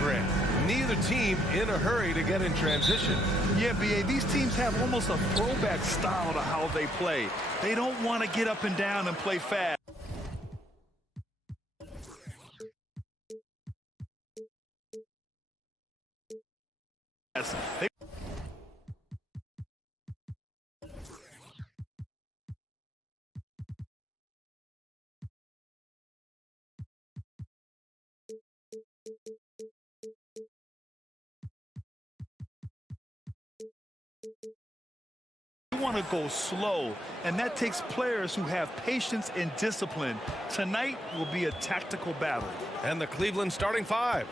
grant. Neither team in a hurry to get in transition. Yeah, B.A., these teams have almost a throwback style to how they play. They don't want to get up and down and play fast. Want to go slow, and that takes players who have patience and discipline. Tonight will be a tactical battle. And the Cleveland starting five.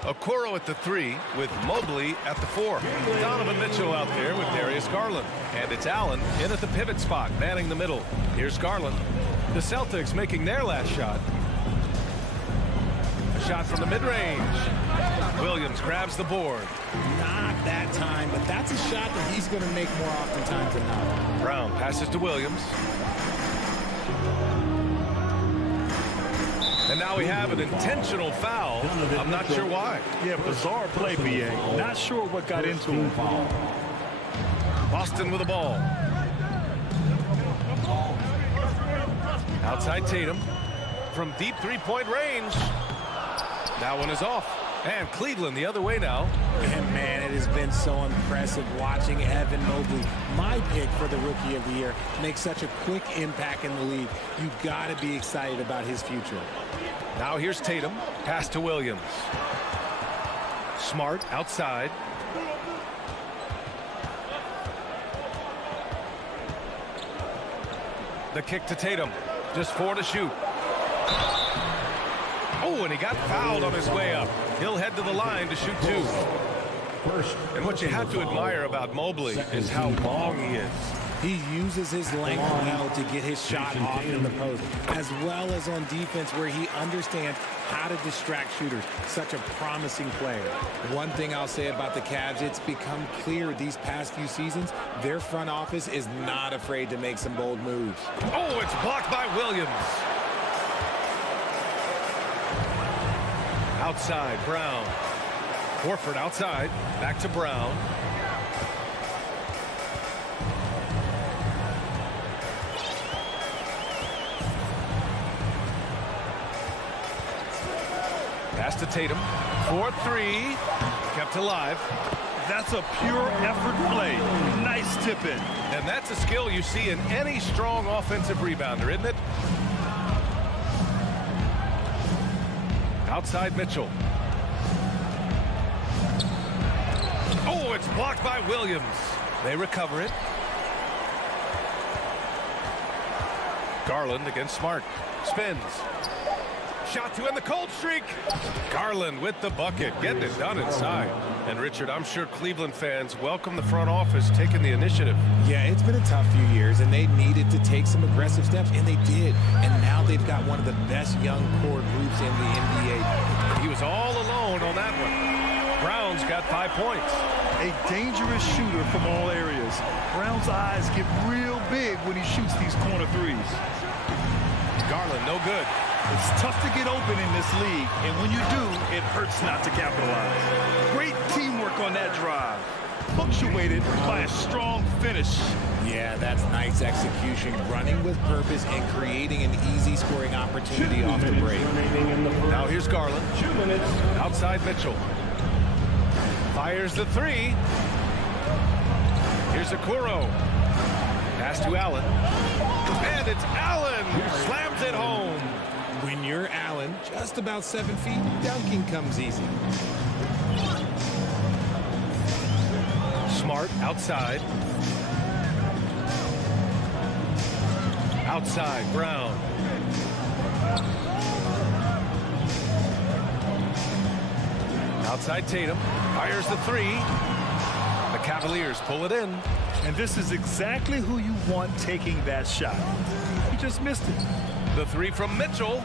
Okoro at the 3 with Mobley at the 4. Donovan Mitchell out there with Darius Garland. And it's Allen in at the pivot spot, manning the middle. Here's Garland. The Celtics making their last shot. A shot from the mid-range. Williams grabs the board. Not that time, but that's a shot that he's going to make more oftentimes than not. Brown passes to Williams. And now we have an intentional foul. I'm not sure why. Yeah, bizarre play, B.A. Not sure what got into him. Boston with the ball. Outside Tatum. From deep three-point range. That one is off. And Cleveland the other way now. And man, it has been so impressive watching Evan Mobley, my pick for the Rookie of the Year, make such a quick impact in the league. You've got to be excited about his future. Now here's Tatum. Pass to Williams. Smart outside. The kick to Tatum. Just 4 to shoot. Oh, and he got fouled on his way up. He'll head to the line to shoot 2. And what you have to admire about Mobley is how long he is. He uses his length well to get his shot off in the post, as well as on defense where he understands how to distract shooters. Such a promising player. One thing I'll say about the Cavs, it's become clear these past few seasons, their front office is not afraid to make some bold moves. Oh, it's blocked by Williams. Outside, Brown. Horford outside. Back to Brown. Pass to Tatum. 4-3. Kept alive. That's a pure effort play. Nice tip-in. And that's a skill you see in any strong offensive rebounder, isn't it? Outside Mitchell. Oh, it's blocked by Williams. They recover it. Garland against Smart. Spins. Shot to end the cold streak. Garland with the bucket, getting it done inside. And Richard, I'm sure Cleveland fans welcome the front office taking the initiative. Yeah, it's been a tough few years, and they needed to take some aggressive steps, and they did. And now they've got one of the best young core groups in the NBA. He was all alone on that one. Brown's got 5 points. A dangerous shooter from all areas. Brown's eyes get real big when he shoots these corner threes. Garland, no good. It's tough to get open in this league, and when you do, it hurts not to capitalize. Great teamwork on that drive. Punctuated by a strong finish. Yeah, that's nice execution, running with purpose and creating an easy scoring opportunity off the break. Now here's Garland. Outside Mitchell. Fires the 3. Here's Okoro. Pass to Allen. And it's Allen who slams it home. When you're Allen, just about 7 feet, dunking comes easy. Smart outside. Outside, Brown. Outside Tatum. Fires the 3. The Cavaliers pull it in. And this is exactly who you want taking that shot. He just missed it. The 3 from Mitchell.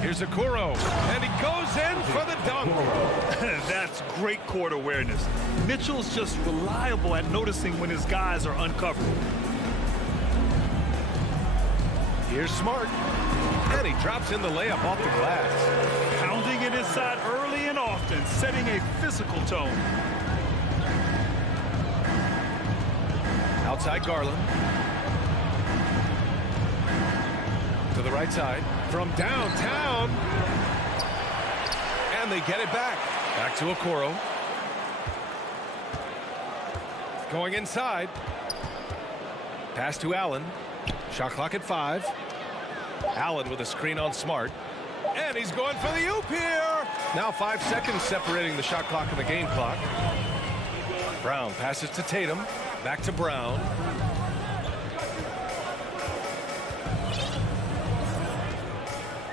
Here's Okoro, and he goes in for the dunk. That's great court awareness. Mitchell's just reliable at noticing when his guys are uncovered. Here's Smart, and he drops in the layup off the glass. Pounding it inside. inside early and often, setting a physical tone. Outside Garland. To the right side. From downtown. And they get it back. Back to Okoro. Going inside. Pass to Allen. Shot clock at 5. Allen with a screen on Smart. And he's going for the oop here. Now 5 seconds separating the shot clock and the game clock. Brown passes to Tatum. Back to Brown.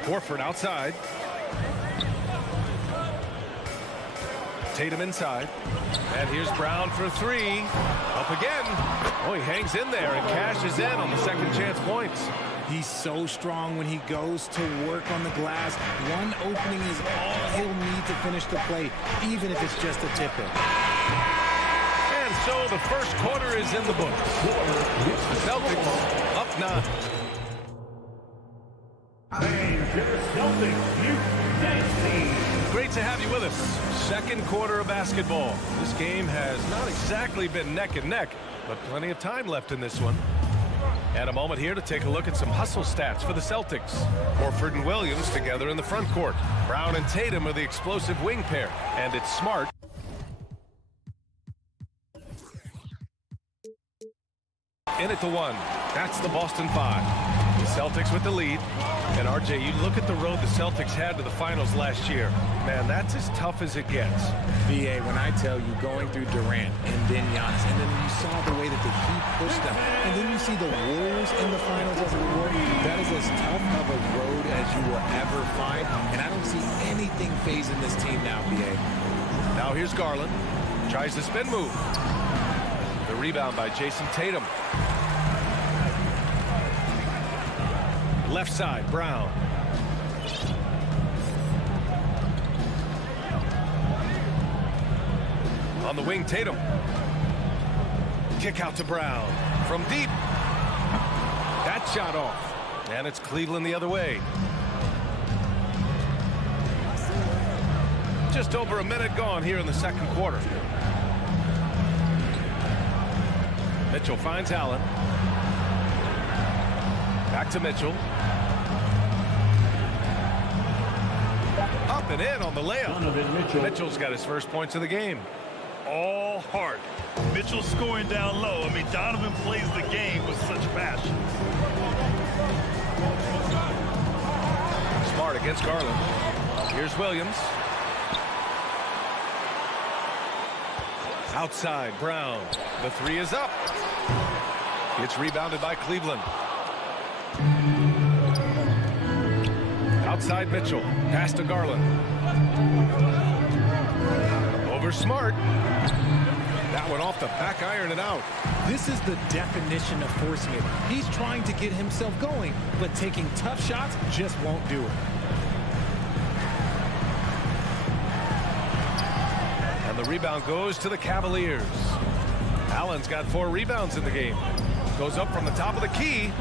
Horford outside. Tatum inside. And here's Brown for 3. Up again. Oh, he hangs in there and cashes in on the second chance points. He's so strong when he goes to work on the glass. One opening is all he'll need to finish the play, even if it's just a tip-in. And so the first quarter is in the books. The Celtics up 9. Great to have you with us. Second quarter of basketball. This game has not exactly been neck and neck, but plenty of time left in this one. And a moment here to take a look at some hustle stats for the Celtics. Horford and Williams together in the front court. Brown and Tatum are the explosive wing pair. And it's Smart. In at the 1. That's the Boston 5. The Celtics with the lead. And RJ, you look at the road the Celtics had to the finals last year. Man, that's as tough as it gets. VA, when I tell you going through Durant and then Giannis, and then you saw the way that the Heat pushed them, and then you see the Warriors in the finals as a reward, that is as tough of a road as you will ever find. And I don't see anything phasing this team now, VA. Now here's Garland. Tries the spin move. The rebound by Jason Tatum. Left side, Brown. On the wing, Tatum. Kick out to Brown. From deep. That shot off. And it's Cleveland the other way. Just over a minute gone here in the second quarter. Mitchell finds Allen. Back to Mitchell. Up and in on the layup. Mitchell's got his first points of the game. All heart. Mitchell scoring down low. I mean, Donovan plays the game with such passion. Smart against Garland. Here's Williams. Outside, Brown. The 3 is up. It's rebounded by Cleveland. Outside Mitchell. Pass to Garland. Over Smart. That one off the back iron and out. This is the definition of forcing it. He's trying to get himself going, but taking tough shots just won't do it. And the rebound goes to the Cavaliers. Allen's got 4 rebounds in the game. Goes up from the top of the key.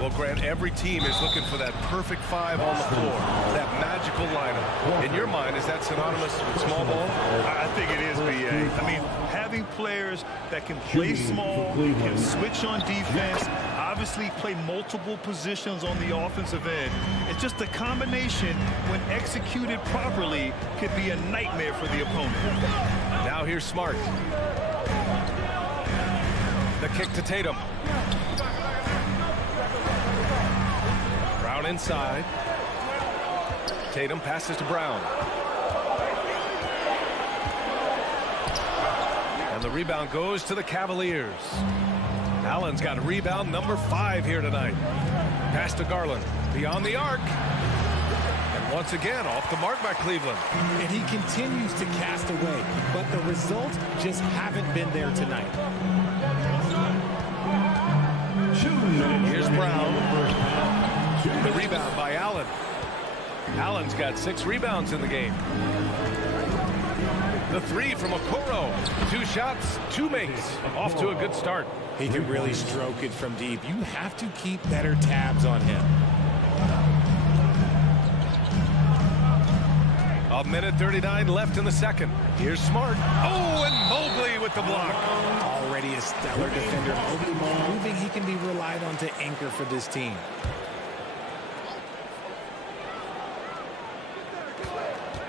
Well, Grant, every team is looking for that perfect 5 on the floor. That magical lineup. In your mind, is that synonymous with small ball? I think it is, BA. I mean, having players that can play small, can switch on defense, obviously play multiple positions on the offensive end. It's just a combination, when executed properly, could be a nightmare for the opponent. Now here's Smart. The kick to Tatum. Brown inside. Tatum passes to Brown. And the rebound goes to the Cavaliers. Allen's got rebound number 5 here tonight. Pass to Garland. Beyond the arc. And once again, off the mark by Cleveland. And he continues to cast away, but the results just haven't been there tonight. Here's Brown. The rebound by Allen. Allen's got 6 rebounds in the game. The 3 from Okoro. 2 shots, 2 makes. Off to a good start. He can really stroke it from deep. You have to keep better tabs on him. minute 39 left in the second. Here's Smart. Oh, and Mobley with the block. Already a stellar defender. Mobley proving he can be relied on to anchor for this team.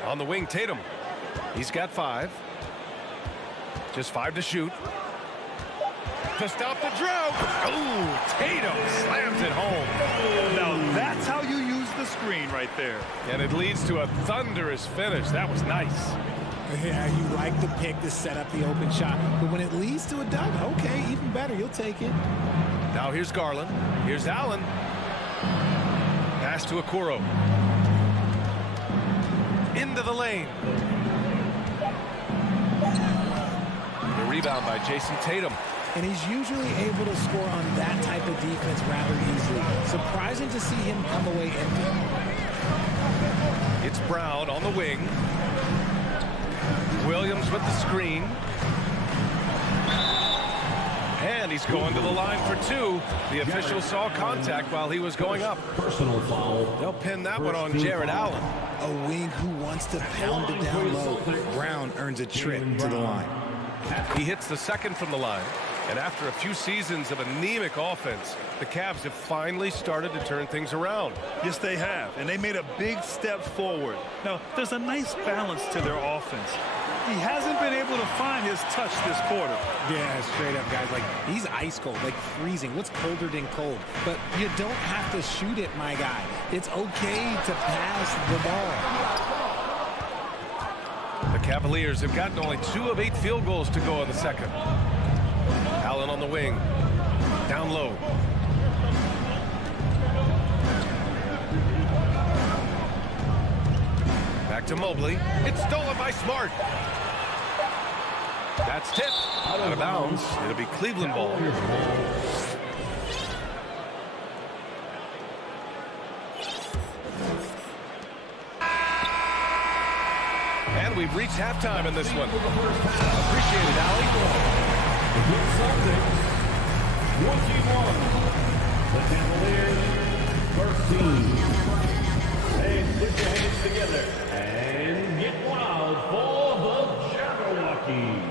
On the wing, Tatum. He's got 5. Just 5 to shoot. To stop the drought. Oh, Tatum slams it home. Now that's how you use the screen right there. And it leads to a thunderous finish. That was nice. Yeah, you like the pick to set up the open shot. But when it leads to a dunk, okay, even better. You'll take it. Now here's Garland. Here's Allen. Pass to Okoro. Into the lane. The rebound by Jason Tatum. And he's usually able to score on that type of defense rather easily. Surprising to see him come away empty. It's Brown on the wing. Williams with the screen. And he's going to the line for 2. The official saw contact while he was going up. Personal foul. They'll pin that one on Jared Allen. A wing who wants to pound it down low. Brown earns a trip to the line. He hits the second from the line. And after a few seasons of anemic offense, the Cavs have finally started to turn things around. Yes, they have. And they made a big step forward. Now, there's a nice balance to their offense. He hasn't been able to find his touch this quarter. Yeah, straight up, guys. Like, he's ice cold, like freezing. What's colder than cold? But you don't have to shoot it, my guy. It's okay to pass the ball. The Cavaliers have gotten only 2 of 8 field goals to go in the second. Allen on the wing. Down low. Back to Mobley. It's stolen by Smart. That's tipped. Out of bounds. It'll be Cleveland ball. And we've reached halftime in this one. Appreciate it, Allie. The Celtics, 21. The Cavaliers, 13. Hey, put your hands together and get wild for the Jabberwockies.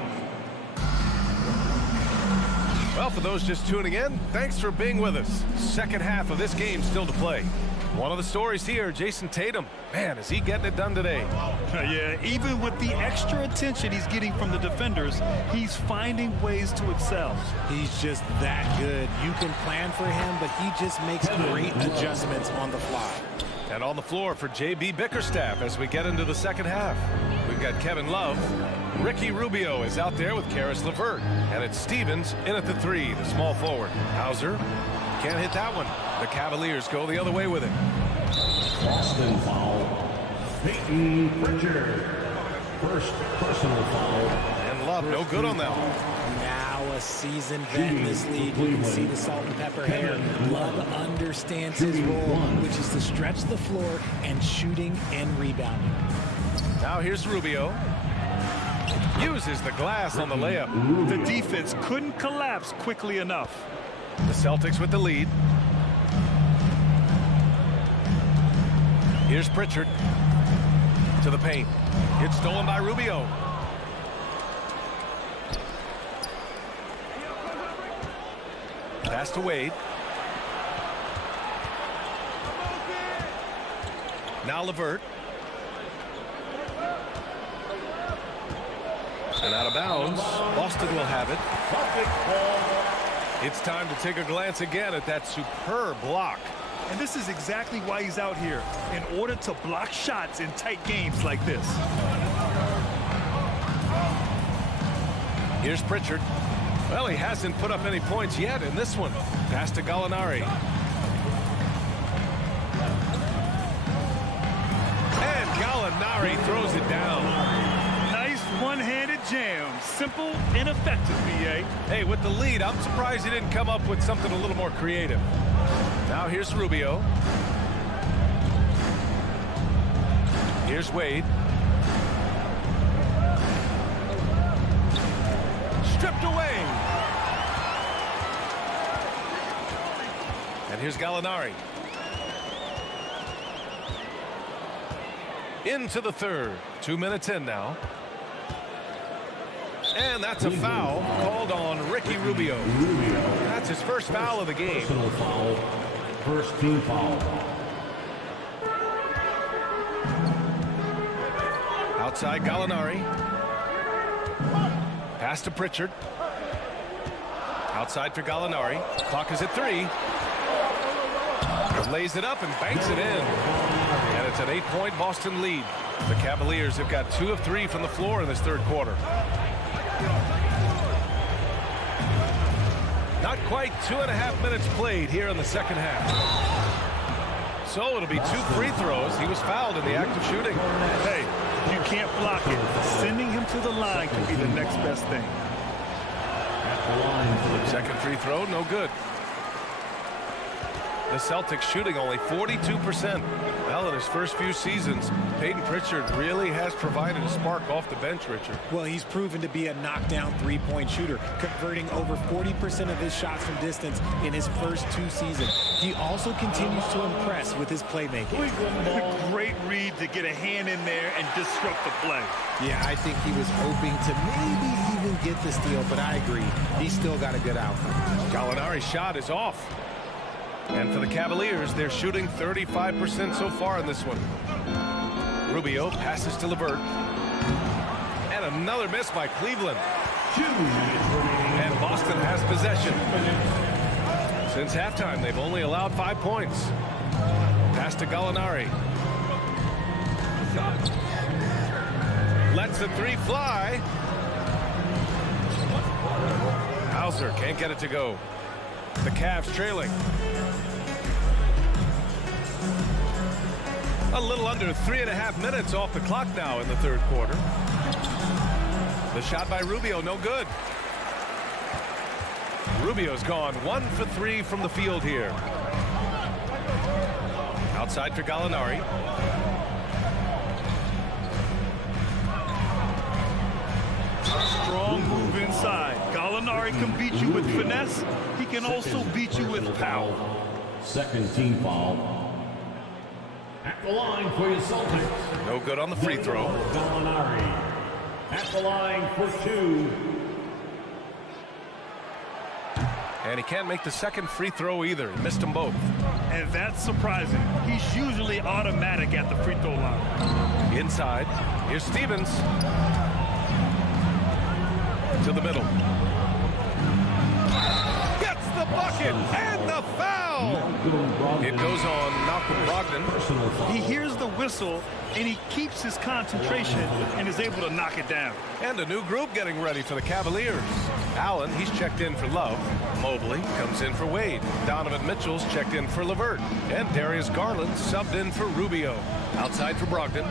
Well, for those just tuning in, thanks for being with us. Second half of this game still to play. One of the stories here, Jason Tatum. Man, is he getting it done today? Yeah, even with the extra attention he's getting from the defenders, he's finding ways to excel. He's just that good. You can plan for him, but he just makes great adjustments on the fly. And on the floor for J.B. Bickerstaff as we get into the second half. We've got Kevin Love. Ricky Rubio is out there with Karis LeVert. And it's Stevens in at the 3, the small forward. Hauser can't hit that one. The Cavaliers go the other way with it. Boston foul. Peyton Pritchard. First personal foul. And Love no good on that one. Now a seasoned vet in this league. You can see the salt and pepper hair. Love understands his role, which is to stretch the floor and shooting and rebounding. Now here's Rubio. Uses the glass on the layup. The defense couldn't collapse quickly enough. The Celtics with the lead. Here's Pritchard to the paint. It's stolen by Rubio. Pass to Wade. Now LeVert. And out of bounds. Boston will have it. It's time to take a glance again at that superb block. And this is exactly why he's out here, in order to block shots in tight games like this. Here's Pritchard. Well, he hasn't put up any points yet in this one. Pass to Gallinari. And Gallinari throws it down. Nice one-handed jam. Simple and effective, B.A. Hey, with the lead, I'm surprised he didn't come up with something a little more creative. Now here's Rubio. Here's Wade. Stripped away. And here's Gallinari. into the third. 2 minutes in now. And that's a foul called on Ricky Rubio. That's his first foul of the game. Personal foul. First team foul. Outside Gallinari. Pass to Pritchard. Outside for Gallinari. Clock is at 3. Lays it up and banks it in. And it's an 8-point Boston lead. The Cavaliers have got 2 of 3 from the floor in this third quarter. Not quite 2.5 minutes played here in the second half. So it'll be 2 free throws. He was fouled in the act of shooting. Hey, you can't block it. Sending him to the line can be the next best thing. Second free throw, no good. The Celtics shooting only 42%. Well, in his first few seasons, Peyton Pritchard really has provided a spark off the bench, Richard. Well, he's proven to be a knockdown three-point shooter, converting over 40% of his shots from distance in his first 2 seasons. He also continues to impress with his playmaking. Great read to get a hand in there and disrupt the play. Yeah, I think he was hoping to maybe even get the steal, but I agree. He's still got a good outcome. Gallinari's shot is off. And for the Cavaliers, they're shooting 35% so far in this one. Rubio passes to LeVert. And another miss by Cleveland. And Boston has possession. Since halftime, they've only allowed 5 points. Pass to Gallinari. Lets the 3 fly. Hauser can't get it to go. The Cavs trailing. A little under 3.5 minutes off the clock now in the third quarter. The shot by Rubio, no good. Rubio's gone 1 for 3 from the field here. Outside for Gallinari. Strong move inside. Gallinari can beat you with finesse. He can also beat you with power. Second team foul. At the line for your Celtics. No good on the free throw. Gallinari. At the line for 2. And he can't make the second free throw either. He missed them both. And that's surprising. He's usually automatic at the free throw line. Inside. Here's Stevens. To the middle. Gets the bucket and the foul. It goes on Malcolm Brogdon. He hears the whistle and he keeps his concentration and is able to knock it down. And a new group getting ready for the Cavaliers. Allen, he's checked in for Love. Mobley comes in for Wade. Donovan Mitchell's checked in for LeVert. And Darius Garland subbed in for Rubio. Outside for Brogdon.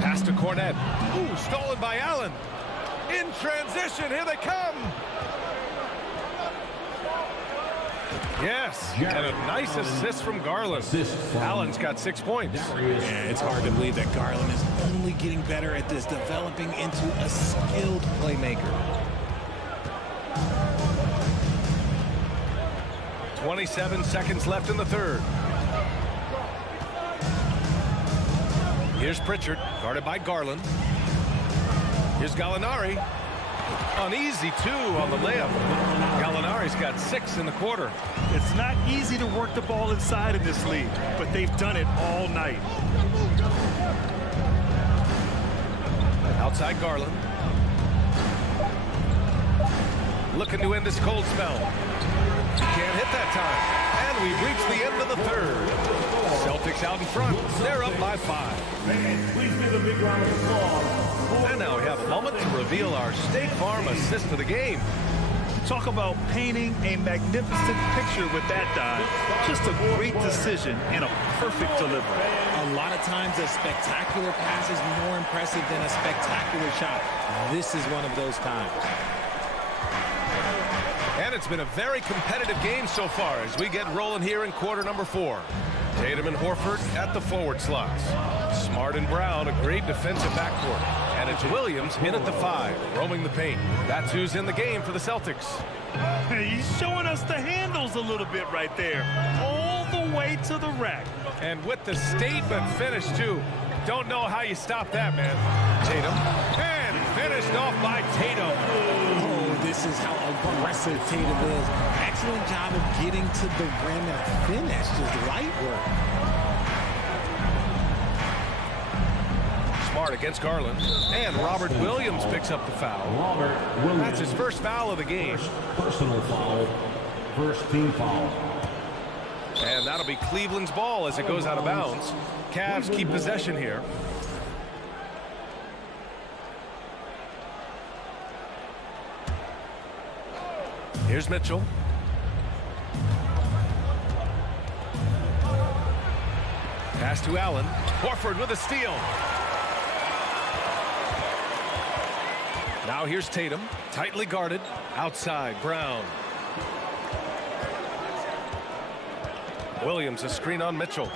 Pass to Cornette. Ooh, stolen by Allen. In transition, here they come. Yes, and a nice assist from Garland. Allen's got 6 points. Yeah, it's hard to believe that Garland is only getting better at this, developing into a skilled playmaker. 27 seconds left in the third. Here's Pritchard, guarded by Garland. Here's Gallinari. An easy 2 on the layup. Gallinari's got 6 in the quarter. It's not easy to work the ball inside in this league, but they've done it all night. Outside Garland. Looking to end this cold spell. Can't hit that time. And we've reached the end of the third. Celtics out in front. They're up by 5. Please give a big round of applause. And now we have a moment to reveal our State Farm assist of the game. Talk about painting a magnificent picture with that dive. Just a great decision and a perfect delivery. A lot of times a spectacular pass is more impressive than a spectacular shot. This is one of those times. And it's been a very competitive game so far as we get rolling here in quarter number 4. Tatum and Horford at the forward slots. Smart and Brown, a great defensive backcourt. And it's Williams in at the 5, roaming the paint. That's who's in the game for the Celtics. He's showing us the handles a little bit right there. All the way to the rack. And with the statement finish, too. Don't know how you stop that, man. Tatum. And finished off by Tatum. Oh, this is how aggressive Tatum is. Excellent job of getting to the rim and finish. Just light work. Smart against Garland. And Robert Williams picks up the foul. Robert Williams. That's his first foul of the game. Personal foul. First team foul. And that'll be Cleveland's ball as it goes out of bounds. Cavs keep possession here. Here's Mitchell. Pass to Allen. Horford with a steal. Now here's Tatum. Tightly guarded. Outside, Brown. Williams, a screen on Mitchell.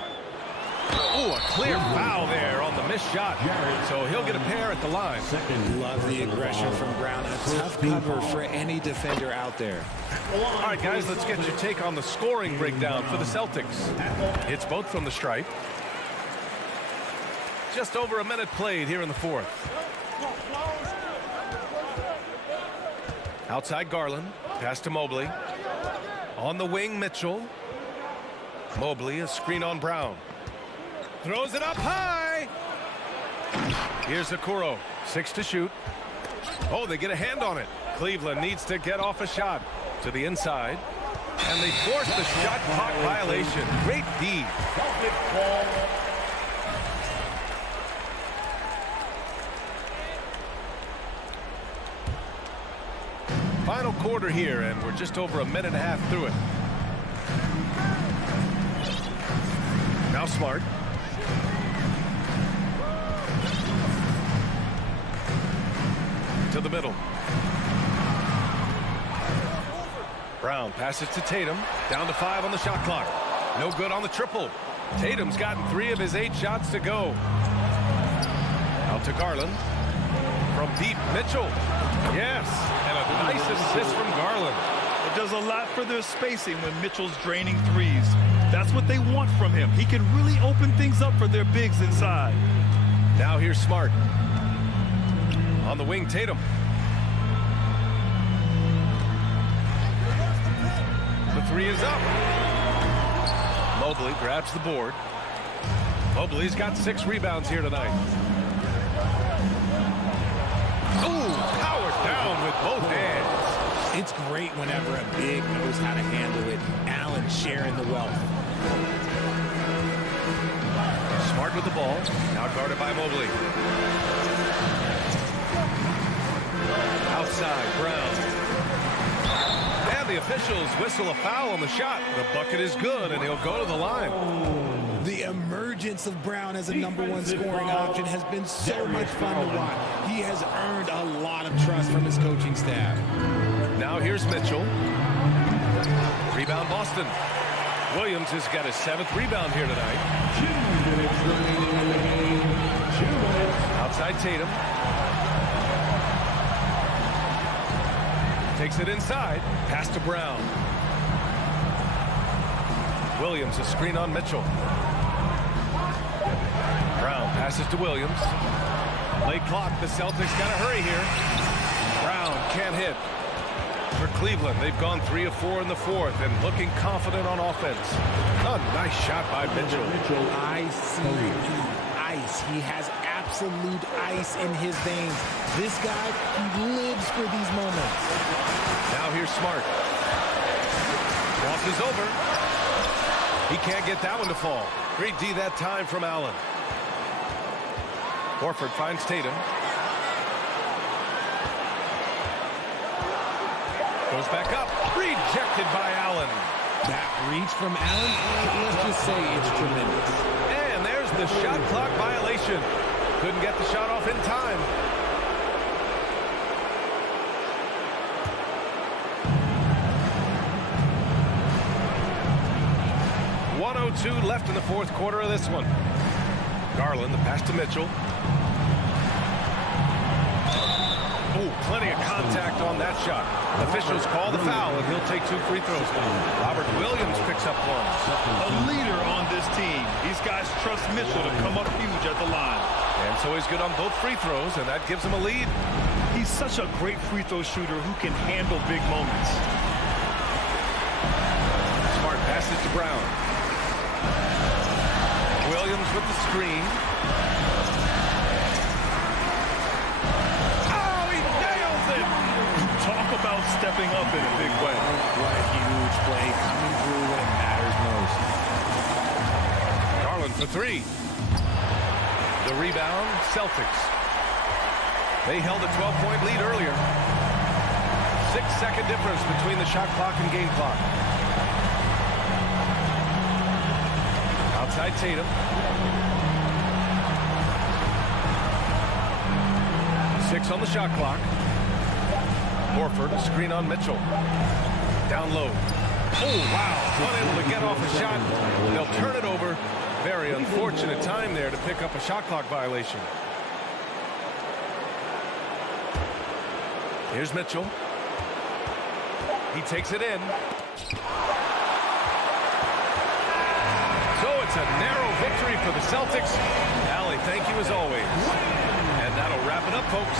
Ooh, a clear foul there on the missed shot. So he'll get a pair at the line. Love the aggression from Brown. A tough cover for any defender out there. All right, guys, let's get your take on the scoring breakdown for the Celtics. It's both from the stripe. Just over a minute played here in the fourth. Outside Garland. Pass to Mobley. On the wing, Mitchell. Mobley, a screen on Brown. Throws it up high. Here's Okoro. 6 to shoot. Oh, they get a hand on it. Cleveland needs to get off a shot to the inside. And they force the shot clock violation. Great D. Final quarter here, and we're just over a minute and a half through it. Now Smart. To the middle. Brown passes to Tatum. Down to 5 on the shot clock. No good on the triple. Tatum's gotten 3 of his 8 shots to go. Out to Garland. From deep, Mitchell. Yes, and a nice assist from Garland. It does a lot for their spacing when Mitchell's draining threes. That's what they want from him. He can really open things up for their bigs inside. Now here's Smart. On the wing, Tatum. The 3 is up. Mobley grabs the board. Mobley's got 6 rebounds here tonight. Ooh, powered down with both hands. It's great whenever a big knows how to handle it. Allen sharing the wealth. Smart with the ball. Now guarded by Mobley. Outside, Brown. And the officials whistle a foul on the shot. The bucket is good, and he'll go to the line. The emergence of Brown as a #1 scoring option has been so much fun to watch. He has earned a lot of trust from his coaching staff. Now here's Mitchell. Rebound Boston. Williams has got his 7th rebound here tonight. Outside Tatum. Takes it inside. Pass to Brown. Williams, a screen on Mitchell. Brown passes to Williams. Late clock. The Celtics got to hurry here. Brown can't hit. For Cleveland, they've gone 3 of 4 in the fourth and looking confident on offense. A nice shot by Mitchell. Ice. He has absolute ice in his veins. This guy, he lives for these moments. Now here's Smart. Crosses over. He can't get that one to fall. Great D that time from Allen. Horford finds Tatum. Goes back up. Rejected by Allen. That reach from Allen, let's just say it's tremendous. And there's the shot clock violation. Couldn't get the shot off in time. .102 left in the fourth quarter of this one. Garland, the pass to Mitchell. Oh, Plenty of contact on that shot. Officials call the foul, and he'll take 2 free throws now. Robert Williams picks up one. A leader on this team. These guys trust Mitchell to come up huge at the line. And so he's good on both free throws, and that gives him a lead. He's such a great free throw shooter who can handle big moments. Smart passes to Brown. Williams with the screen. Oh, he nails it! Talk about stepping up in a big way. What a huge play coming through when it matters most. Garland for 3. The rebound, Celtics. They held a 12-point lead earlier. 6-second difference between the shot clock and game clock. Outside Tatum. 6 on the shot clock. Horford, a screen on Mitchell. Down low. Oh, wow. Unable to get off a shot. They'll turn it over. Very unfortunate time there to pick up a shot clock violation. Here's Mitchell. He takes it in. So it's a narrow victory for the Celtics. Allie, thank you as always. And that'll wrap it up, folks.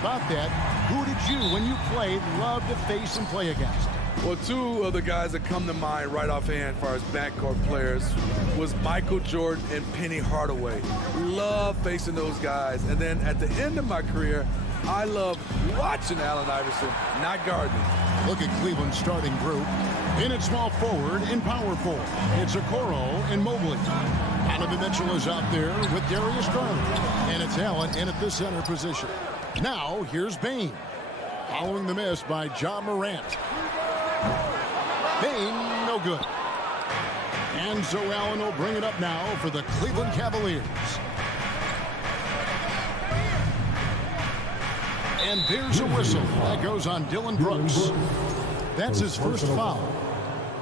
about that, who did you, when you played, love to face and play against? Well, two of the guys that come to mind right offhand as far as backcourt players was Michael Jordan and Penny Hardaway. Love facing those guys. And then at the end of my career, I love watching Allen Iverson, not guarding. Look at Cleveland's starting group. In at small forward and power forward, it's Okoro and Mobley. Donovan Mitchell is out there with Darius Garland. And it's Allen in at the center position. Now, here's Bane. Following the miss by Ja Morant. Bane, no good. And so Allen will bring it up now for the Cleveland Cavaliers. And there's a whistle. That goes on Dylan Brooks. That's his first foul.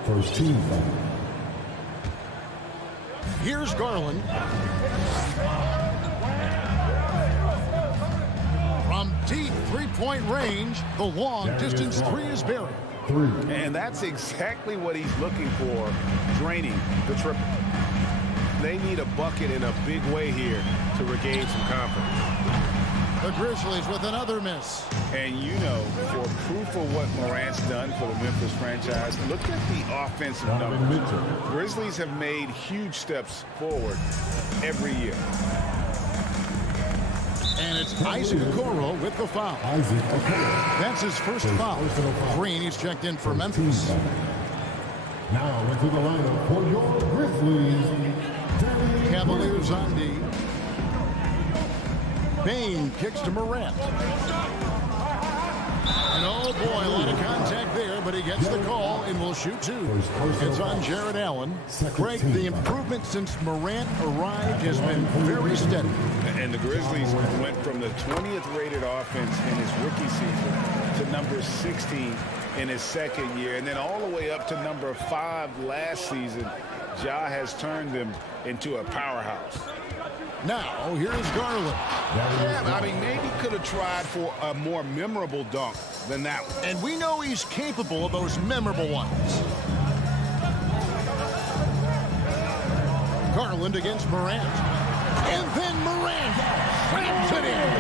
First team foul. Here's Garland. From deep three-point range, the long distance three is buried. And that's exactly what he's looking for, draining the triple. They need a bucket in a big way here to regain some confidence. The Grizzlies with another miss. And you know, for proof of what Morant's done for the Memphis franchise, look at the offensive numbers. Grizzlies have made huge steps forward every year. And it's Isaac Okoro with the foul. That's his first foul. Green, he's checked in for Memphis. Now into the lineup for your Grizzlies. Cavaliers on D. Bane kicks to Morant. And oh boy, a lot of contact there, but he gets the call and will shoot two. It's on Jared Allen. Greg, the improvement since Morant arrived has been very steady. And the Grizzlies went from the 20th rated offense in his rookie season to number 16 in his second year, and then all the way up to number 5 last season. Ja has turned them into a powerhouse. Now, here's Garland. Yeah, I mean, maybe could have tried for a more memorable dunk than that one. And we know he's capable of those memorable ones. Garland against Morant. And then Morant slams it in.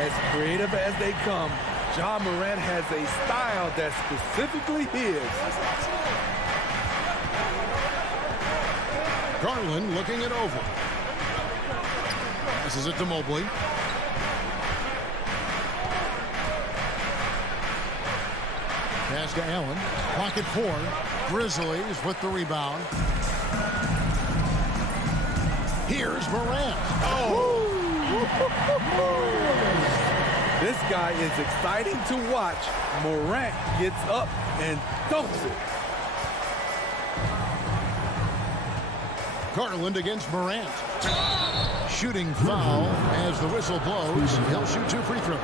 As creative as they come, Ja Morant has a style that's specifically his. Garland looking it over. Passes it to Mobley. Pass to Allen. Pocket 4. Grizzlies with the rebound. Here's Morant. Oh! This guy is exciting to watch. Morant gets up and dunks it. Garland against Morant. Shooting foul as the whistle blows. He'll shoot 2 free throws.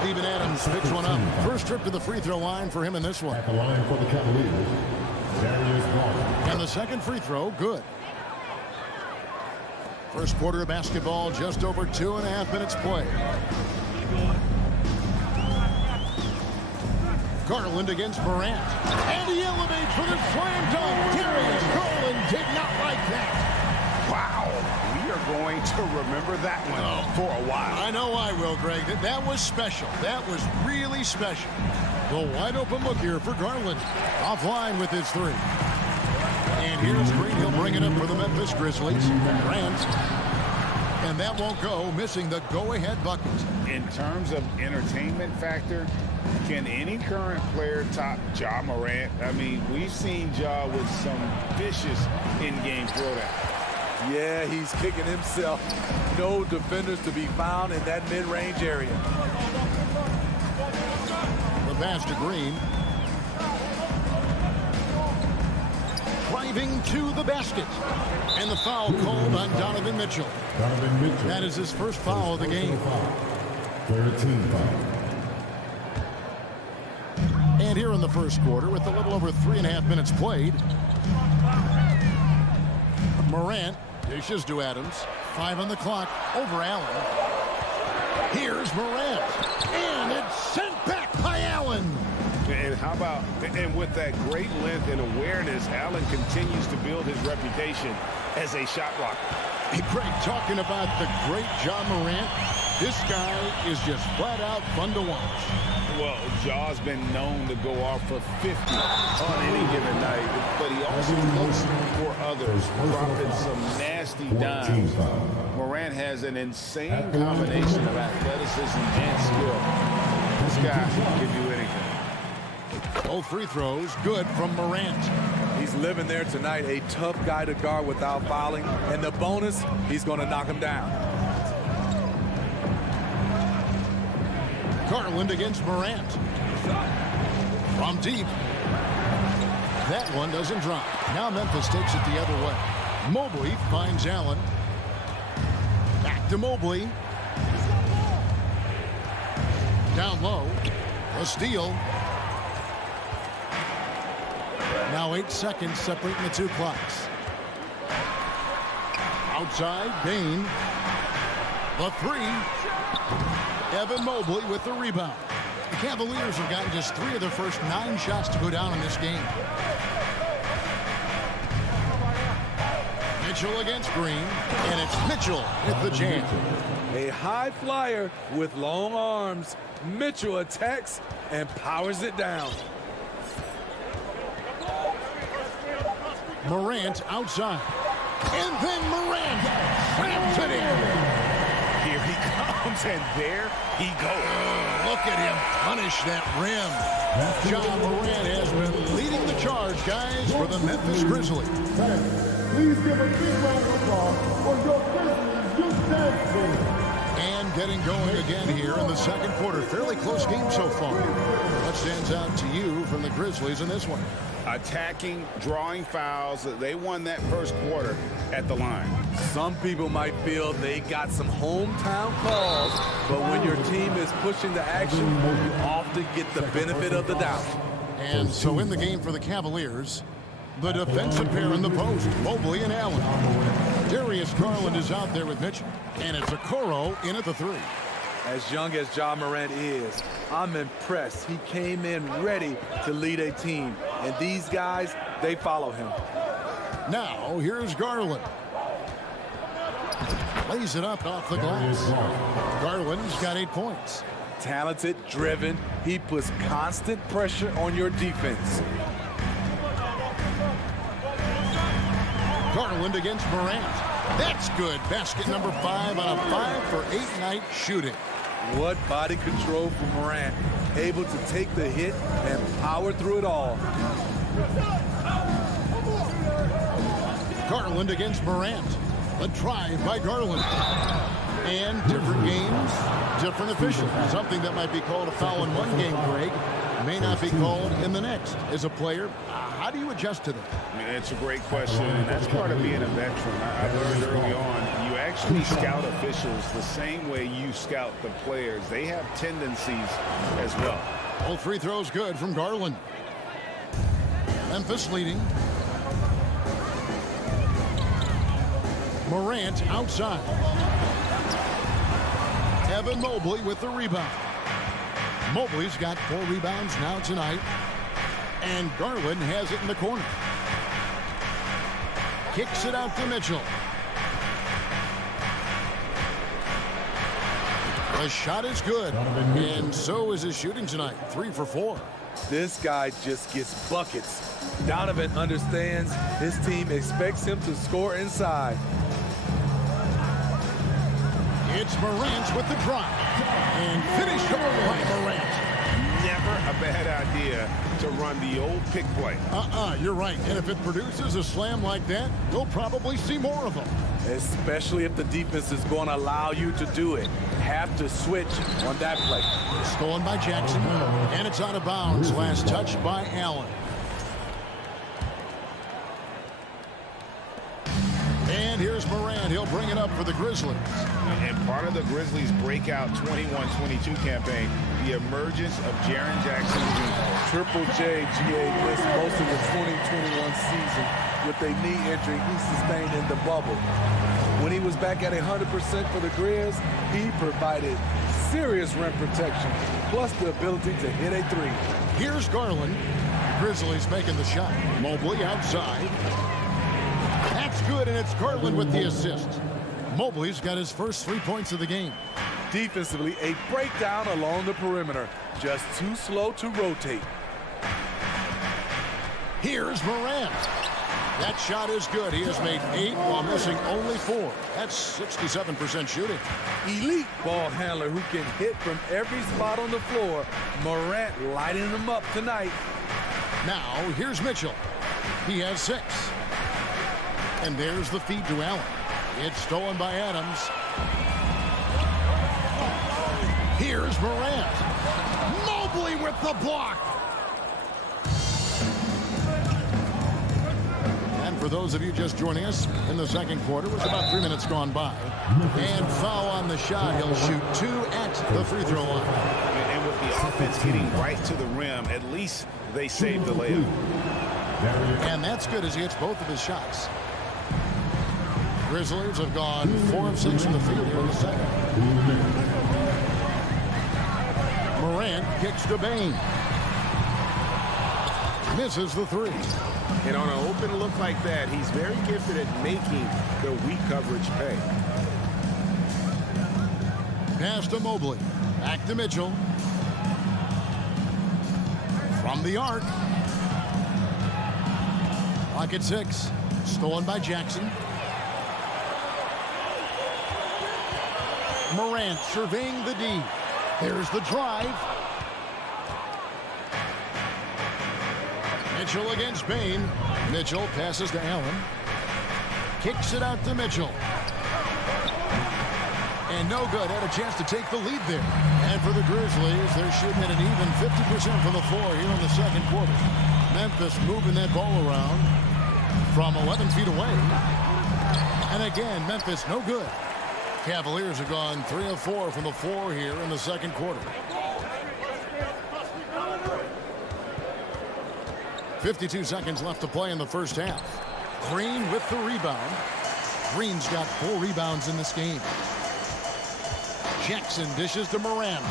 Steven Adams picks one up. First trip to the free throw line for him in this one. At the line for the Cavaliers, Darius Garland. And the second free throw, good. First quarter of basketball, just over 2.5 minutes played. Garland against Morant. And he elevates for the slam dunk. Darius Garland did not like that. Wow, we are going to remember that one for a while. I know I will, Greg. That was special. That was really special. The wide open look here for Garland. Offline with his 3. And here's Green. He'll bring it up for the Memphis Grizzlies. Grant. And that won't go, missing the go-ahead bucket. In terms of entertainment factor, can any current player top Ja Morant? I mean, we've seen Ja with some vicious in-game throwdown. Yeah, he's kicking himself. No defenders to be found in that mid-range area. The pass to Green. Driving to the basket. And the foul called on Donovan Mitchell. That is his first foul of the game. 13 foul. And here in the first quarter, with a little over 3.5 minutes played, Morant dishes to Adams. 5 on the clock over Allen. Here's Morant. And it's sent back by Allen. And how about, and with that great length and awareness, Allen continues to build his reputation as a shot blocker. Hey, Greg, talking about the great Ja Morant, This guy is just flat out fun to watch. Well, Jaw's been known to go off for 50 on any given night, but he also looks for others, dropping some nasty dimes. Morant has an insane combination of athleticism and skill. This guy can do anything. Both free throws good from Morant. He's living there tonight, a tough guy to guard without fouling. And the bonus, he's going to knock him down. Garland against Morant. From deep. That one doesn't drop. Now Memphis takes it the other way. Mobley finds Allen. Back to Mobley. Down low. A steal. Now 8 seconds separating the two clocks. Outside, Bain. The three. Evan Mobley with the rebound. The Cavaliers have gotten just 3 of their first 9 shots to go down in this game. Mitchell against Green, and it's Mitchell with the jam. A high flyer with long arms. Mitchell attacks and powers it down. Morant outside. And then Morant slams it in. Here he comes, and there he goes. Look at him punish that rim. John Morant has been leading the charge, guys, for the Memphis Grizzlies. Please give a big round of applause for your Grizzlies youth dance team. And getting going again here in the second quarter. Fairly close game so far. What stands out to you from the Grizzlies in this one? Attacking, drawing fouls. They won that first quarter at the line. Some people might feel they got some hometown calls, but when your team is pushing the action, you often get the benefit of the doubt. And so in the game for the Cavaliers, the defensive pair in the post, Mobley and Allen. Darius Garland is out there with Mitchell, and it's Okoro in at the 3. As young as Ja Morant is, I'm impressed. He came in ready to lead a team, and these guys, they follow him. Now, here's Garland. Lays it up off the glass. Garland's got 8 points. Talented, driven, he puts constant pressure on your defense. Garland against Morant. That's good. Basket number 5 on a 5-for-8 night shooting. What body control from Morant. Able to take the hit and power through it all. Garland against Morant. A drive by Garland. And different games, different officials. Something that might be called a foul in one game, Greg, may not be called in the next. As a player, how do you adjust to that? I mean, it's a great question, and that's part of being a veteran. I learned early on, you actually scout officials the same way you scout the players. They have tendencies as well. All free throws good from Garland. Memphis leading. Morant outside. Evan Mobley with the rebound. Mobley's got 4 rebounds now tonight. And Garland has it in the corner. Kicks it out to Mitchell. The shot is good. And so is his shooting tonight. 3 for 4. This guy just gets buckets. Donovan understands his team expects him to score inside. It's Morant with the drive. And finished off by Morant. Never a bad idea to run the old pick play. You're right. And if it produces a slam like that, we'll probably see more of them. Especially if the defense is going to allow you to do it. Have to switch on that play. Stolen by Jackson. And it's out of bounds. Last touch by Allen. And here's Morant. He'll bring it up for the Grizzlies. And part of the Grizzlies' breakout 21-22 campaign, the emergence of Jaren Jackson Jr. Triple J, GA, missed most of the 2021 season with a knee injury he sustained in the bubble. When he was back at 100% for the Grizz, he provided serious rim protection, plus the ability to hit a 3. Here's Garland. Grizzlies making the shot. Mobley outside. That's good, and it's Garland with the assist. Mobley's got his first 3 points of the game. Defensively, a breakdown along the perimeter. Just too slow to rotate. Here's Morant. That shot is good. He has made 8 while missing only 4. That's 67% shooting. Elite ball handler who can hit from every spot on the floor. Morant lighting them up tonight. Now, here's Mitchell. He has 6. And there's the feed to Allen. It's stolen by Adams. Here's Morant. Mobley with the block. And for those of you just joining us, in the second quarter, it was about 3 minutes gone by. And foul on the shot. He'll shoot 2 at the free throw line. And with the offense getting right to the rim, at least they saved the layup. And that's good as he hits both of his shots. Grizzlies have gone 4 of 6 from the field here in the second. Morant kicks to Bane. Misses the 3. And on an open look like that, he's very gifted at making the weak coverage pay. Pass to Mobley. Back to Mitchell. From the arc. Clock at 6. Stolen by Jackson. Morant surveying the D. There's the drive. Mitchell against Bane. Mitchell passes to Allen. Kicks it out to Mitchell. And no good. Had a chance to take the lead there. And for the Grizzlies, they're shooting at an even 50% from the floor here in the second quarter. Memphis moving that ball around from 11 feet away. And again, Memphis no good. Cavaliers have gone 3 of 4 from the floor here in the second quarter. 52 seconds left to play in the first half. Green with the rebound. Green's got 4 rebounds in this game. Jackson dishes to Morant.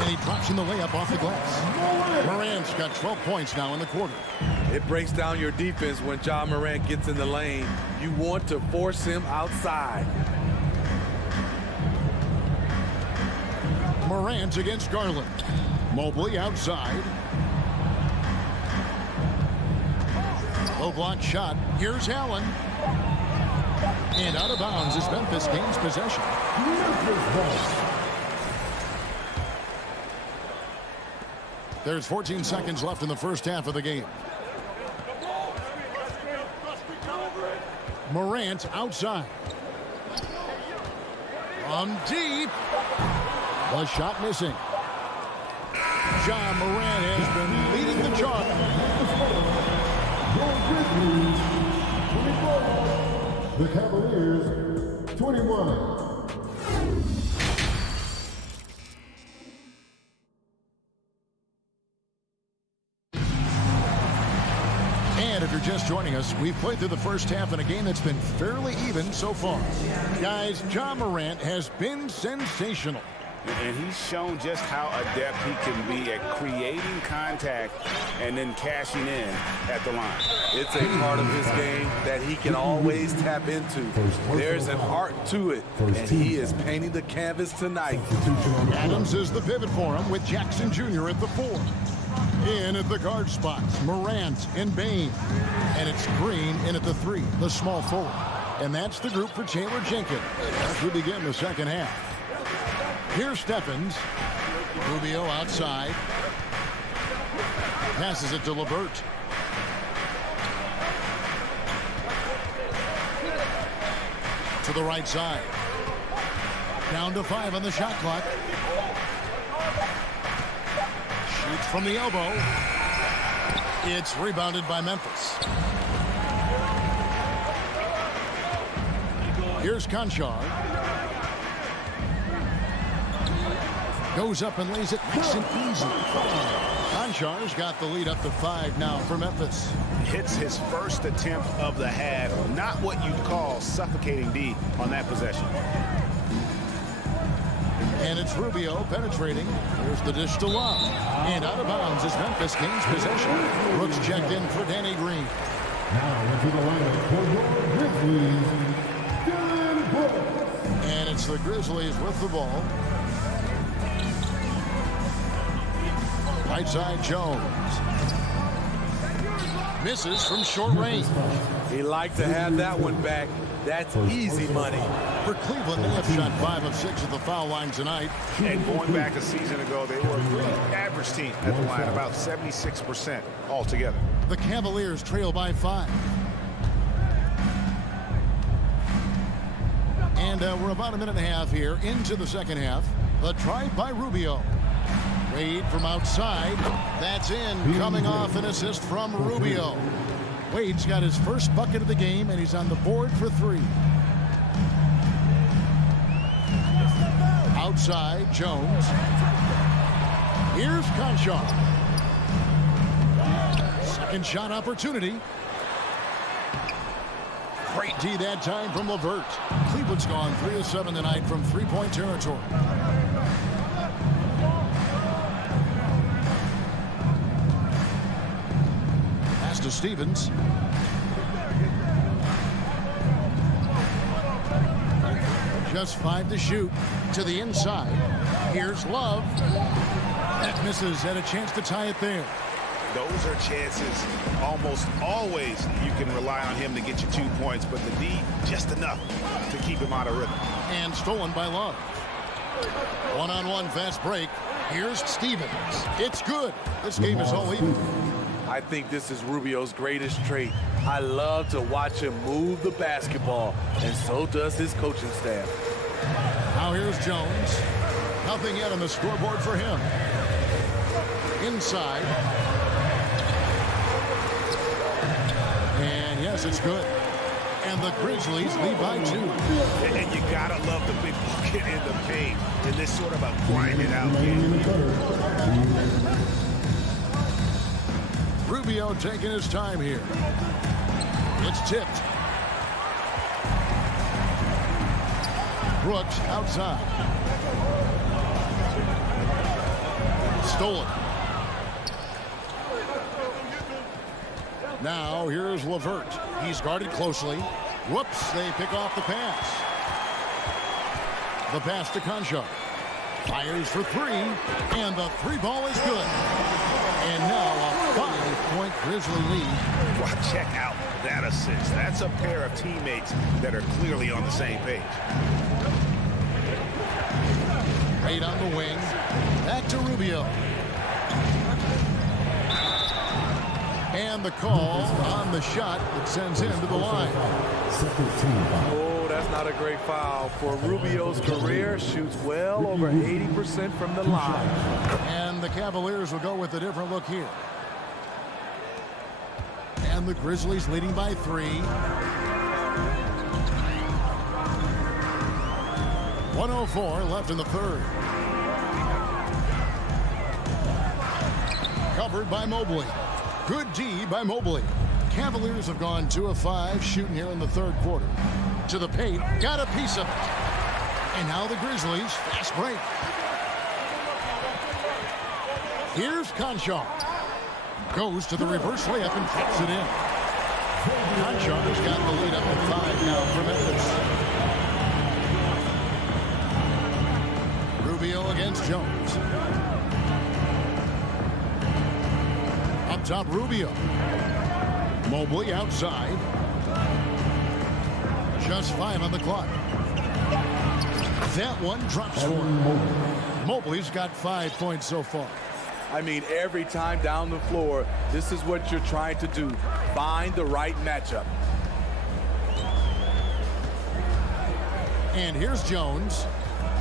And he drops in the layup off the glass. Morant's got 12 points now in the quarter. It breaks down your defense when Ja Morant gets in the lane. You want to force him outside. Morant against Garland. Mobley outside. Low block shot. Here's Allen. And out of bounds as Memphis gains possession. There's 14 seconds left in the first half of the game. Morant outside. From deep. The shot missing. Ja Morant has been leading the charge. The Cavaliers, 21. And if you're just joining us, we've played through the first half in a game that's been fairly even so far. Guys, Ja Morant has been sensational. And he's shown just how adept he can be at creating contact and then cashing in at the line. It's a part of his game that he can always tap into. There's an art to it, and he is painting the canvas tonight. Adams is the pivot for him with Jackson Jr. at the 4. In at the guard spots, Morant and Bane. And it's Green in at the 3, the small forward. And that's the group for Taylor Jenkins as we begin the second half. Here's Stephens. Rubio outside. Passes it to LeVert. To the right side. Down to 5 on the shot clock. Shoots from the elbow. It's rebounded by Memphis. Here's Conchar. Goes up and lays it nice and easy. Conchar's got the lead up to 5 now for Memphis. Hits his first attempt of the half. Not what you'd call suffocating D on that possession. And it's Rubio penetrating. Here's the dish to Love. And out of bounds as Memphis gains possession. Brooks checked in for Danny Green. Now into the lineup for your Grizzlies, Dylan Brooks. And it's the Grizzlies with the ball. Right side Jones. Misses from short range. He liked to have that one back. That's easy money. For Cleveland, they have shot 5 of 6 at the foul line tonight. And going back a season ago, they were a pretty average team at the line, about 76% altogether. The Cavaliers trail by 5. And we're about a minute and a half here into the second half. The drive by Rubio. Wade from outside. That's in. Coming off an assist from Rubio. Wade's got his first bucket of the game, and he's on the board for 3. Outside, Jones. Here's Conchar. Second shot opportunity. Great D that time from LeVert. Cleveland's gone 3 of 7 tonight from three-point territory. Pass to Stevens. Just 5 to shoot. To the inside. Here's Love. That misses. Had a chance to tie it there. Those are chances. Almost always you can rely on him to get you 2 points, but the D, just enough to keep him out of rhythm. And stolen by Love. One-on-one fast break. Here's Stevens. It's good. This game is all even. I think this is Rubio's greatest trait. I love to watch him move the basketball, and so does his coaching staff. Now here's Jones. Nothing yet on the scoreboard for him. Inside. And yes, it's good. And the Grizzlies lead by 2. And you gotta love the big bucket in the paint in this sort of a grinded out game. Rubio taking his time here. It's tipped. Brooks outside. Stolen. Now here's LeVert. He's guarded closely. Whoops, they pick off the pass. The pass to Conchar. Fires for 3, and the 3 ball is good. And now a 5-point Grizzly lead. Well, check out that assist. That's a pair of teammates that are clearly on the same page. Right on the wing. Back to Rubio. And the call on the shot that sends him to the line. Oh, that's not a great foul. For Rubio's career, shoots well over 80% from the line. And the Cavaliers will go with a different look here. And the Grizzlies leading by 3. 1:04 left in the third. Covered by Mobley. Good D by Mobley. Cavaliers have gone 2 of 5 shooting here in the third quarter. To the paint, got a piece of it. And now the Grizzlies, fast break. Here's Conchar. Goes to the reverse layup and puts it in. Conchar's got the lead up to 5 now for Memphis. Rubio against Jones. Up top, Rubio. Mobley outside. Just 5 on the clock. That one drops for him. Mobley's got 5 points so far. I mean, every time down the floor, this is what you're trying to do. Find the right matchup. And here's Jones.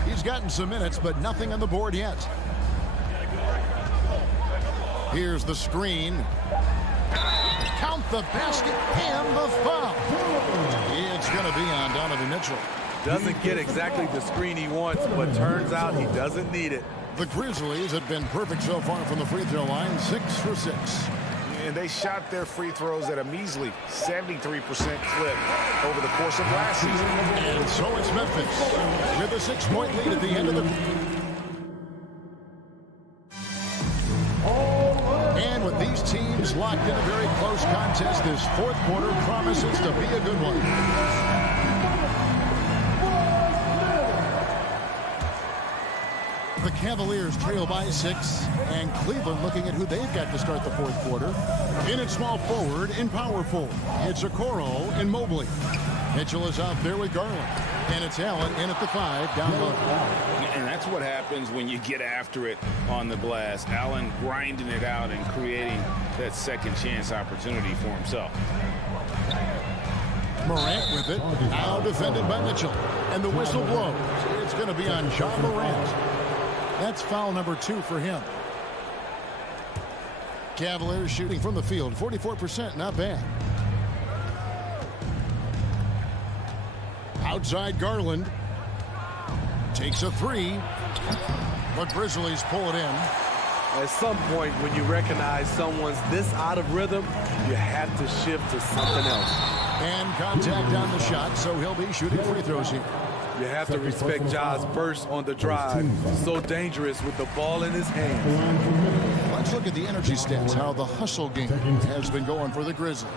He's gotten some minutes, but nothing on the board yet. Here's the screen. Count the basket and the foul. It's going to be on Donovan Mitchell. Doesn't get exactly the screen he wants, but turns out he doesn't need it. The Grizzlies have been perfect so far from the free throw line, 6 for 6. And they shot their free throws at a measly 73% clip over the course of last season. And so it's Memphis with a 6-point lead at the end of the... And with these teams locked in a very close contest. This fourth quarter promises to be a good one. The Cavaliers trail by 6, and Cleveland looking at who they've got to start the fourth quarter. In at small forward, in power forward, it's Okoro and Mobley. Mitchell is out there with Garland, and it's Allen in at the 5, down low. And that's what happens when you get after it on the glass. Allen grinding it out and creating that second chance opportunity for himself. Morant with it, now defended by Mitchell, and the whistle blows. It's going to be on John Morant. That's foul number 2 for him. Cavaliers shooting from the field, 44%, not bad. Outside Garland. Takes a 3. The Grizzlies pull it in. At some point, when you recognize someone's this out of rhythm, you have to shift to something else. And contact on the shot, so he'll be shooting free throws here. You have to respect Ja's burst on the drive. So dangerous with the ball in his hands. Let's look at the energy stats, how the hustle game has been going for the Grizzlies.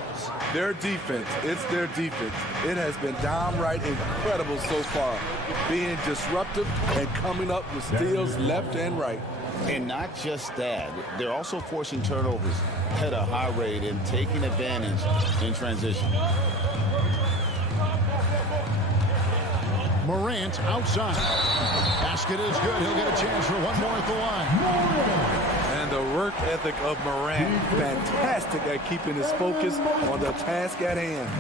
Their defense, it's their defense. It has been downright incredible so far. Being disruptive and coming up with steals left and right. And not just that, they're also forcing turnovers at a high rate and taking advantage in transition. Morant outside. Basket is good. He'll get a chance for one more at the line. And the work ethic of Morant, fantastic at keeping his focus on the task at hand.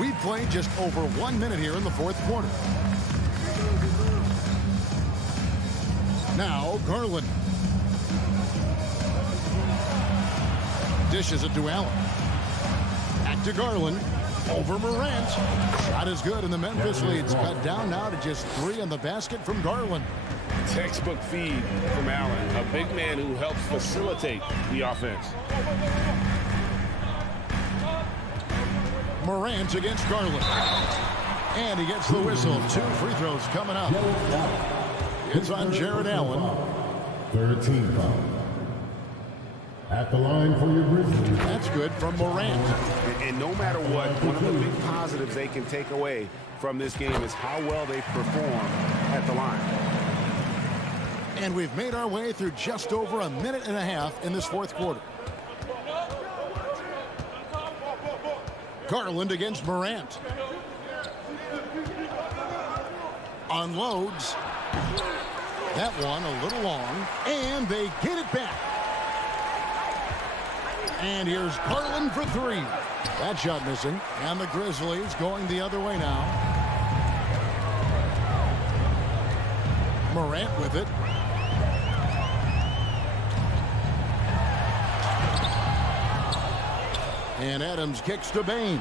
We've played just over 1 minute here in the fourth quarter. Now Garland. Dishes it to Allen. Back to Garland. Over Morant. Shot is good, and the Memphis lead's cut down now to just 3 on the basket from Garland. Textbook feed from Allen, a big man who helps facilitate the offense. Morant against Garland. And he gets the whistle. 2 free throws coming up. It's on Jared Allen. 13 foul. At the line for your Grizzlies. That's good from Morant. And no matter what, one of the big positives they can take away from this game is how well they perform at the line. And we've made our way through just over a minute and a half in this fourth quarter. Garland against Morant. Unloads. That one a little long. And they get it back. And here's Garland for 3. That shot missing. And the Grizzlies going the other way now. Morant with it. And Adams kicks to Bain.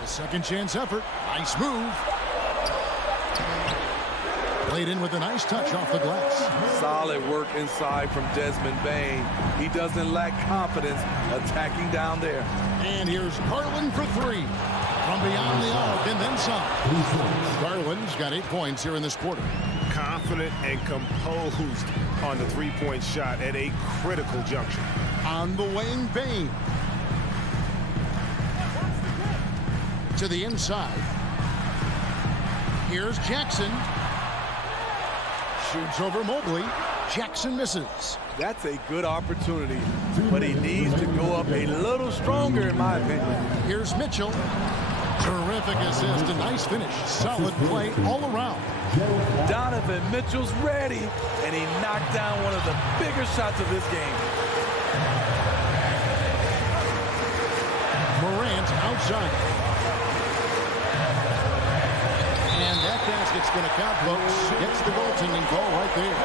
The second chance effort. Nice move. Played in with a nice touch off the glass. Solid work inside from Desmond Bain. He doesn't lack confidence attacking down there. And here's Garland for 3. From beyond the arc and then some. Garland's got 8 points here in this quarter. Confident and composed on the three-point shot at a critical juncture. On the wing, Bain. To the inside. Here's Jackson. Shoots over Mobley. Jackson misses. That's a good opportunity, but he needs to go up a little stronger, in my opinion. Here's Mitchell. Terrific assist, a nice finish. Solid play all around. Donovan Mitchell's ready, and he knocked down one of the bigger shots of this game. Morant outside. And that basket's going to count, folks. Gets the goaltending goal right there.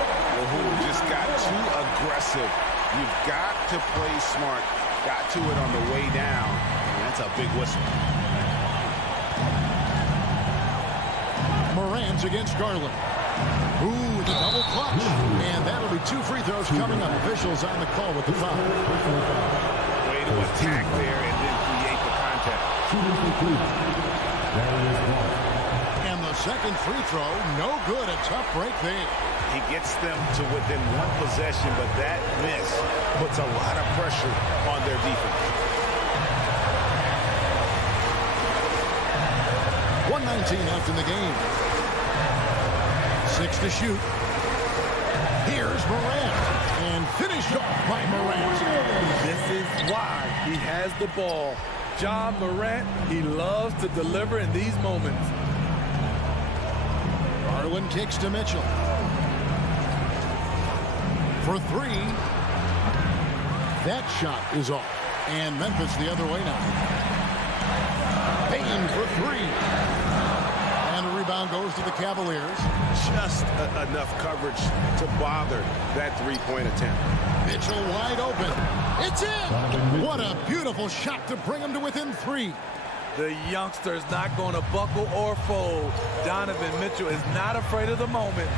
Well, just got too aggressive. You've got to play smart. Got to it on the way down. And that's a big whistle. Morant against Garland. Ooh, the double clutch. And that'll be 2 free throws coming up. Officials on the call with the foul. Way to attack there and then create the contact. And the second free throw. No good. A tough break there. He gets them to within one possession, but that miss puts a lot of pressure on their defense. 1:19 left in the game. 6 to shoot. Here's Morant. And finished off by Morant. This is why he has the ball. Ja Morant, he loves to deliver in these moments. Garland kicks to Mitchell. For 3. That shot is off. And Memphis the other way now. Payne for 3. And a rebound goes to the Cavaliers. Just enough coverage to bother that three-point attempt. Mitchell wide open. It's in! What a beautiful shot to bring him to within 3. The youngster is not going to buckle or fold. Donovan Mitchell is not afraid of the moment.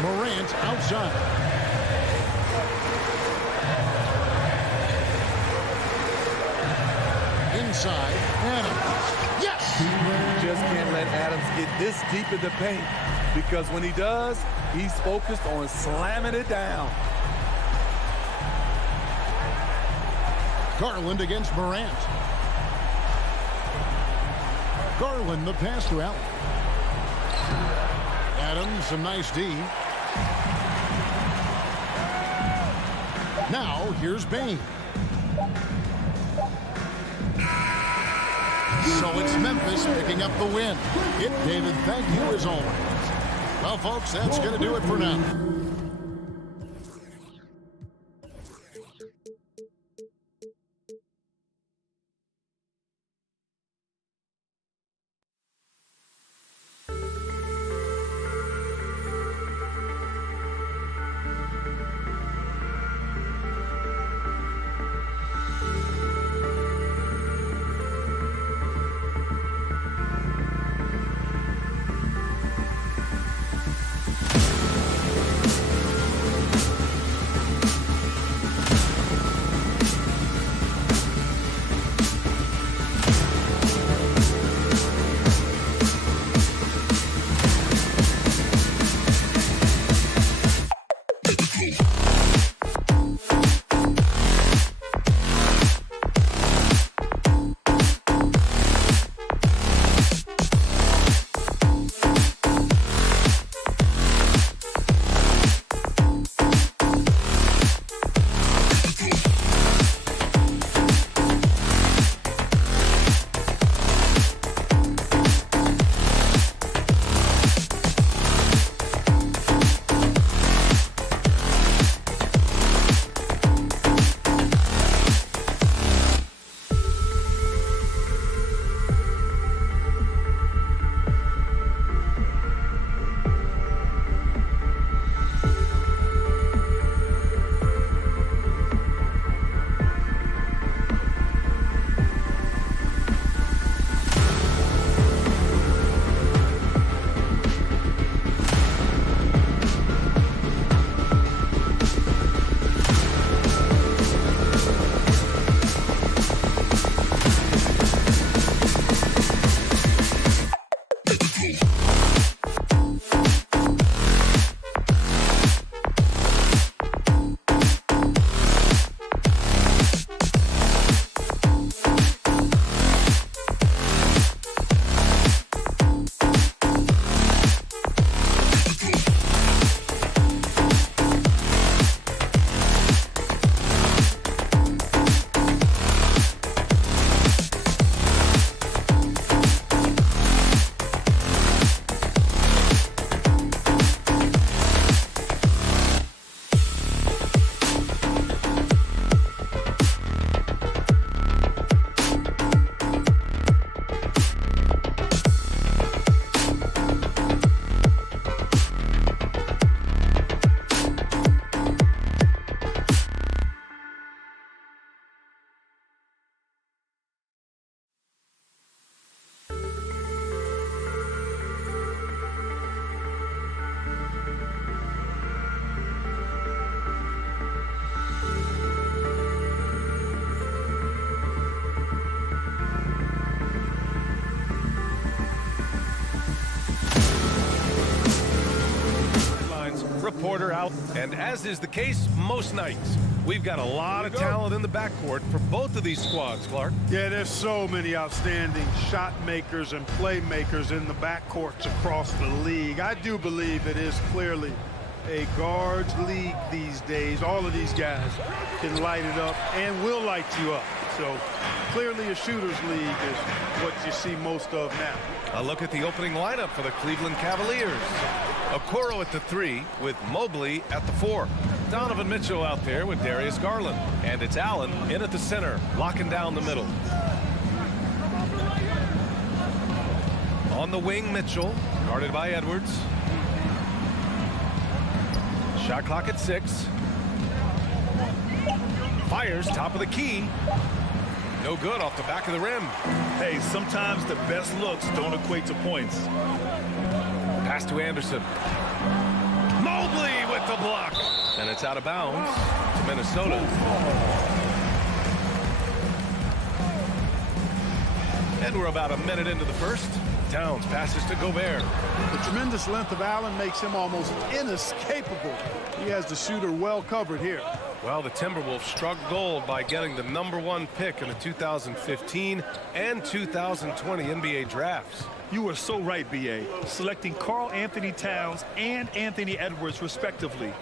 Morant outside. Inside, Adams. Yes! Just can't let Adams get this deep in the paint, because when he does, he's focused on slamming it down. Garland against Morant. Garland the pass to Allen. Adams, some nice D. Now, here's Bane. So it's Memphis picking up the win. David, thank you as always. Well, folks, that's going to do it for now. Porter out, and as is the case most nights, we've got a lot of talent in the backcourt for both of these squads, Clark. Yeah, there's so many outstanding shot makers and playmakers in the backcourts across the league. I do believe it is clearly a guards league these days. All of these guys can light it up and will light you up. So clearly a shooter's league is what you see most of now. A look at the opening lineup for the Cleveland Cavaliers. Okoro at the 3 with Mobley at the 4. Donovan Mitchell out there with Darius Garland. And it's Allen in at the center, locking down the middle. On the wing, Mitchell, guarded by Edwards. Shot clock at 6. Fires top of the key. No good off the back of the rim. Hey, sometimes the best looks don't equate to points. Pass to Anderson. Mobley with the block. And it's out of bounds to Minnesota. And we're about a minute into the first. Towns passes to Gobert. The tremendous length of Allen makes him almost inescapable. He has the shooter well covered here. Well, the Timberwolves struck gold by getting the #1 pick in the 2015 and 2020 NBA drafts. You were so right, B.A. Selecting Karl Anthony Towns and Anthony Edwards, respectively.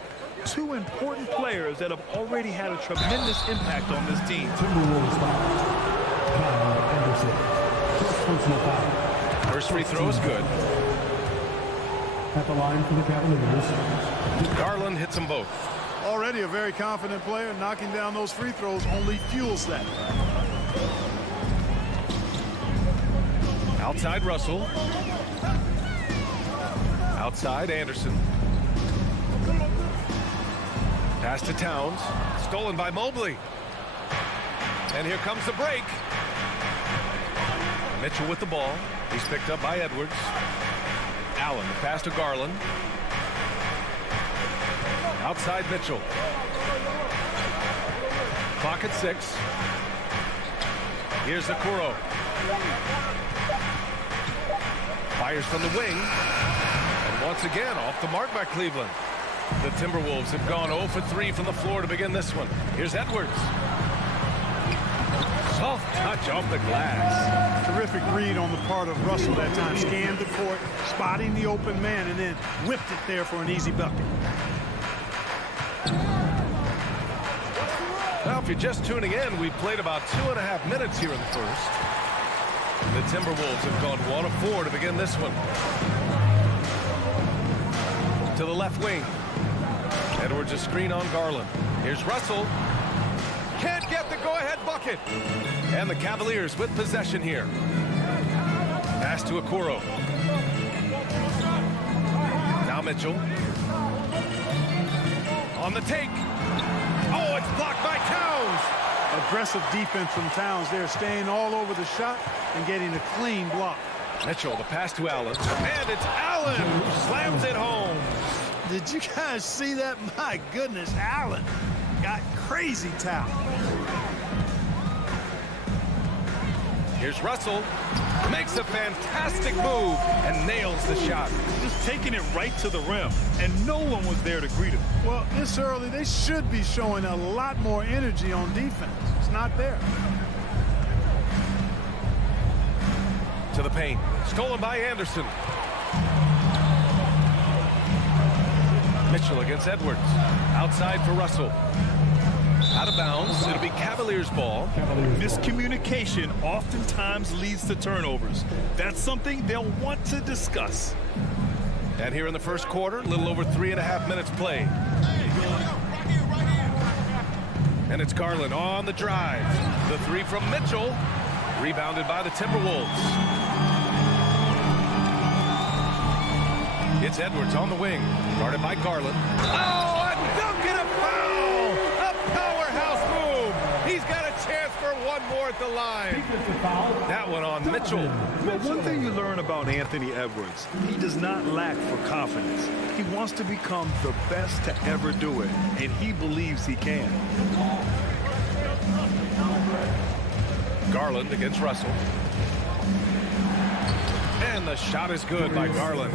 Two important players that have already had a tremendous impact on this team. Timberwolves foul. Kyle Anderson. First personal foul. First free throw is good. At the line for the Cavaliers. Garland hits them both. Already a very confident player. Knocking down those free throws only fuels that. Outside Russell. Outside Anderson. Pass to Towns. Stolen by Mobley. And here comes the break. Mitchell with the ball. He's picked up by Edwards. Allen, the pass to Garland. Outside Mitchell. Clock at 6. Here's Okoro. Fires from the wing. And once again, off the mark by Cleveland. The Timberwolves have gone 0 for 3 from the floor to begin this one. Here's Edwards. Soft touch off the glass. Terrific read on the part of Russell that time. Scanned the court, spotting the open man, and then whipped it there for an easy bucket. Well, if you're just tuning in, we've played about 2.5 minutes here in the first. The Timberwolves have gone 1 of 4 to begin this one. To the left wing. Edwards a screen on Garland. Here's Russell. Can't get the go-ahead bucket. And the Cavaliers with possession here. Pass to Okoro. Now Mitchell. On the take. Oh, it's blocked by Towns. Aggressive defense from Towns there, staying all over the shot and getting a clean block. Mitchell, the pass to Allen. And it's Allen who slams it home. Did you guys see that? My goodness, Allen got crazy talent. Here's Russell. Makes a fantastic move and nails the shot. Just taking it right to the rim, and no one was there to greet him. Well, this early, they should be showing a lot more energy on defense. It's not there. To the paint. Stolen by Anderson. Mitchell against Edwards. Outside for Russell. Out of bounds. It'll be Cavaliers ball. Miscommunication oftentimes leads to turnovers. That's something they'll want to discuss. And here in the first quarter, a little over 3.5 minutes played. And it's Garland on the drive. The 3 from Mitchell. Rebounded by the Timberwolves. It's Edwards on the wing. Guarded by Garland. Oh, a dunk and a foul! A powerhouse move! He's got a chance for one more at the line. That one on Mitchell. Well, one thing you learn about Anthony Edwards, he does not lack for confidence. He wants to become the best to ever do it, and he believes he can. Garland against Russell. And the shot is good by Garland.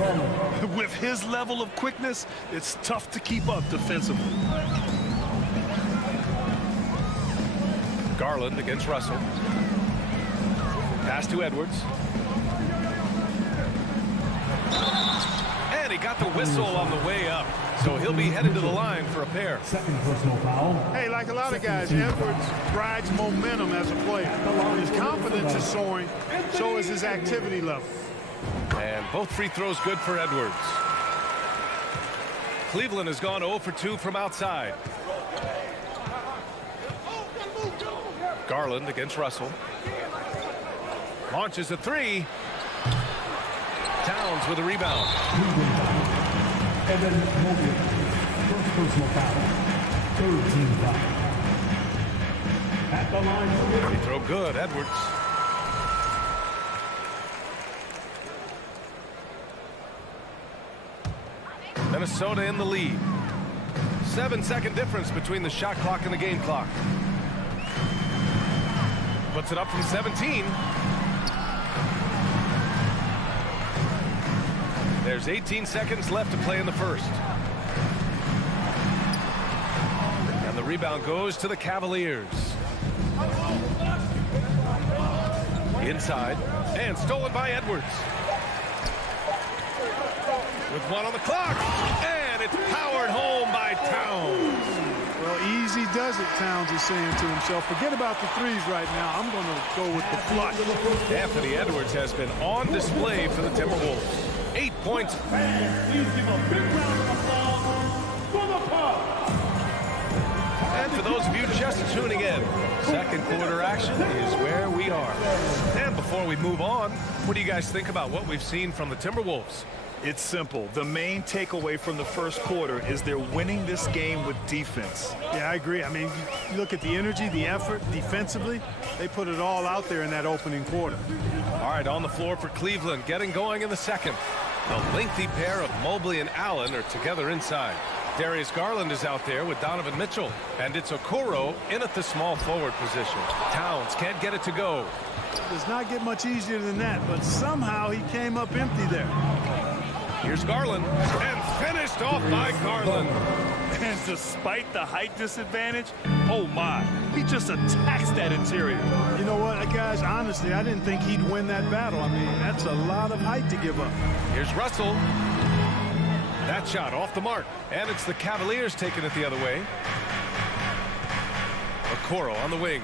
With his level of quickness, it's tough to keep up defensively. Garland against Russell. Pass to Edwards. And he got the whistle on the way up. So he'll be headed to the line for a pair. Second personal foul. Hey, like a lot of guys, Edwards rides momentum as a player. His confidence is soaring, so is his activity level. And both free throws good for Edwards. Cleveland has gone 0 for 2 from outside. Garland against Russell. Launches a three. Towns with a rebound. Evan Mobley, first personal foul, third team foul. At the line. Free throw good, Edwards. Minnesota in the lead. 7-second difference between the shot clock and the game clock. Puts it up from 17. There's 18 seconds left to play in the first. And the rebound goes to the Cavaliers. Inside. And stolen by Edwards. With one on the clock. And it's powered home by Towns. Well, easy does it, Towns is saying to himself. Forget about the threes right now. I'm going to go with the flush. Anthony Edwards has been on display for the Timberwolves. 8 points. Please give a big round of applause for the Pop. And for those of you just tuning in, second quarter action is where we are. And before we move on, what do you guys think about what we've seen from the Timberwolves? It's simple. The main takeaway from the first quarter is they're winning this game with defense. Yeah, I agree. I mean, you look at the energy, the effort, defensively, they put it all out there in that opening quarter. All right, on the floor for Cleveland, getting going in the second. A lengthy pair of Mobley and Allen are together inside. Darius Garland is out there with Donovan Mitchell. And it's Okoro in at the small forward position. Towns can't get it to go. It does not get much easier than that, but somehow he came up empty there. Here's Garland, and finished off by Garland. And despite the height disadvantage, oh my, he just attacks that interior. You know what, guys, honestly, I didn't think he'd win that battle. I mean, that's a lot of height to give up. Here's Russell. That shot off the mark, and it's the Cavaliers taking it the other way. Okoro on the wing.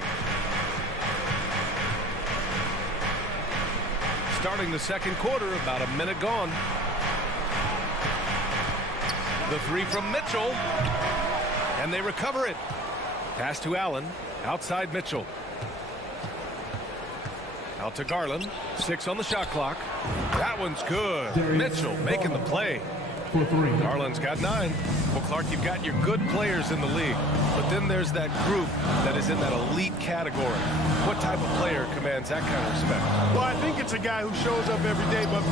Starting the second quarter, about a minute gone. The three from Mitchell, and they recover it. Pass to Allen, outside Mitchell. Out to Garland, 6 on the shot clock. That one's good. Mitchell making the play. Garland's got 9. Well, Clark, you've got your good players in the league, but then there's that group that is in that elite category. What type of player commands that kind of respect? Well, I think it's a guy who shows up every day but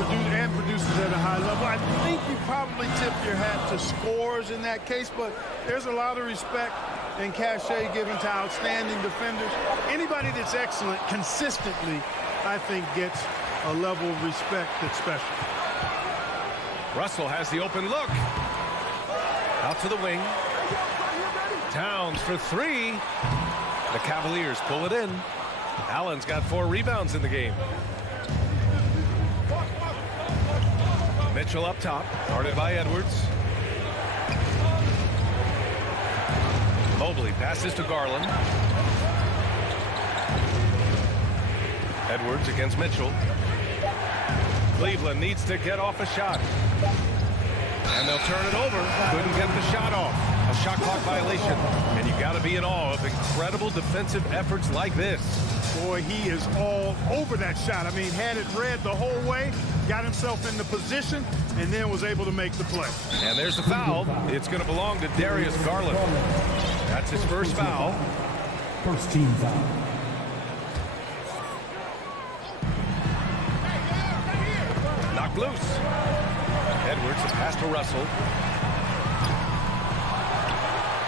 produces at a high level. I think you probably tip your hat to scores in that case, but there's a lot of respect and cachet given to outstanding defenders. Anybody that's excellent consistently, I think, gets a level of respect that's special. Russell has the open look. Out to the wing. Towns for 3. The Cavaliers pull it in. Allen's got 4 rebounds in the game. Mitchell up top, guarded by Edwards. Mobley passes to Garland. Edwards against Mitchell. Cleveland needs to get off a shot. And they'll turn it over. Couldn't get the shot off. A shot clock violation. And you got to be in awe of incredible defensive efforts like this. Boy, he is all over that shot. I mean, had it read the whole way, got himself in the position, and then was able to make the play. And there's the foul. It's going to belong to Darius Garland. That's his first foul. First team foul. Knocked loose. Edwards has passed to Russell.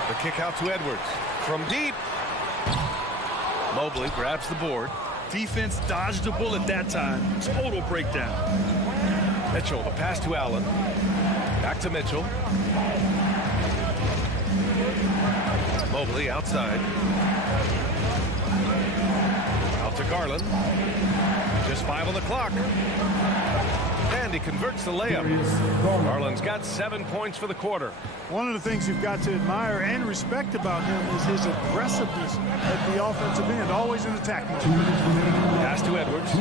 The kick out to Edwards. From deep. Mobley grabs the board. Defense dodged the bullet that time. Total breakdown. Mitchell, a pass to Allen. Back to Mitchell. Mobley outside. Out to Garland. Just 5 on the clock. And he converts the layup. Garland's got 7 points for the quarter. One of the things you've got to admire and respect about him is his aggressiveness at the offensive end, always in attack mode. Pass to Edwards.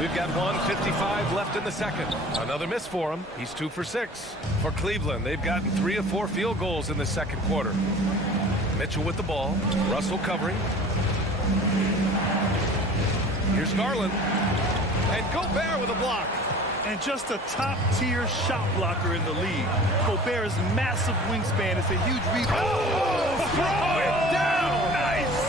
We've got 1:55 left in the second. Another miss for him. He's 2 for 6. For Cleveland, they've gotten 3 of 4 field goals in the second quarter. Mitchell with the ball. Russell covering. Here's Garland. And Gobert with a block. And just a top-tier shot blocker in the league. Gobert's massive wingspan is a huge rebound. Oh, throw it down! Nice!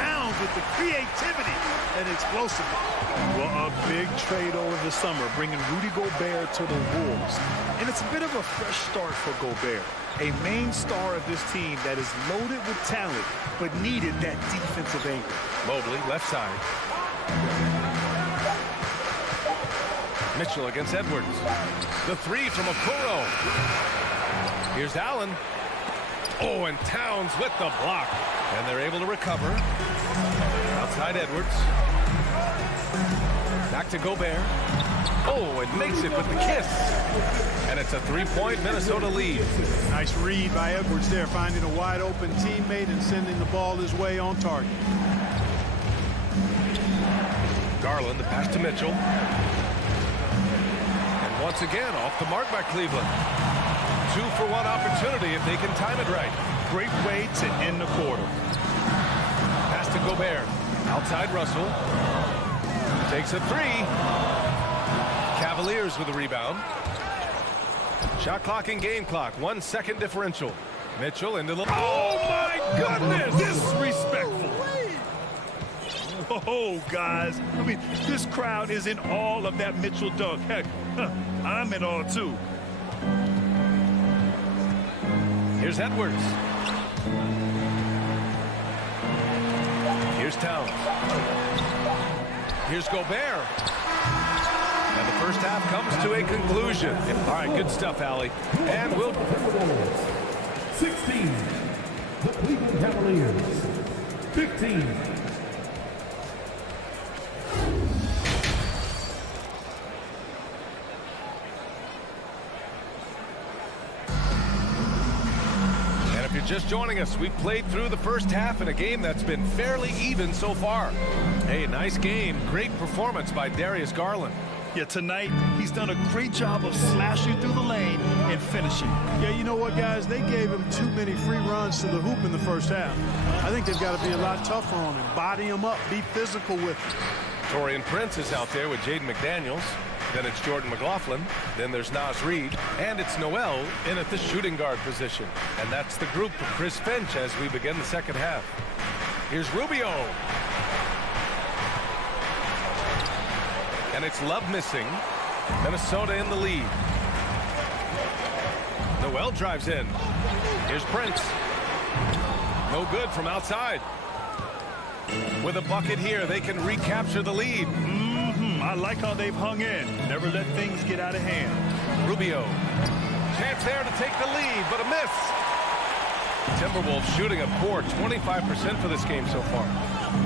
Pounds with the creativity and explosiveness. Well, a big trade over the summer, bringing Rudy Gobert to the Wolves. And it's a bit of a fresh start for Gobert. A main star of this team that is loaded with talent, but needed that defensive anchor. Mobley, left side. Mitchell against Edwards. The 3 from Okoro. Here's Allen. Oh, and Towns with the block. And they're able to recover. Outside Edwards. Back to Gobert. Oh, and makes it with the kiss. And it's a 3-point Minnesota lead. Nice read by Edwards there, finding a wide open teammate and sending the ball his way on target. Garland, the pass to Mitchell. And once again, off the mark by Cleveland. 2-for-1 opportunity if they can time it right. Great way to end the quarter. Pass to Gobert. Outside Russell. Takes a 3. Cavaliers with a rebound. Shot clock and game clock. 1 second differential. Mitchell into the... Oh, my goodness! Disrespectful. Oh, guys. I mean, this crowd is in awe of that Mitchell dunk. Heck, I'm in awe, too. Here's Edwards. Here's Towns. Here's Gobert. And the first half comes to a conclusion. All right, good stuff, Allie. And we'll... 16, the Cleveland Cavaliers. 15. If you're just joining us, we've played through the first half in a game that's been fairly even so far. Hey, nice game. Great performance by Darius Garland. Yeah, tonight, he's done a great job of slashing through the lane and finishing. Yeah, you know what, guys? They gave him too many free runs to the hoop in the first half. I think they've got to be a lot tougher on him. Body him up. Be physical with him. Torian Prince is out there with Jaden McDaniels. Then it's Jordan McLaughlin. Then there's Naz Reid. And it's Noel in at the shooting guard position. And that's the group for Chris Finch as we begin the second half. Here's Rubio. And it's Love missing. Minnesota in the lead. Noel drives in. Here's Prince. No good from outside. With a bucket here, they can recapture the lead. I like how they've hung in. Never let things get out of hand. Rubio. Chance there to take the lead, but a miss. Timberwolves shooting a poor 25% for this game so far.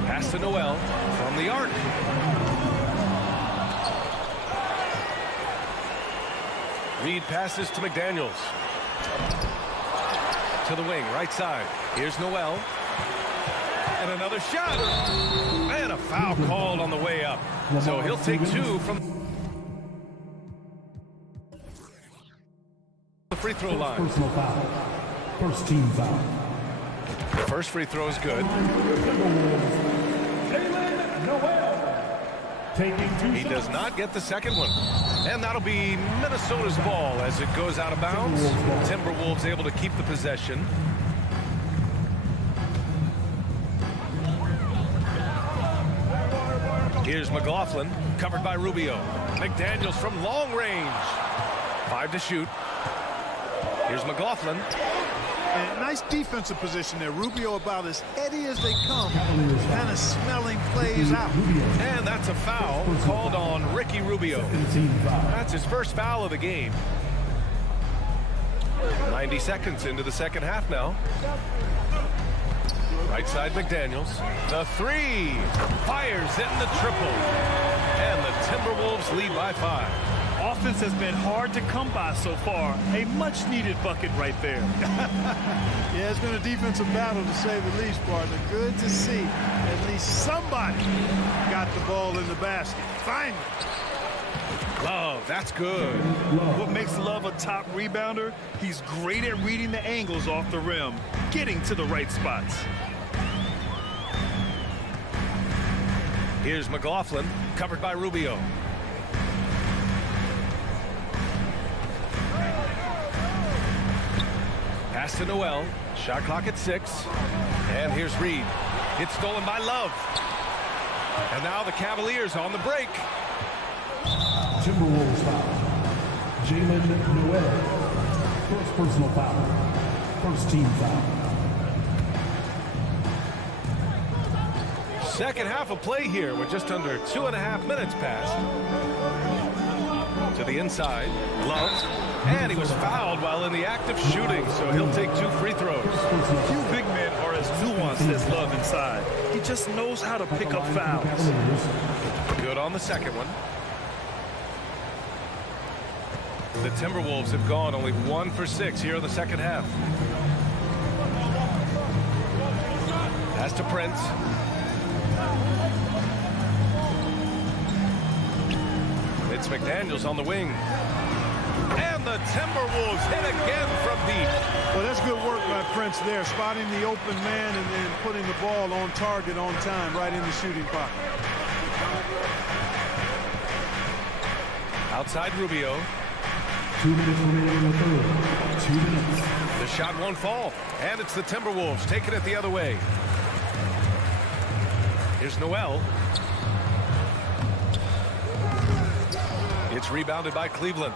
Pass to Noel from the arc. Reed passes to McDaniels. To the wing, right side. Here's Noel. And another shot. And a foul called on the way up. So he'll take 2 from the free throw line. Personal foul. First team foul. First free throw is good. He does not get the second one. And that'll be Minnesota's ball as it goes out of bounds. Timberwolves able to keep the possession. Here's McLaughlin, covered by Rubio. McDaniels from long range. 5 to shoot. Here's McLaughlin. And nice defensive position there. Rubio about as heady as they come, kind of smelling plays out. And that's a foul called on Ricky Rubio. That's his first foul of the game. 90 seconds into the second half now. Right side McDaniels. The three. Fires in the triple. And the Timberwolves lead by 5. Offense has been hard to come by so far. A much-needed bucket right there. Yeah, it's been a defensive battle, to say the least, partner. Good to see at least somebody got the ball in the basket. Finally. Love, that's good. What makes Love a top rebounder? He's great at reading the angles off the rim, getting to the right spots. Here's McLaughlin, covered by Rubio. Pass to Noel. Shot clock at 6. And here's Reed. It's stolen by Love. And now the Cavaliers on the break. Timberwolves foul. Jalen Noel. First personal foul. First team foul. Second half of play here with just under 2.5 minutes passed. To the inside. Love. And he was fouled while in the act of shooting, so he'll take 2 free throws. Few big men are as nuanced as Love inside. He just knows how to pick up fouls. Good on the second one. The Timberwolves have gone only 1 for 6 here in the second half. Pass to Prince. It's McDaniels on the wing. And the Timberwolves hit again from deep. Well, that's good work by Prince there, spotting the open man and then putting the ball on target on time right in the shooting pocket. Outside Rubio. 2 minutes remaining in the third. 2 minutes. The shot won't fall. And it's the Timberwolves taking it the other way. Here's Noel. It's rebounded by Cleveland.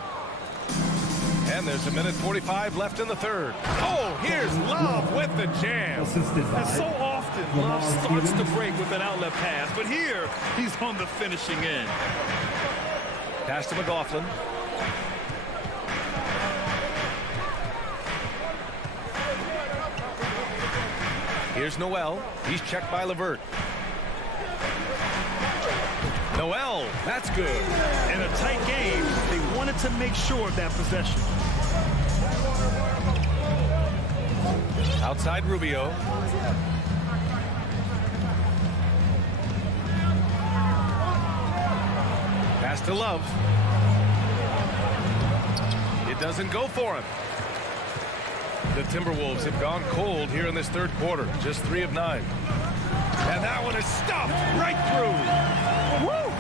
And there's 1:45 left in the third. Oh, here's Love with the jam. And so often, Love starts the break with an outlet pass, but here, he's on the finishing end. Pass to McLaughlin. Here's Noel. He's checked by LeVert. Noel, that's good. In a tight game, they wanted to make sure of that possession. Outside Rubio. Pass to Love. It doesn't go for him. The Timberwolves have gone cold here in this third quarter. Just 3 of 9. And that one is stuffed right through. Woo!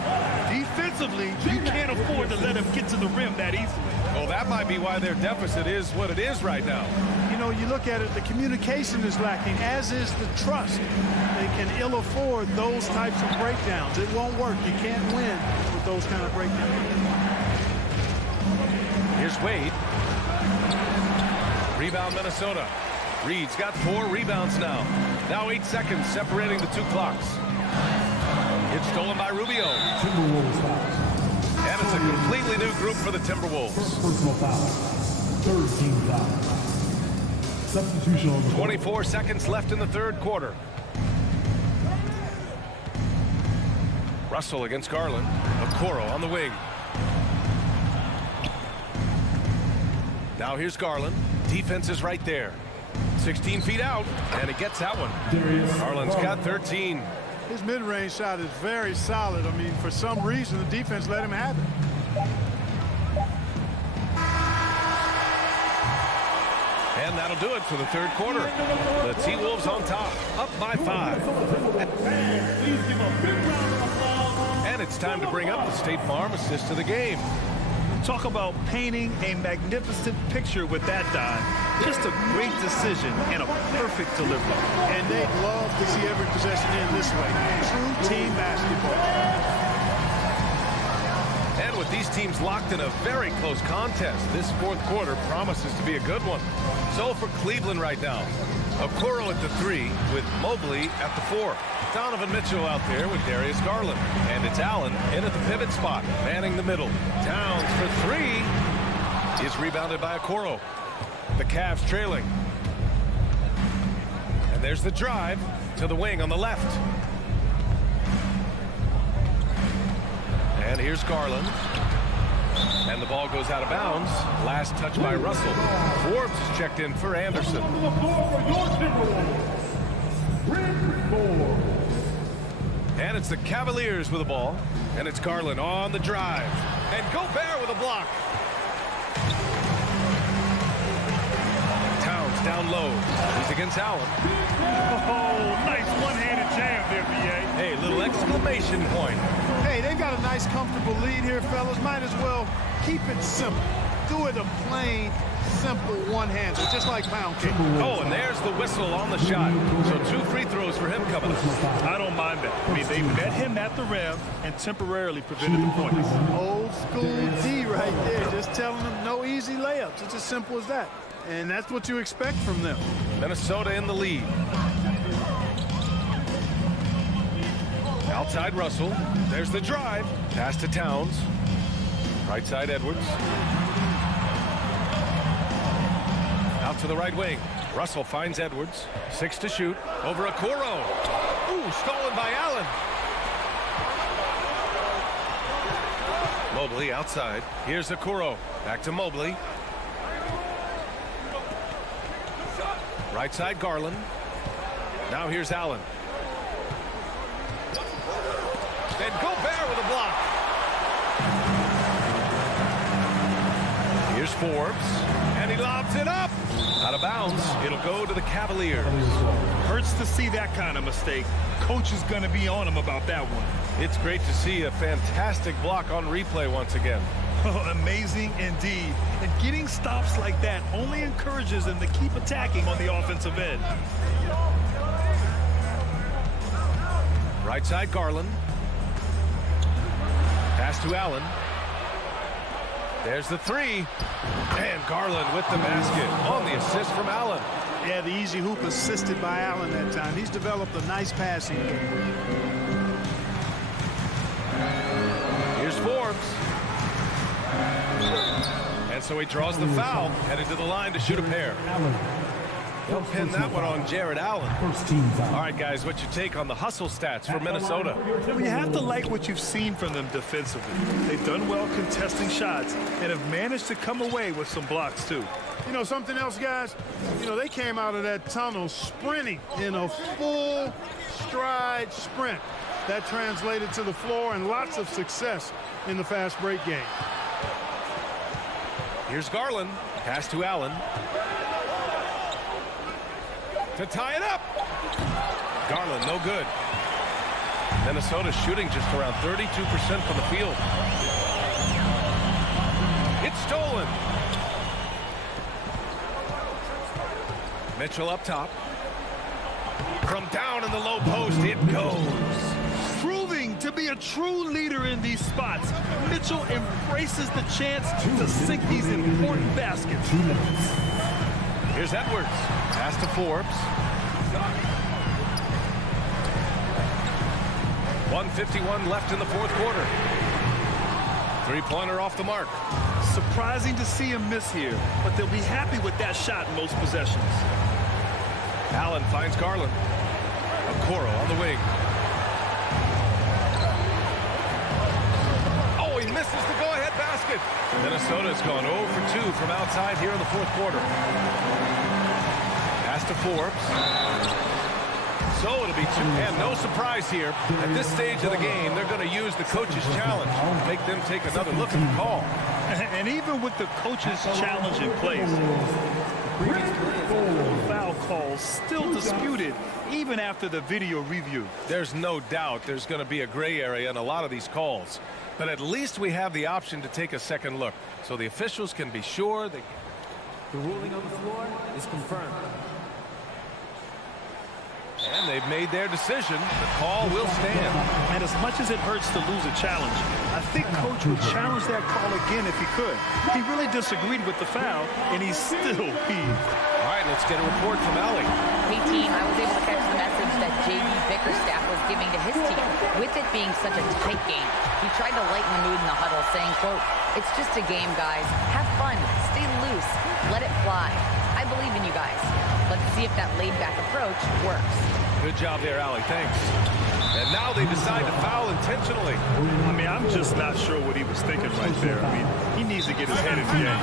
Defensively, you can't afford to let him get to the rim that easily. Well, that might be why their deficit is what it is right now. You know, you look at it, the communication is lacking, as is the trust. They can ill afford those types of breakdowns. It won't work. You can't win with those kind of breakdowns. Here's Wade. Rebound Minnesota. Reed's got 4 rebounds now. Now 8 seconds separating the 2 clocks. It's stolen by Rubio. Timberwolves foul. And it's a completely new group for the Timberwolves. First personal foul. Third team foul. Substitution on the 24 seconds left in the third quarter. Russell against Garland. Okoro on the wing. Now here's Garland. Defense is right there. 16 feet out, and he gets that one. Garland's got 13. His mid-range shot is very solid. I mean, for some reason, the defense let him have it. And that'll do it for the third quarter. The T-Wolves on top, up by 5. And it's time to bring up the State Farm assist to the game. Talk about painting a magnificent picture with that dive. Just a great decision and a perfect delivery. And they'd love to see every possession in this way. True team basketball. And with these teams locked in a very close contest, this fourth quarter promises to be a good one. So for Cleveland right now, Okoro at the 3 with Mobley at the 4. Donovan Mitchell out there with Darius Garland. And it's Allen in at the pivot spot, manning the middle. Towns for 3 is rebounded by Okoro. The Cavs trailing. And there's the drive to the wing on the left. And here's Garland. And the ball goes out of bounds. Last touch by Russell. Forbes is checked in for Anderson. And it's the Cavaliers with the ball. And it's Garland on the drive. And Gobert with a block. Towns down low. He's against Allen. Oh, nice one-handed jam there, B.A. Hey, little exclamation point. Hey, they've got a nice, comfortable lead here, fellas. Might as well keep it simple. Do it a plain, simple one-hander, just like pound cake. Oh, and there's the whistle on the shot. So 2 free throws for him coming up. I don't mind that. I mean, they met him at the rim and temporarily prevented the points. Old school D right there, just telling them no easy layups. It's as simple as that. And that's what you expect from them. Minnesota in the lead. Outside Russell. There's the drive. Pass to Towns. Right side Edwards. Out to the right wing. Russell finds Edwards. 6 to shoot. Over Okoro. Ooh, stolen by Allen. Mobley outside. Here's Okoro. Back to Mobley. Right side Garland. Now here's Allen. And Gobert with a block. Here's Forbes. And he lobs it up. Out of bounds. It'll go to the Cavaliers. Hurts to see that kind of mistake. Coach is going to be on him about that one. It's great to see a fantastic block on replay once again. Oh, amazing indeed. And getting stops like that only encourages them to keep attacking on the offensive end. Right side Garland. Pass to Allen. There's the 3. And Garland with the basket on the assist from Allen. Yeah, the easy hoop assisted by Allen that time. He's developed a nice passing game. Here's Forbes. And so he draws the foul, headed to the line to shoot a pair. He'll pin that one on Jared Allen. All right, guys, what's your take on the hustle stats for Minnesota? Well, you have to like what you've seen from them defensively. They've done well contesting shots and have managed to come away with some blocks, too. You know, something else, guys? You know, they came out of that tunnel sprinting in a full stride sprint. That translated to the floor and lots of success in the fast break game. Here's Garland. Pass to Allen. To tie it up. Garland, no good. Minnesota shooting just around 32% from the field. It's stolen. Mitchell up top. From down in the low post, it goes. Proving to be a true leader in these spots, Mitchell embraces the chance to sink these important baskets. Here's Edwards. Pass to Forbes. 1:51 left in the fourth quarter. Three-pointer off the mark. Surprising to see him miss here, but they'll be happy with that shot in most possessions. Allen finds Garland. Okoro on the wing. Oh, he misses the go-ahead basket. Minnesota's gone 0 for 2 from outside here in the fourth quarter. Pass to Forbes. So it'll be 2. And no surprise here. At this stage of the game, they're going to use the coach's challenge. Make them take another look at the call. And even with the coach's challenge in place, foul calls still disputed even after the video review. There's no doubt there's going to be a gray area in a lot of these calls. But at least we have the option to take a second look so the officials can be sure that the ruling on the floor is confirmed. And they've made their decision. The call will stand. And as much as it hurts to lose a challenge, I think Coach would challenge that call again if he could. He really disagreed with the foul, and he's still peeved. All right, let's get a report from Allie. Hey, team, I was able to catch the message that J.B. Bickerstaff was giving to his team. With it being such a tight game, he tried to lighten the mood in the huddle, saying, quote, "It's just a game, guys. Have fun. Stay loose. Let it fly. I believe in you guys. Let's see if that laid-back approach works." Good job there, Allie. Thanks. And now they decide to foul intentionally. I mean, I'm just not sure what he was thinking right there. I mean, he needs to get his head in the game.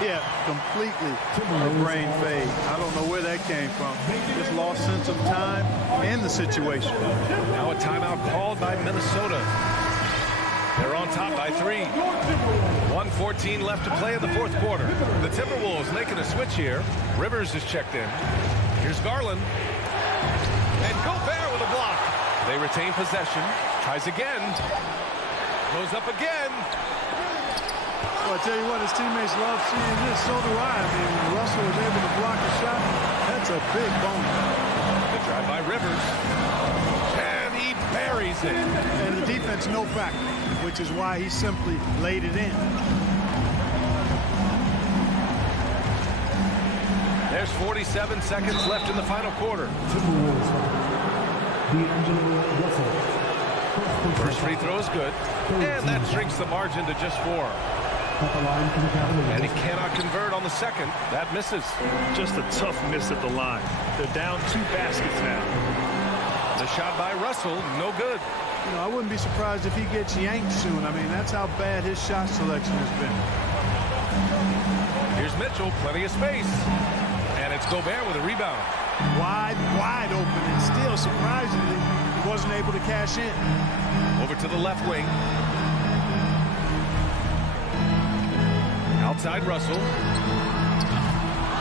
Yeah, completely a brain fade. I don't know where that came from. Just lost sense of time and the situation. Now a timeout called by Minnesota. They're on top by 3. 1:14 left to play in the fourth quarter. The Timberwolves making a switch here. Rivers is checked in. Here's Garland. And Gobert with a block. They retain possession. Tries again. Goes up again. Well, I tell you what, his teammates love seeing this. So do I. I mean, when Russell was able to block a shot, that's a big bonus. The drive by Rivers. And he buries it. And the defense no factor, which is why he simply laid it in. There's 47 seconds left in the final quarter. First free throw is good. And that shrinks the margin to just 4. And he cannot convert on the second. That misses. Just a tough miss at the line. They're down 2 baskets now. The shot by Russell, no good. You know, I wouldn't be surprised if he gets yanked soon. I mean, that's how bad his shot selection has been. Here's Mitchell, plenty of space. And it's Gobert with a rebound. Wide open, and still, surprisingly, he wasn't able to cash in. Over to the left wing. Outside Russell.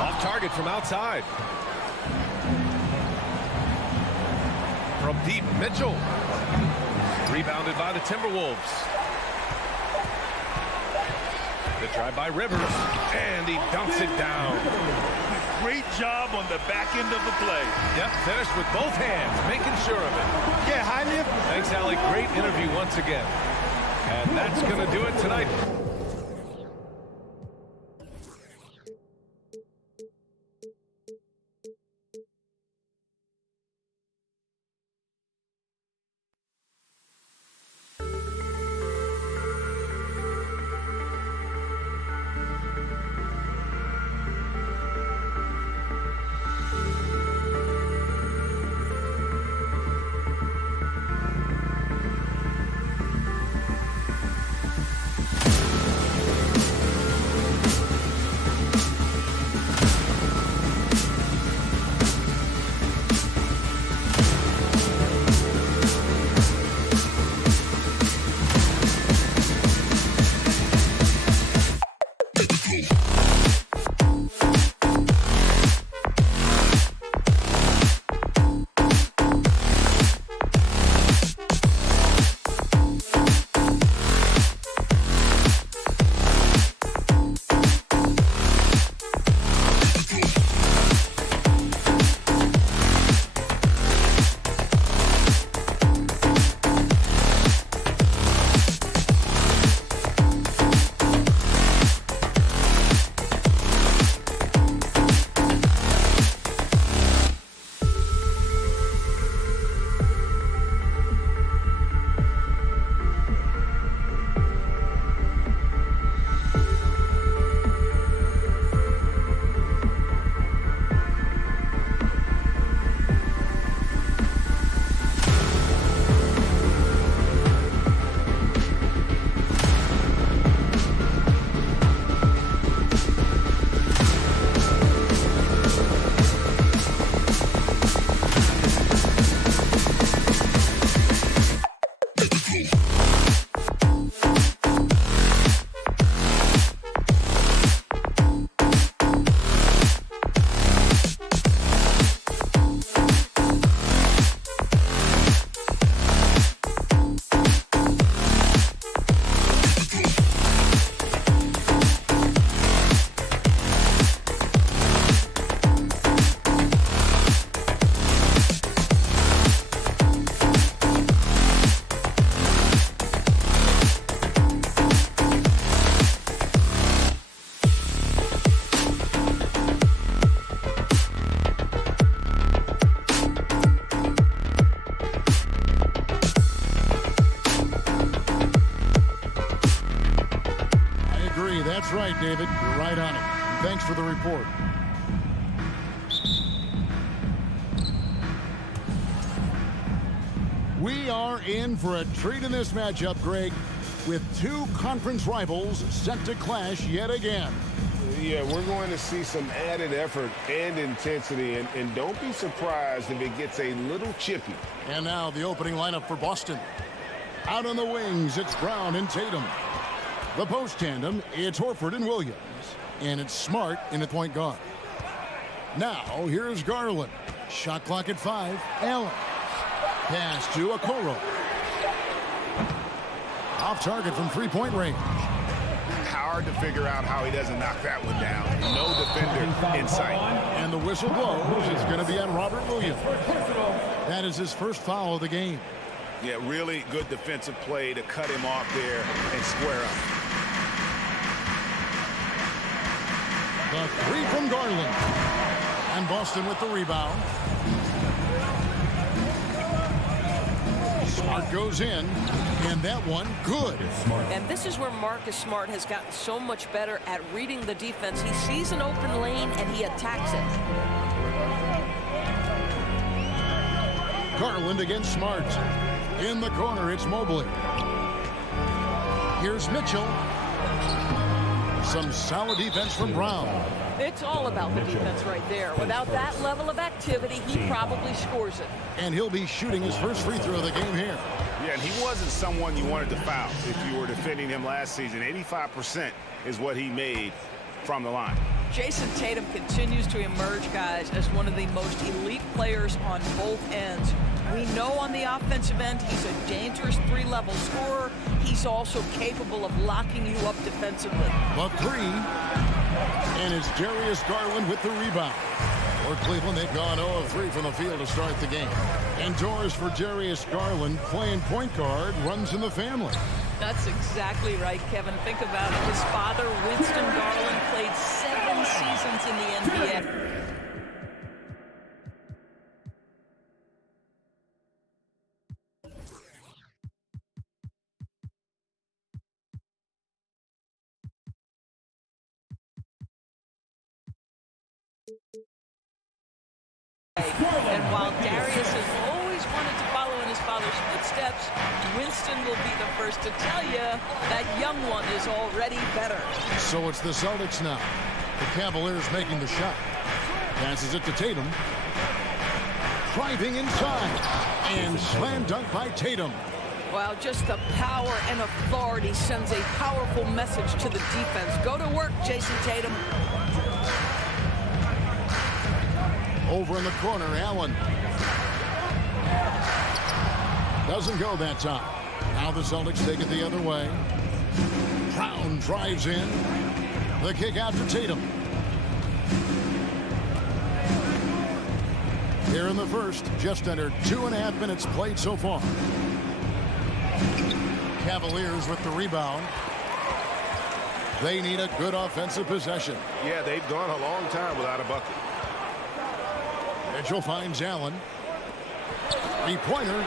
Off target from outside. From deep, Mitchell. Rebounded by the Timberwolves. The drive by Rivers. And he dumps it down. Great job on the back end of the play. Yep, finished with both hands, making sure of it. Yeah, highly. Thanks, Allie. Great interview once again. And that's going to do it tonight. right, David. You're right on it. Thanks for the report. We are in for a treat in this matchup, Greg, with two conference rivals set to clash yet again. Yeah, we're going to see some added effort and intensity, and don't be surprised if it gets a little chippy. And now the opening lineup for Boston. Out on the wings, it's Brown and Tatum. The post tandem, it's Horford and Williams. And it's Smart in at point guard. Now, here's Garland. Shot clock at 5. Allen. Pass to Okoro. Off target from three-point range. Hard to figure out how he doesn't knock that one down. No defender in sight. And the whistle blows. It's going to be on Robert Williams. That is his first foul of the game. Yeah, really good defensive play to cut him off there and square up. The three from Garland. And Boston with the rebound. Smart goes in, and that one good. And this is where Marcus Smart has gotten so much better at reading the defense. He sees an open lane, and he attacks it. Garland against Smart. In the corner, it's Mobley. Here's Mitchell. Some solid defense from Brown. It's all about the defense right there. Without that level of activity, he probably scores it. And he'll be shooting his first free throw of the game here. Yeah, and he wasn't someone you wanted to foul if you were defending him last season. 85% is what he made from the line. Jason Tatum continues to emerge, guys, as one of the most elite players on both ends. We know on the offensive end, he's a dangerous three-level scorer. He's also capable of locking you up defensively. The three. And it's Darius Garland with the rebound. For Cleveland, they've gone 0 of 3 from the field to start the game. Indoors for Darius Garland, playing point guard, runs in the family. That's exactly right, Kevin. Think about it. His father, Winston Garland, played 7 seasons in the NBA. And while Darius has always wanted to follow in his father's footsteps, Winston will be the first to tell you that young one is already better. So it's the Celtics now. The Cavaliers making the shot. Passes it to Tatum. Driving inside. And slam dunk by Tatum. Well, just the power and authority sends a powerful message to the defense. Go to work, Jason Tatum. Over in the corner, Allen. Doesn't go that time. Now the Celtics take it the other way. Brown drives in. The kick out to Tatum. Here in the first, just under 2.5 minutes played so far. Cavaliers with the rebound. They need a good offensive possession. Yeah, they've gone a long time without a bucket. Mitchell finds Allen. Three-pointer.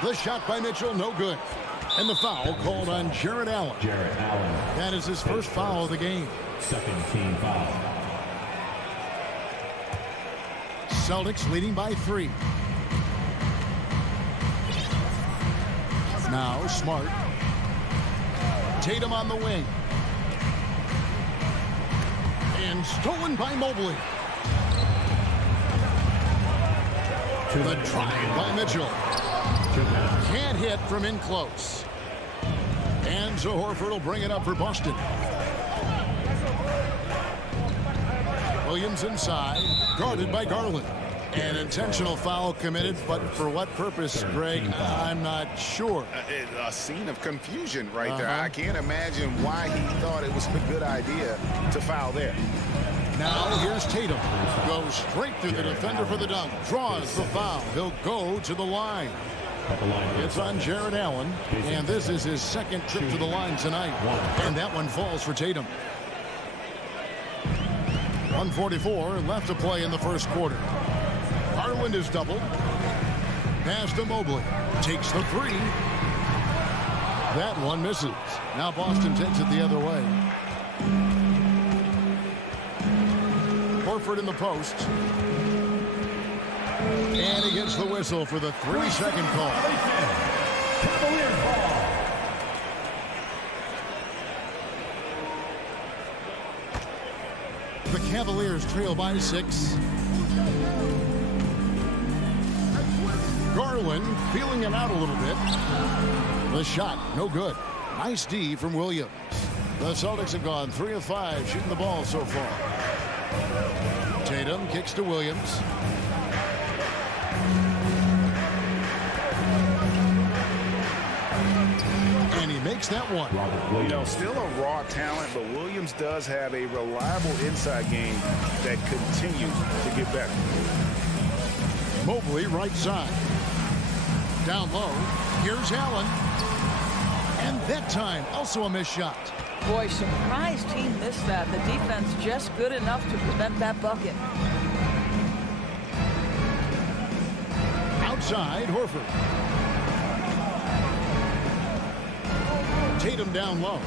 The shot by Mitchell, no good. And the foul called on Jarrett Allen. That is his first foul of the game. Second team foul. Celtics leading by 3. Now Smart. Tatum on the wing. And stolen by Mobley. The drive by Mitchell. Can't hit from in close. And so Horford will bring it up for Boston. Williams inside, guarded by Garland. An intentional foul committed, but for what purpose, Greg, I'm not sure. A scene of confusion right there. I can't imagine why he thought it was a good idea to foul there. Now here's Tatum. Goes straight through the defender for the dunk. Draws the foul. He'll go to the line. It's on Jarrett Allen, and this is his second trip to the line tonight. And that one falls for Tatum. 1:44 left to play in the first quarter. Garland is doubled. Pass to Mobley. Takes the three. That one misses. Now Boston takes it the other way. Horford in the post. And he gets the whistle for the 3-second call. Cavaliers ball. The Cavaliers trail by 6. Garland feeling it out a little bit. The shot, no good. Nice D from Williams. The Celtics have gone 3 of 5 shooting the ball so far. Tatum kicks to Williams. And he makes that one. You know, still a raw talent, but Williams does have a reliable inside game that continues to get better. Mobley right side. Down low. Here's Allen. And that time, also a missed shot. Boy, surprised he missed that. The defense just good enough to prevent that bucket. Outside, Horford. Tatum down low.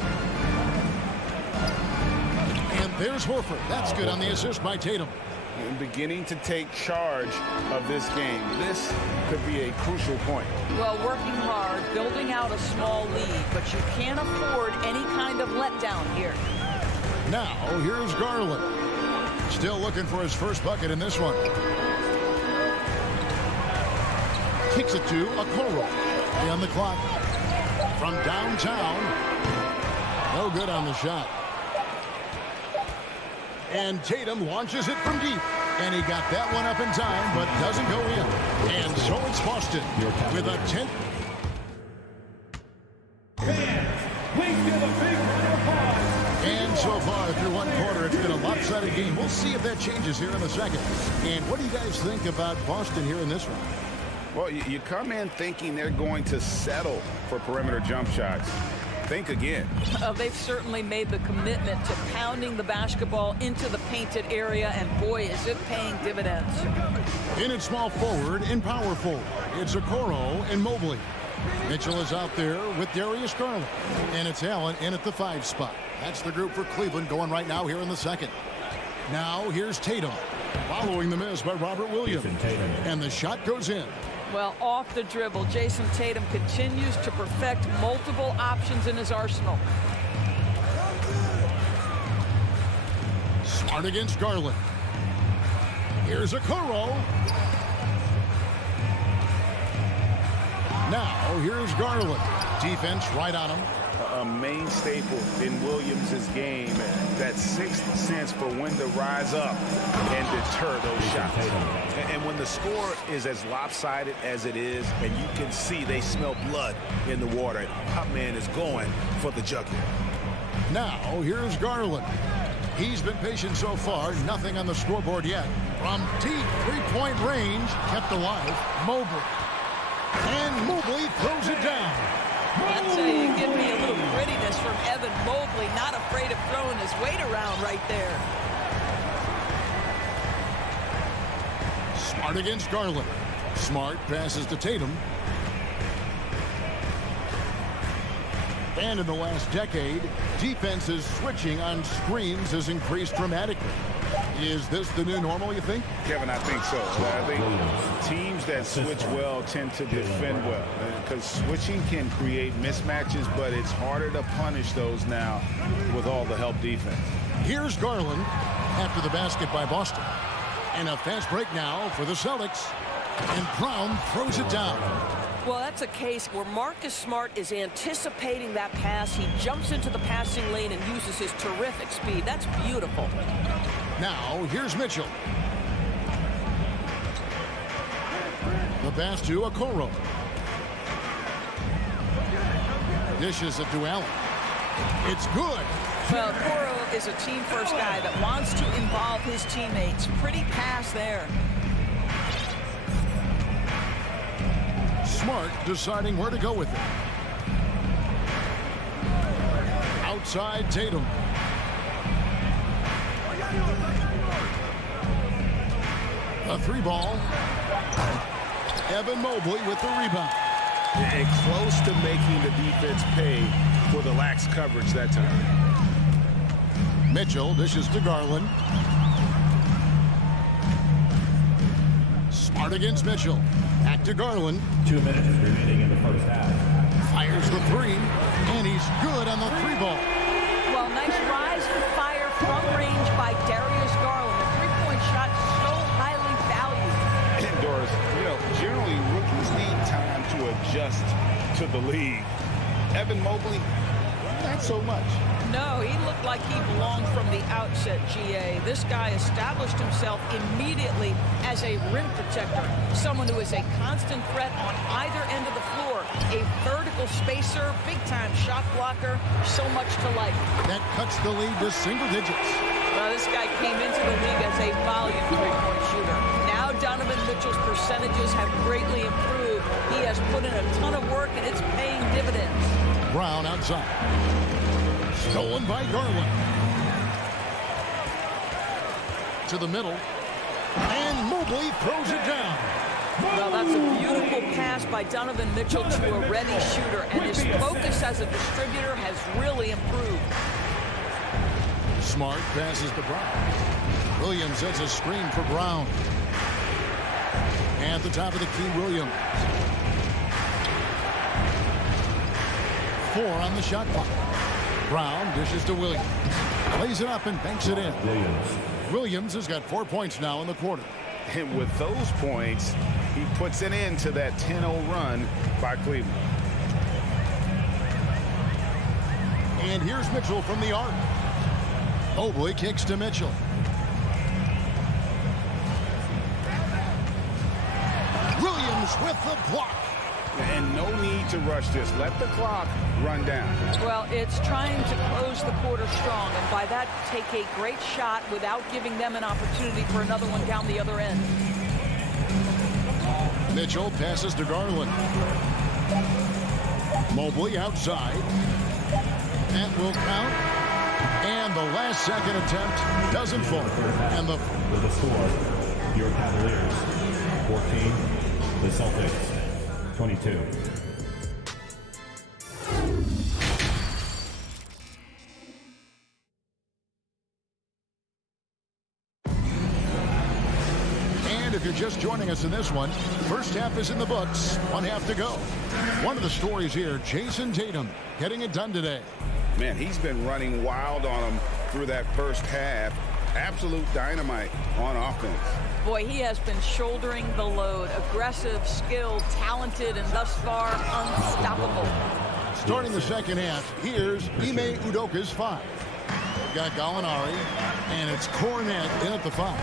And there's Horford. That's good on the assist by Tatum. And beginning to take charge of this game. This could be a crucial point. Well, working hard, building out a small lead, but you can't afford any kind of letdown here. Now, here's Garland. Still looking for his first bucket in this one. Kicks it to Okoro. On the clock. From downtown. No good on the shot. And Tatum launches it from deep. And he got that one up in time, but doesn't go in. And so it's Boston with a 10. And so far through one quarter, it's been a lopsided game. We'll see if that changes here in a second. And what do you guys think about Boston here in this one? Well, you come in thinking they're going to settle for perimeter jump shots. Think again. They've certainly made the commitment to pounding the basketball into the painted area, and boy, is it paying dividends. In at small forward and power forward, it's Okoro and Mobley. Mitchell is out there with Darius Garland, and it's Allen in at the 5 spot. That's the group for Cleveland going right now here in the second. Now here's Tatum, following the miss by Robert Williams, and the shot goes in. Well, off the dribble, Jason Tatum continues to perfect multiple options in his arsenal. Smart against Garland. Here's Okoro. Now, here's Garland. Defense right on him. A main staple in Williams' game, that sixth sense for when to rise up and deter those shots. And when the score is as lopsided as it is, and you can see they smell blood in the water, top man is going for the jugular. Now, here's Garland. He's been patient so far, nothing on the scoreboard yet. From deep three-point range, kept alive, Mobley. And Mobley throws it down. That's you give me a little grittiness from Evan Mobley, not afraid of throwing his weight around right there. Smart against Garland. Smart passes to Tatum. And in the last decade, defenses switching on screens has increased dramatically. Is this the new normal, you think? Kevin, I think so. I think teams that switch well tend to defend well, because switching can create mismatches, but it's harder to punish those now with all the help defense. Here's Garland after the basket by Boston. And a fast break now for the Celtics. And Brown throws it down. Well, that's a case where Marcus Smart is anticipating that pass. He jumps into the passing lane and uses his terrific speed. That's beautiful. Now, here's Mitchell. The pass to Okoro. Dishes it to Allen. It's good. Well, Okoro is a team-first guy that wants to involve his teammates. Pretty pass there. Smart deciding where to go with it. Outside Tatum. A 3-ball. Evan Mobley with the rebound. And close to making the defense pay for the lax coverage that time. Mitchell dishes to Garland. Smart against Mitchell. Back to Garland. 2 minutes remaining in the first half. Fires the three, and he's good on the three ball. Well, nice rise and fire from range by Darius Garland. A three-point shot so highly valued. And Doris, generally rookies need time to adjust to the league. Evan Mobley, not so much. No, he looked like he belonged from the outset, GA. This guy established himself immediately as a rim protector, someone who is a constant threat on either end of the floor, a vertical spacer, big-time shot blocker, so much to like. That cuts the lead to single digits. Well, this guy came into the league as a volume three-point shooter. Now Donovan Mitchell's percentages have greatly improved. He has put in a ton of work, and it's paying dividends. Brown outside. Stolen by Garland. To the middle. And Mobley throws it down. Well, that's a beautiful pass by Donovan Mitchell to a ready shooter, and his focus as a distributor has really improved. Smart passes to Brown. Williams sets a screen for Brown. At the top of the key, Williams. 4 on the shot clock. Brown dishes to Williams. Lays it up and banks it in. Williams has got 4 points now in the quarter. And with those points, he puts an end to that 10-0 run by Cleveland. And here's Mitchell from the arc. Mobley kicks to Mitchell. Williams with the block. And no need to rush this. Let the clock run down. Well, it's trying to close the quarter strong, and by that, take a great shot without giving them an opportunity for another one down the other end. Mitchell passes to Garland. Mobley outside. That will count. And the last second attempt doesn't fall. And with the score, your Cavaliers 14, the Celtics 22. And if you're just joining us in this one, first half is in the books. 1 half to go. One of the stories here, Jason Tatum getting it done today. Man, he's been running wild on him through that first half. Absolute dynamite on offense. Boy, he has been shouldering the load. Aggressive, skilled, talented, and thus far unstoppable. Starting the second half, here's Ime Udoka's 5. We've got Gallinari, and it's Cornet in at the 5.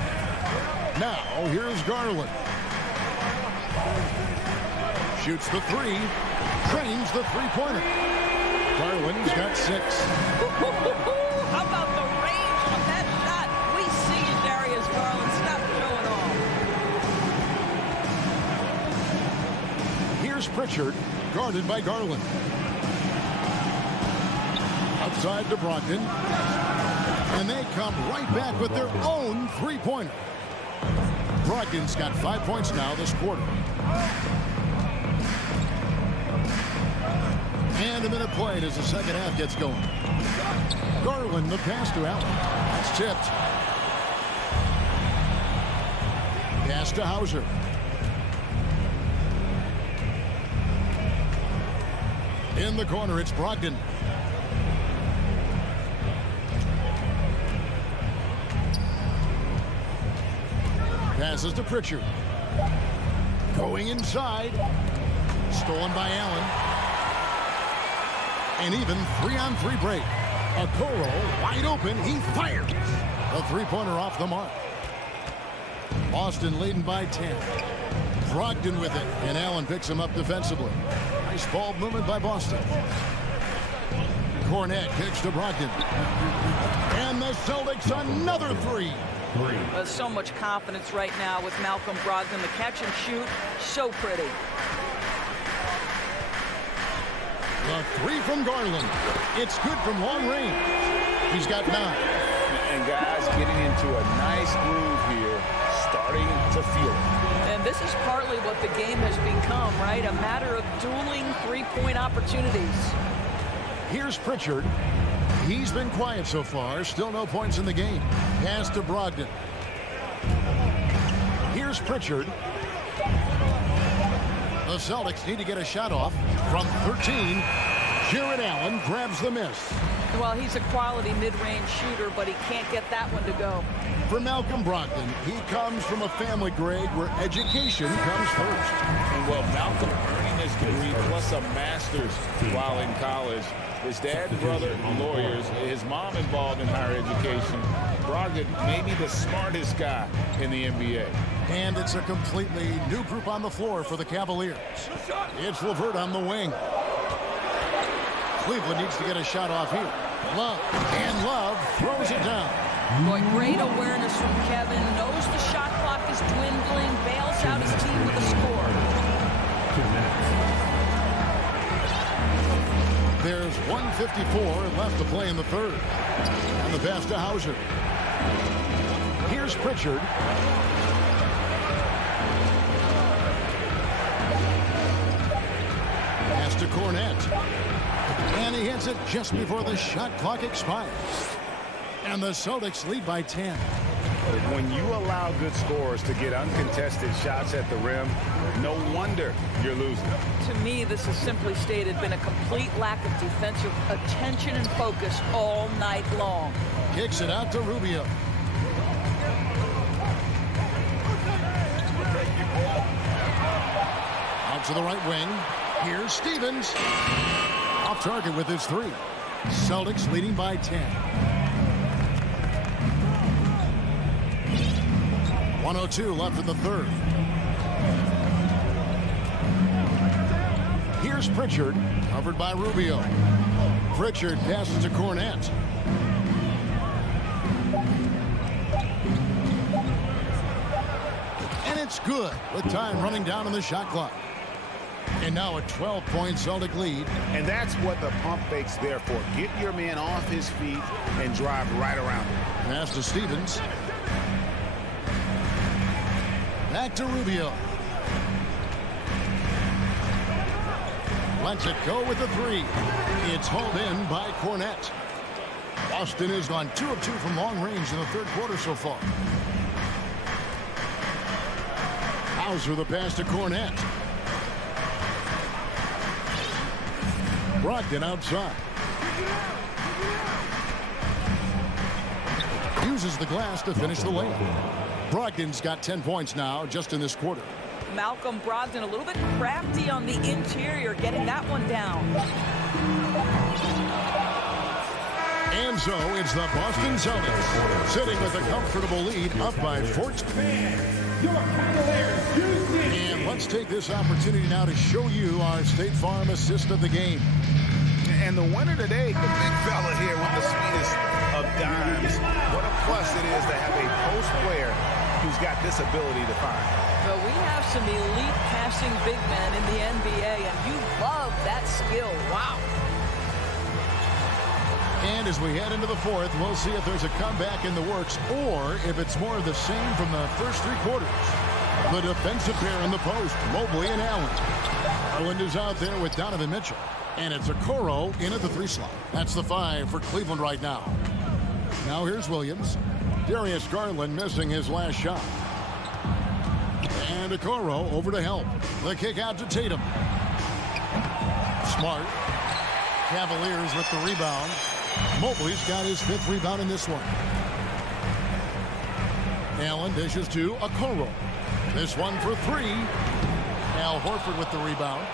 Now, here's Garland. Shoots the 3, trains the three-pointer. Garland's got 6. How about the range on that shot? We see it, Darius Garland. Stop showing off. Here's Pritchard, guarded by Garland. Outside to Brogdon. And they come right back with their own three-pointer. Brogdon's got 5 points now this quarter. And a minute played as the second half gets going. Garland, the pass to Allen. It's tipped. Pass to Hauser. In the corner, it's Brogdon. Passes to Pritchard. Going inside. Stolen by Allen. And even 3-on-3 break. Okoro wide open. He fires. A three-pointer off the mark. Boston leading by 10. Brogdon with it. And Allen picks him up defensively. Nice ball movement by Boston. Cornet kicks to Brogdon. And the Celtics another 3. There's so much confidence right now with Malcolm Brogdon. The catch and shoot, so pretty. The 3 from Garland. It's good from long range. He's got 9. And guys getting into a nice groove here, starting to feel it. And this is partly what the game has become, right? A matter of dueling three-point opportunities. Here's Pritchard. He's been quiet so far. Still no points in the game. Pass to Brogdon. Here's Pritchard. The Celtics need to get a shot off from 13. Jared Allen grabs the miss. Well, he's a quality mid-range shooter, but he can't get that one to go. For Malcolm Brogdon, he comes from a family grade where education comes first. And well, Malcolm earning his degree plus a master's while in college. His dad and brother, lawyers. His mom involved in higher education. Brogdon may be the smartest guy in the NBA. And it's a completely new group on the floor for the Cavaliers. It's LeVert on the wing. Cleveland needs to get a shot off here. Love, and Love throws it down. Boy, great awareness from Kevin. Knows the shot clock is dwindling. Bails out his team with a score. 2 minutes. There's 1:54 left to play in the third. And the pass to Hauser. Here's Pritchard. Pass to Cornette. And he hits it just before the shot clock expires. And the Celtics lead by 10. When you allow good scorers to get uncontested shots at the rim, no wonder you're losing. To me, this is simply stated been a complete lack of defensive attention and focus all night long. Kicks it out to Rubio. Out to the right wing. Here's Stevens. Off target with his three. Celtics leading by 10. 1:02 left in the third. Here's Pritchard, covered by Rubio. Pritchard passes to Cornette. And it's good with time running down on the shot clock. And now a 12-point Celtic lead. And that's what the pump fake's there for. Get your man off his feet and drive right around him. Pass to Stevens. Back to Rubio. Lets it go with the three. It's hauled in by Cornette. Boston has gone 2 of 2 from long range in the third quarter so far. Hauser the pass to Cornette. Brogdon outside. Uses the glass to finish the lane. Brogdon's got 10 points now just in this quarter. Malcolm Brogdon a little bit crafty on the interior, getting that one down. And so it's the Boston Celtics sitting with a comfortable lead up by 14. And let's take this opportunity now to show you our State Farm assist of the game. And the winner today, the big fella here with the sweetest of dimes. What a plus it is to have a post player who's got this ability to find. Well, we have some elite passing big men in the NBA, and you love that skill. Wow. And as we head into the fourth, we'll see if there's a comeback in the works or if it's more of the same from the first 3 quarters. The defensive pair in the post, Mobley and Allen. Garland is out there with Donovan Mitchell. And it's Okoro in at the 3 slot. That's the 5 for Cleveland right now. Now here's Williams. Darius Garland missing his last shot. And Okoro over to help. The kick out to Tatum. Smart. Cavaliers with the rebound. Mobley's got his 5th rebound in this one. Allen dishes to Okoro. This one for 3. Al Horford with the rebound.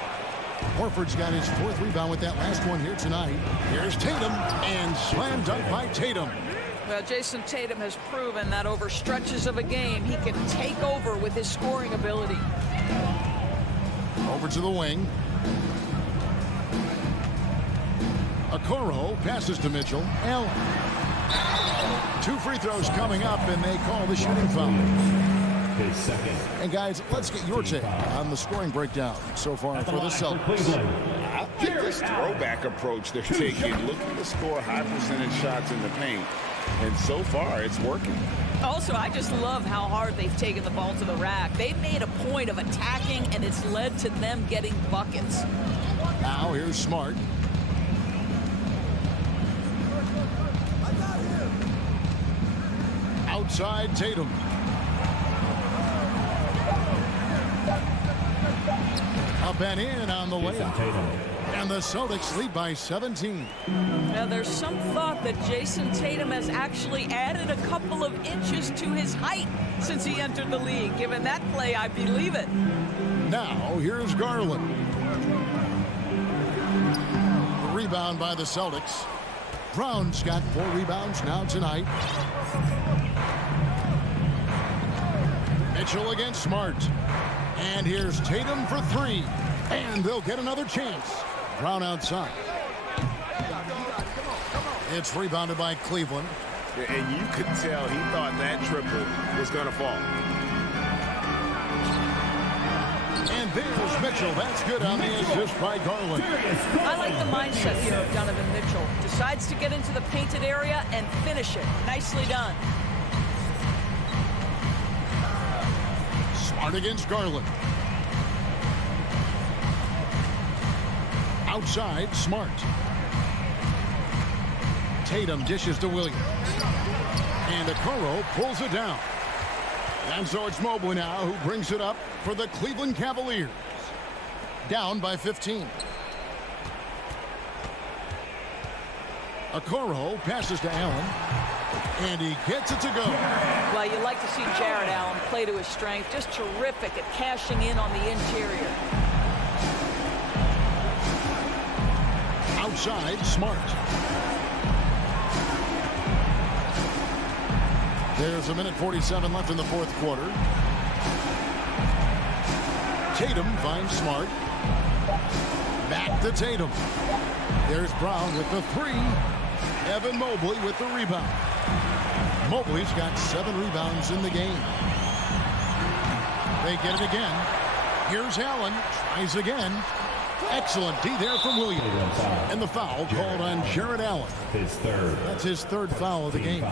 Horford's got his 4th rebound with that last one here tonight. Here's Tatum, and slam dunk by Tatum. Well, Jason Tatum has proven that over stretches of a game, he can take over with his scoring ability. Over to the wing. Okoro passes to Mitchell. Allen. 2 free throws coming up, and they call the shooting foul. His second. And guys, let's get your take on the scoring breakdown so far for the Celtics. I think this throwback approach they're taking, looking to score high percentage shots in the paint. And so far, it's working. Also, I just love how hard they've taken the ball to the rack. They've made a point of attacking, and it's led to them getting buckets. Now here's Smart. Outside Tatum. Up and in on the layup. And the Celtics lead by 17. Now, there's some thought that Jason Tatum has actually added a couple of inches to his height since he entered the league. Given that play, I believe it. Now, here's Garland. The rebound by the Celtics. Brown's got 4 rebounds now tonight. Mitchell against Smart. And here's Tatum for 3. And they'll get another chance. Brown outside. It's rebounded by Cleveland. And you could tell he thought that triple was going to fall. And there's Mitchell. That's good on the assist by Garland. I like the mindset here of Donovan Mitchell. Decides to get into the painted area and finish it. Nicely done. Smart against Garland. Outside, Smart. Tatum dishes to Williams. And Okoro pulls it down. And so it's Mobley now who brings it up for the Cleveland Cavaliers. Down by 15. Okoro passes to Allen. And he gets it to go. Well, you like to see Jared Allen play to his strength. Just terrific at cashing in on the interior. Outside, Smart. There's 1:47 left in the fourth quarter. Tatum finds Smart. Back to Tatum. There's Brown with the 3. Evan Mobley with the rebound. Mobley's got 7 rebounds in the game. They get it again. Here's Allen. Tries again. Excellent D there from Williams. And the foul called on Jared Allen. His third. That's his 3rd foul of the game.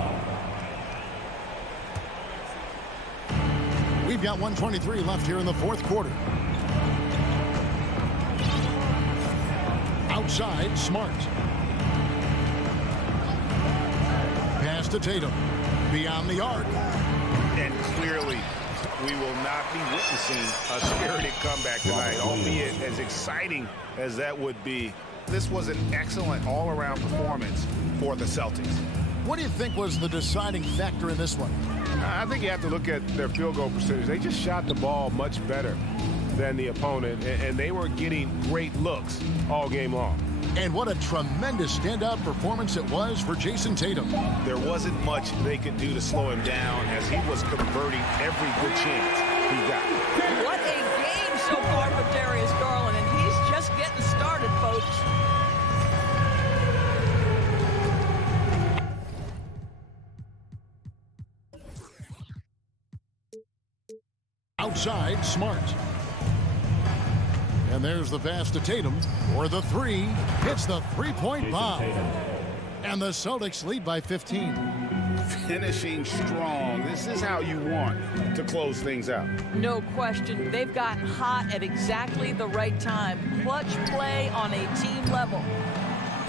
We've got 1:23 left here in the fourth quarter. Outside, Smart. Pass to Tatum. Beyond the arc. And clearly, we will not be witnessing a spirited comeback tonight, albeit as exciting as that would be. This was an excellent all-around performance for the Celtics. What do you think was the deciding factor in this one? I think you have to look at their field goal percentage. They just shot the ball much better than the opponent, and they were getting great looks all game long. And what a tremendous standout performance it was for Jason Tatum. There wasn't much they could do to slow him down as he was converting every good chance he got. What a game so far for Darius Garland, and he's just getting started, folks. Outside, Smart. And there's the pass to Tatum for the 3. Hits the 3-point bomb. And the Celtics lead by 15. Finishing strong. This is how you want to close things out. No question. They've gotten hot at exactly the right time. Clutch play on a team level.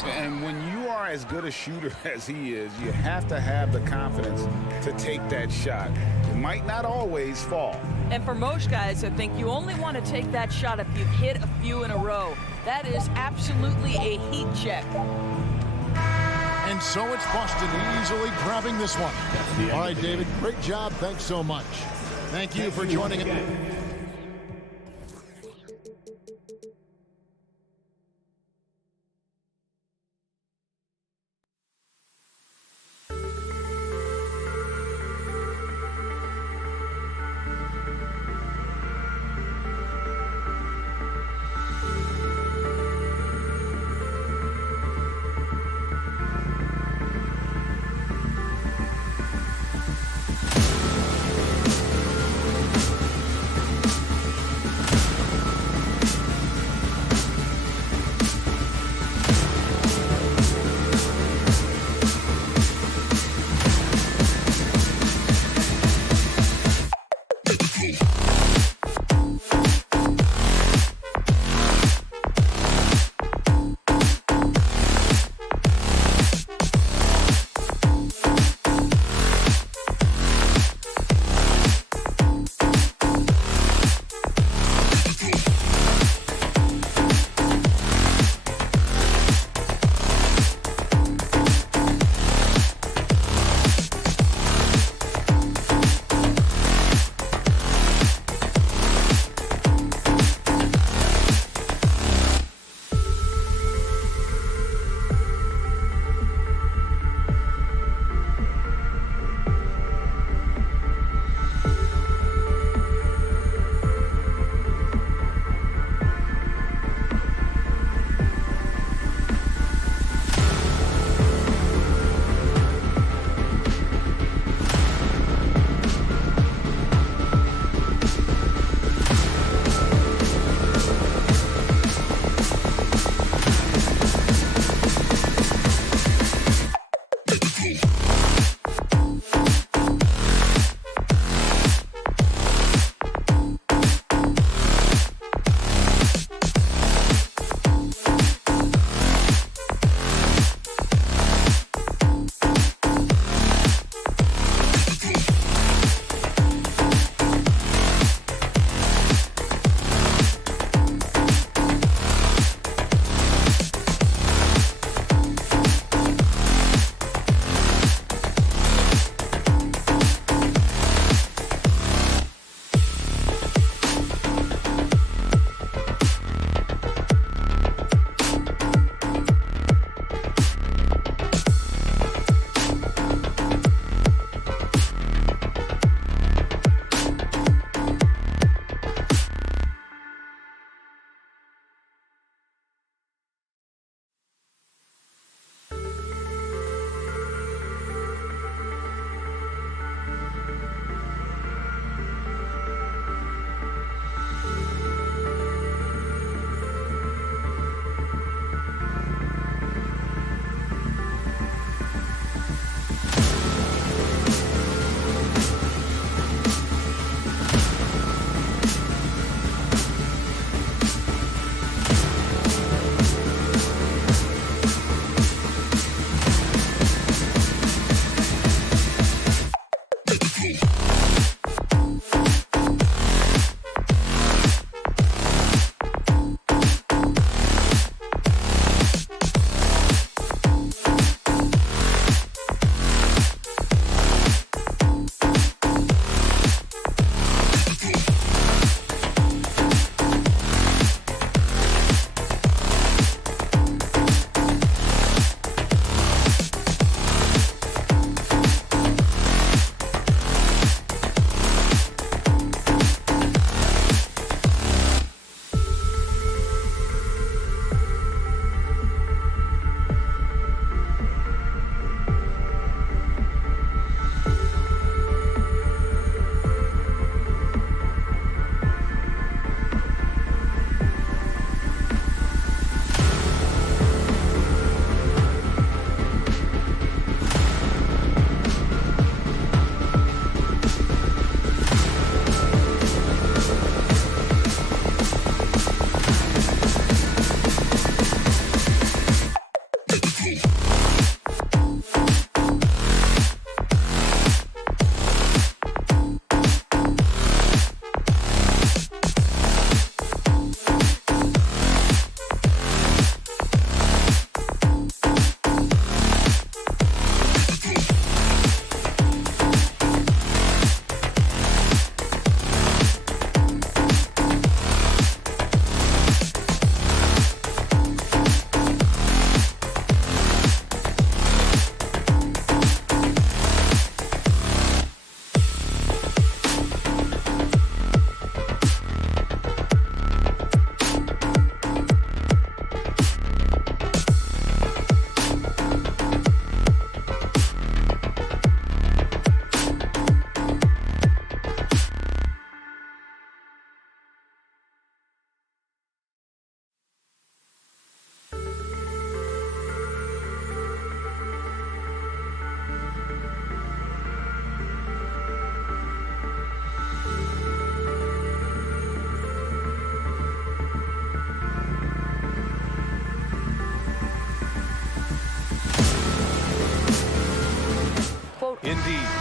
And when you are as good a shooter as he is, you have to have the confidence to take that shot. It might not always fall. And for most guys, I think you only want to take that shot if you've hit a few in a row. That is absolutely a heat check. And so it's Boston easily grabbing this one. All right, David, great job. Thanks so much. Thank you for joining us.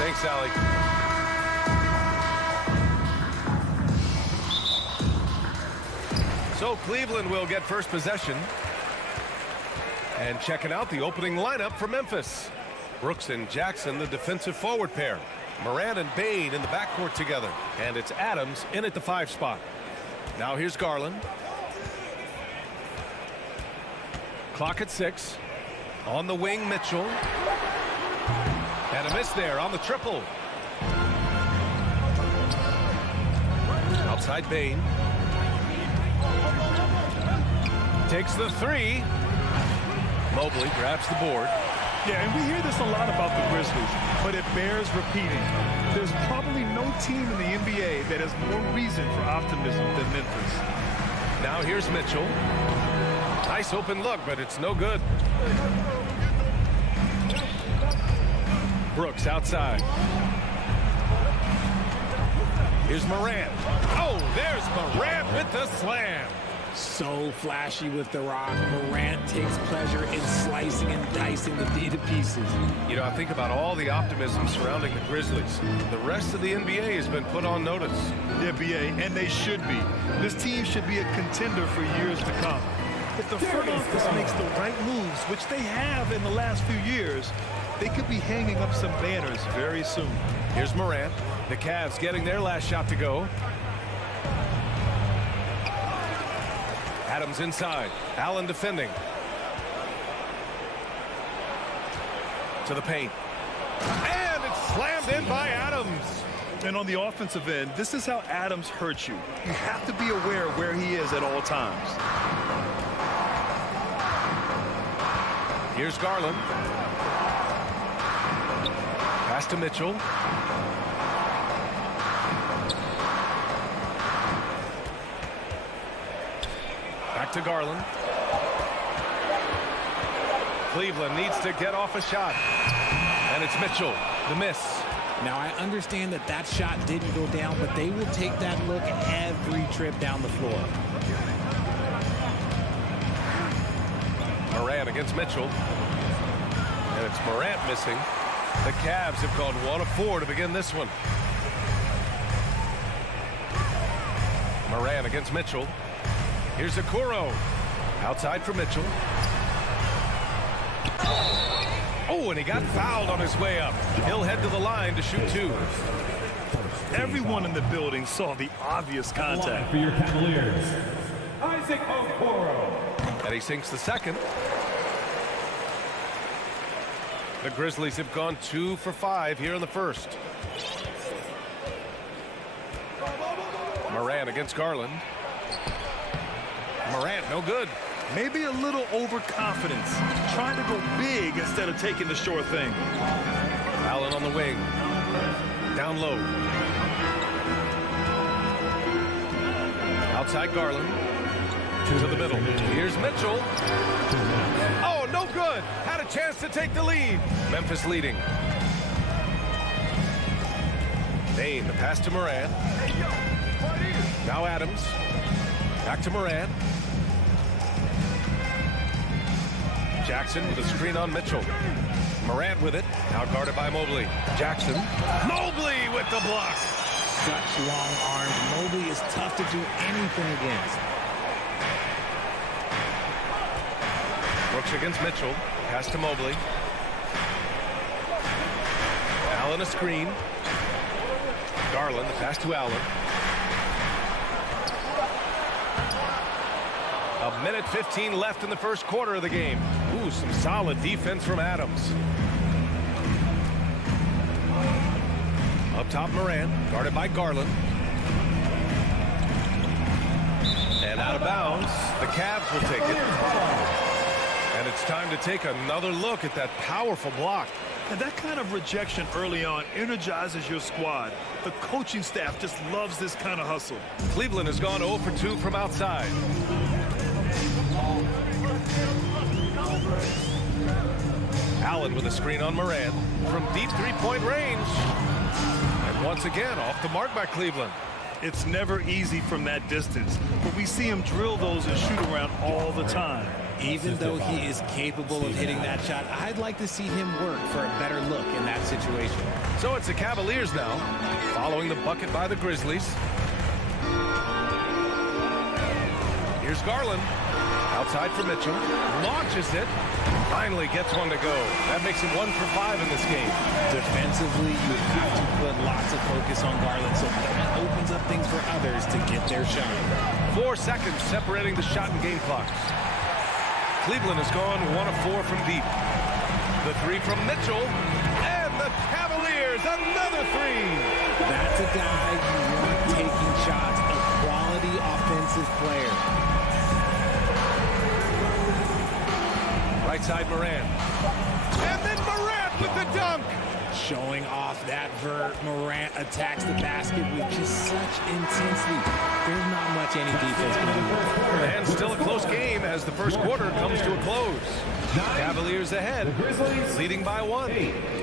Thanks, Allie. So Cleveland will get first possession. And checking out the opening lineup for Memphis. Brooks and Jackson, the defensive forward pair. Morant and Bane in the backcourt together. And it's Adams in at the 5 spot. Now here's Garland. Clock at 6. On the wing, Mitchell. And a miss there on the triple. Outside Bane. Takes the 3. Mobley grabs the board. Yeah, and we hear this a lot about the Grizzlies, but it bears repeating. There's probably no team in the NBA that has more reason for optimism than Memphis. Now here's Mitchell. Nice open look, but it's no good. Brooks outside. Here's Morant. Oh, there's Morant with the slam. So flashy with the rock. Morant takes pleasure in slicing and dicing the D to pieces. You know, I think about all the optimism surrounding the Grizzlies. The rest of the NBA has been put on notice. Yeah, BA, and they should be. This team should be a contender for years to come. If the front office makes the right moves, which they have in the last few years, they could be hanging up some banners very soon. Here's Morant. The Cavs getting their last shot to go. Adams inside. Allen defending. To the paint. And it's slammed in by Adams. And on the offensive end, this is how Adams hurts you. You have to be aware of where he is at all times. Here's Garland. Pass to Mitchell. Back to Garland. Cleveland needs to get off a shot. And it's Mitchell. The miss. Now, I understand that that shot didn't go down, but they will take that look every trip down the floor. Morant against Mitchell. And it's Morant missing. The Cavs have gone 1 of 4 to begin this one. Morant against Mitchell. Here's Okoro. Outside for Mitchell. Oh, and he got fouled on his way up. He'll head to the line to shoot 2. Everyone in the building saw the obvious contact. For your Cavaliers, Isaac Okoro. And he sinks the second. The Grizzlies have gone 2 for 5 here in the first. Morant against Garland. Morant, no good. Maybe a little overconfidence, trying to go big instead of taking the sure thing. Allen on the wing. Down low. Outside Garland. To the middle. Here's Mitchell. Oh, no good. Had a chance to take the lead. Memphis leading. Bane, the pass to Morant. Now Adams. Back to Morant. Jackson with a screen on Mitchell. Morant with it. Now guarded by Mobley. Jackson. Mobley with the block. Such long arms. Mobley is tough to do anything against. Brooks against Mitchell. Pass to Mobley. Allen a screen. Garland, the pass to Allen. A minute 15 left in the first quarter of the game. Ooh, some solid defense from Adams. Up top, Morant, guarded by Garland. And out of bounds, the Cavs will take it. And it's time to take another look at that powerful block. And that kind of rejection early on energizes your squad. The coaching staff just loves this kind of hustle. Cleveland has gone 0 for 2 from outside. Allen with a screen on Morant from deep three-point range. And once again, off the mark by Cleveland. It's never easy from that distance, but we see him drill those and shoot around all the time. Even though he is capable of hitting that shot, I'd like to see him work for a better look in that situation. So it's the Cavaliers now, following the bucket by the Grizzlies. Here's Garland. Outside for Mitchell. Launches it. Finally gets one to go. That makes him 1 for 5 in this game. Defensively, you have to put lots of focus on Garland, so that opens up things for others to get their shot. 4 seconds separating the shot and game clocks. Cleveland has gone 1 of 4 from deep. The 3 from Mitchell. And the Cavaliers, another 3. That's a guy you want taking shots, a quality offensive player. Right side, Morant. And then Morant with the dunk. Showing off that vert. Morant attacks the basket with just such intensity. There's not much any defense can do. And still a close game as the first quarter comes to a close. Cavaliers ahead, leading by 1.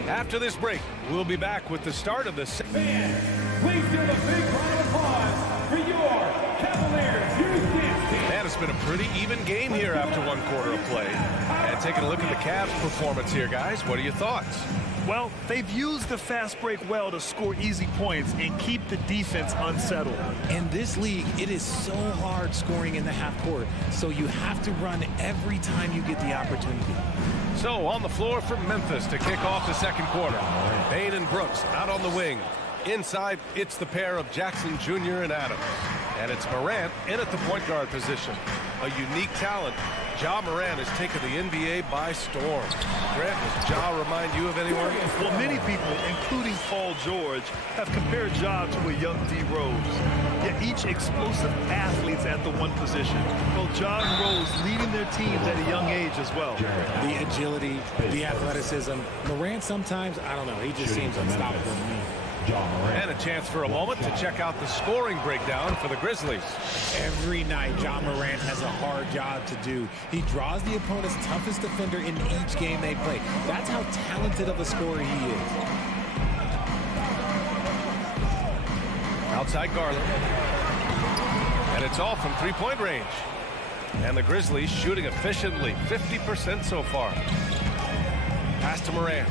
After this break, we'll be back with the start of the second. Please give a big round of applause for your Cavaliers youth dance team. Man, it's been a pretty even game here after 1 quarter of play. And taking a look at the Cavs' performance here, guys, what are your thoughts? Well, they've used the fast break well to score easy points and keep the defense unsettled. In this league, it is so hard scoring in the half court, so you have to run every time you get the opportunity. So on the floor for Memphis to kick off the second quarter. Bane and Brooks out on the wing. Inside, it's the pair of Jackson Jr. and Adams. And it's Morant in at the point guard position. A unique talent. Ja Morant has taken the NBA by storm. Grant, does Ja remind you of anyone? Well, many people, including Paul George, have compared Ja to a young D. Rose. Yet each explosive athletes at the one position. Well, Ja and Rose leading their teams at a young age as well. The agility, the athleticism. Morant sometimes, I don't know, he just seems unstoppable to me. And a chance for a moment to check out the scoring breakdown for the Grizzlies. Every night, Ja Morant has a hard job to do. He draws the opponent's toughest defender in each game they play. That's how talented of a scorer he is. Outside Garland. And it's all from three-point range. And the Grizzlies shooting efficiently, 50% so far. Pass to Morant.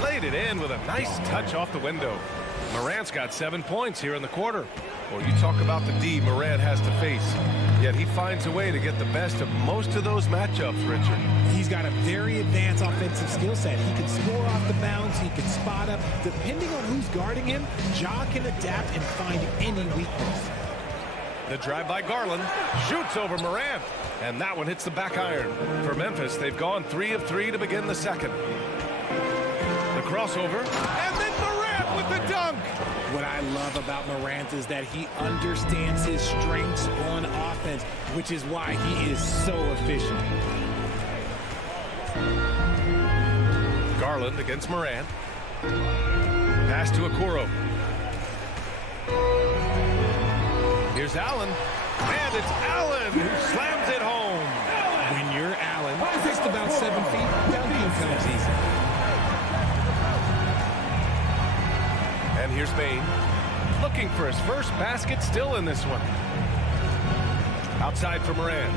Played it in with a nice touch off the window. Morant's got 7 points here in the quarter. Well, you talk about the D Morant has to face. Yet he finds a way to get the best of most of those matchups, Richard. He's got a very advanced offensive skill set. He can score off the bounce. He can spot up. Depending on who's guarding him, Ja can adapt and find any weakness. The drive by Garland shoots over Morant. And that one hits the back iron. For Memphis, they've gone 3 of 3 to begin the second. The crossover, and then Morant with the dunk. What I love about Morant is that he understands his strengths on offense, which is why he is so efficient. Garland against Morant. Pass to Okoro. Here's Allen, and it's Allen who slams it home. When you're Allen, just about 7 feet, dunking comes easy. And here's Bane, looking for his first basket, still in this one. Outside for Morant.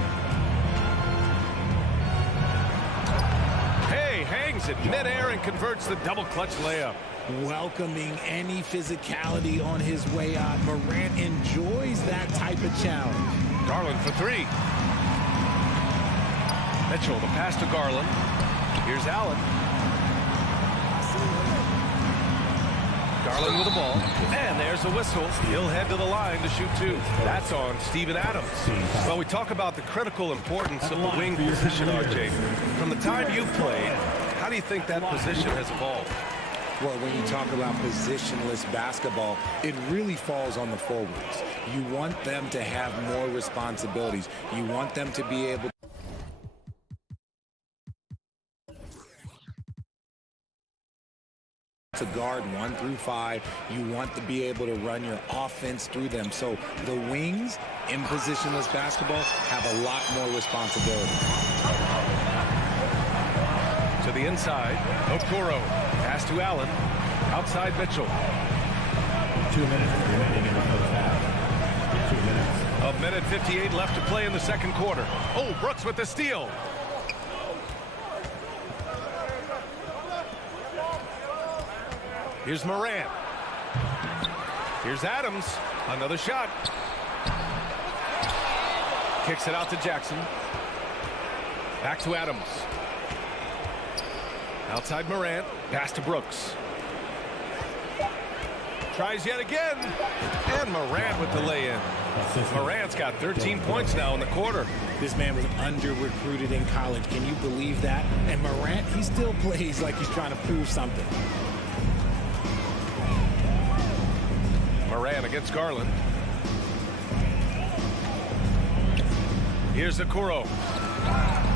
Hey, hangs it midair and converts the double clutch layup. Welcoming any physicality on his way out. Morant enjoys that type of challenge. Garland for 3. Mitchell, the pass to Garland. Here's Allen. Garland with the ball, and there's a whistle. He'll head to the line to shoot 2. That's on Steven Adams. Well, we talk about the critical importance of the wing position, RJ. From the time you played, how do you think that position has evolved? Well, when you talk about positionless basketball, it really falls on the forwards. You want them to have more responsibilities. You want them to be able to guard 1 through 5. You want to be able to run your offense through them. So the wings in positionless basketball have a lot more responsibility. To the inside, Okoro. Pass to Allen. Outside Mitchell. 2 minutes remaining in the first half. A minute 58 left to play in the second quarter. Oh, Brooks with the steal. Here's Morant. Here's Adams. Another shot. Kicks it out to Jackson. Back to Adams. Outside Morant. Pass to Brooks. Tries yet again. And Morant with the lay-in. Morant's got 13 points now in the quarter. This man was under-recruited in college. Can you believe that? And Morant, he still plays like he's trying to prove something. Morant against Garland. Here's Okoro.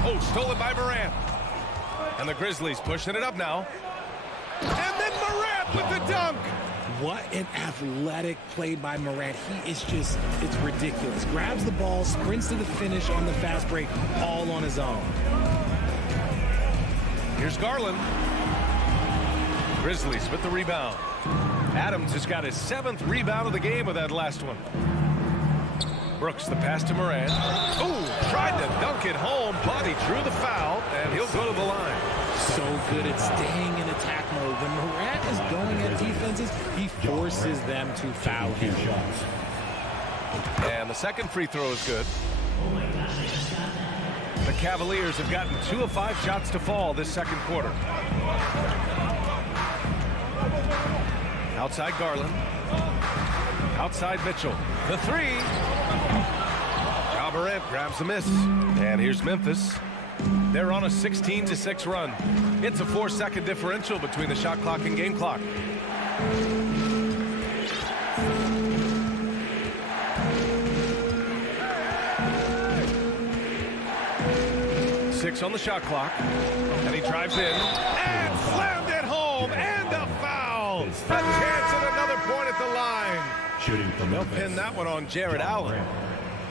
Oh, stolen by Morant. And the Grizzlies pushing it up now. And then Morant with the dunk. What an athletic play by Morant. He is just, it's ridiculous. Grabs the ball, sprints to the finish on the fast break, all on his own. Here's Garland. Grizzlies with the rebound. Adams has got his 7th rebound of the game with that last one. Brooks, the pass to Morant. Oh, tried to dunk it home, but he drew the foul, and he'll go to the line. So good at staying in attack mode. When Morant is going at defenses, he forces them to foul him. And the second free throw is good. The Cavaliers have gotten 2 of 5 shots to fall this second quarter. Outside Garland. Outside Mitchell. The three. Morant grabs the miss. And here's Memphis. They're on a 16-6 run. It's a 4-second differential between the shot clock and game clock. Six on the shot clock. And he drives in. And slammed it home. And a foul. A chance at another point at the line. Shooting from They'll pin that one on Jared Allen.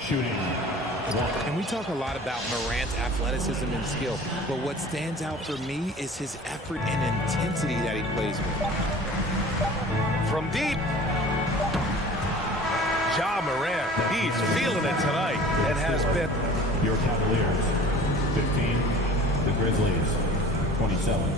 Shooting. And we talk a lot about Morant's athleticism and skill, but what stands out for me is his effort and intensity that he plays with. From deep, Ja Morant, he's feeling it tonight. It has been. Your Cavaliers, 15. The Grizzlies, 27.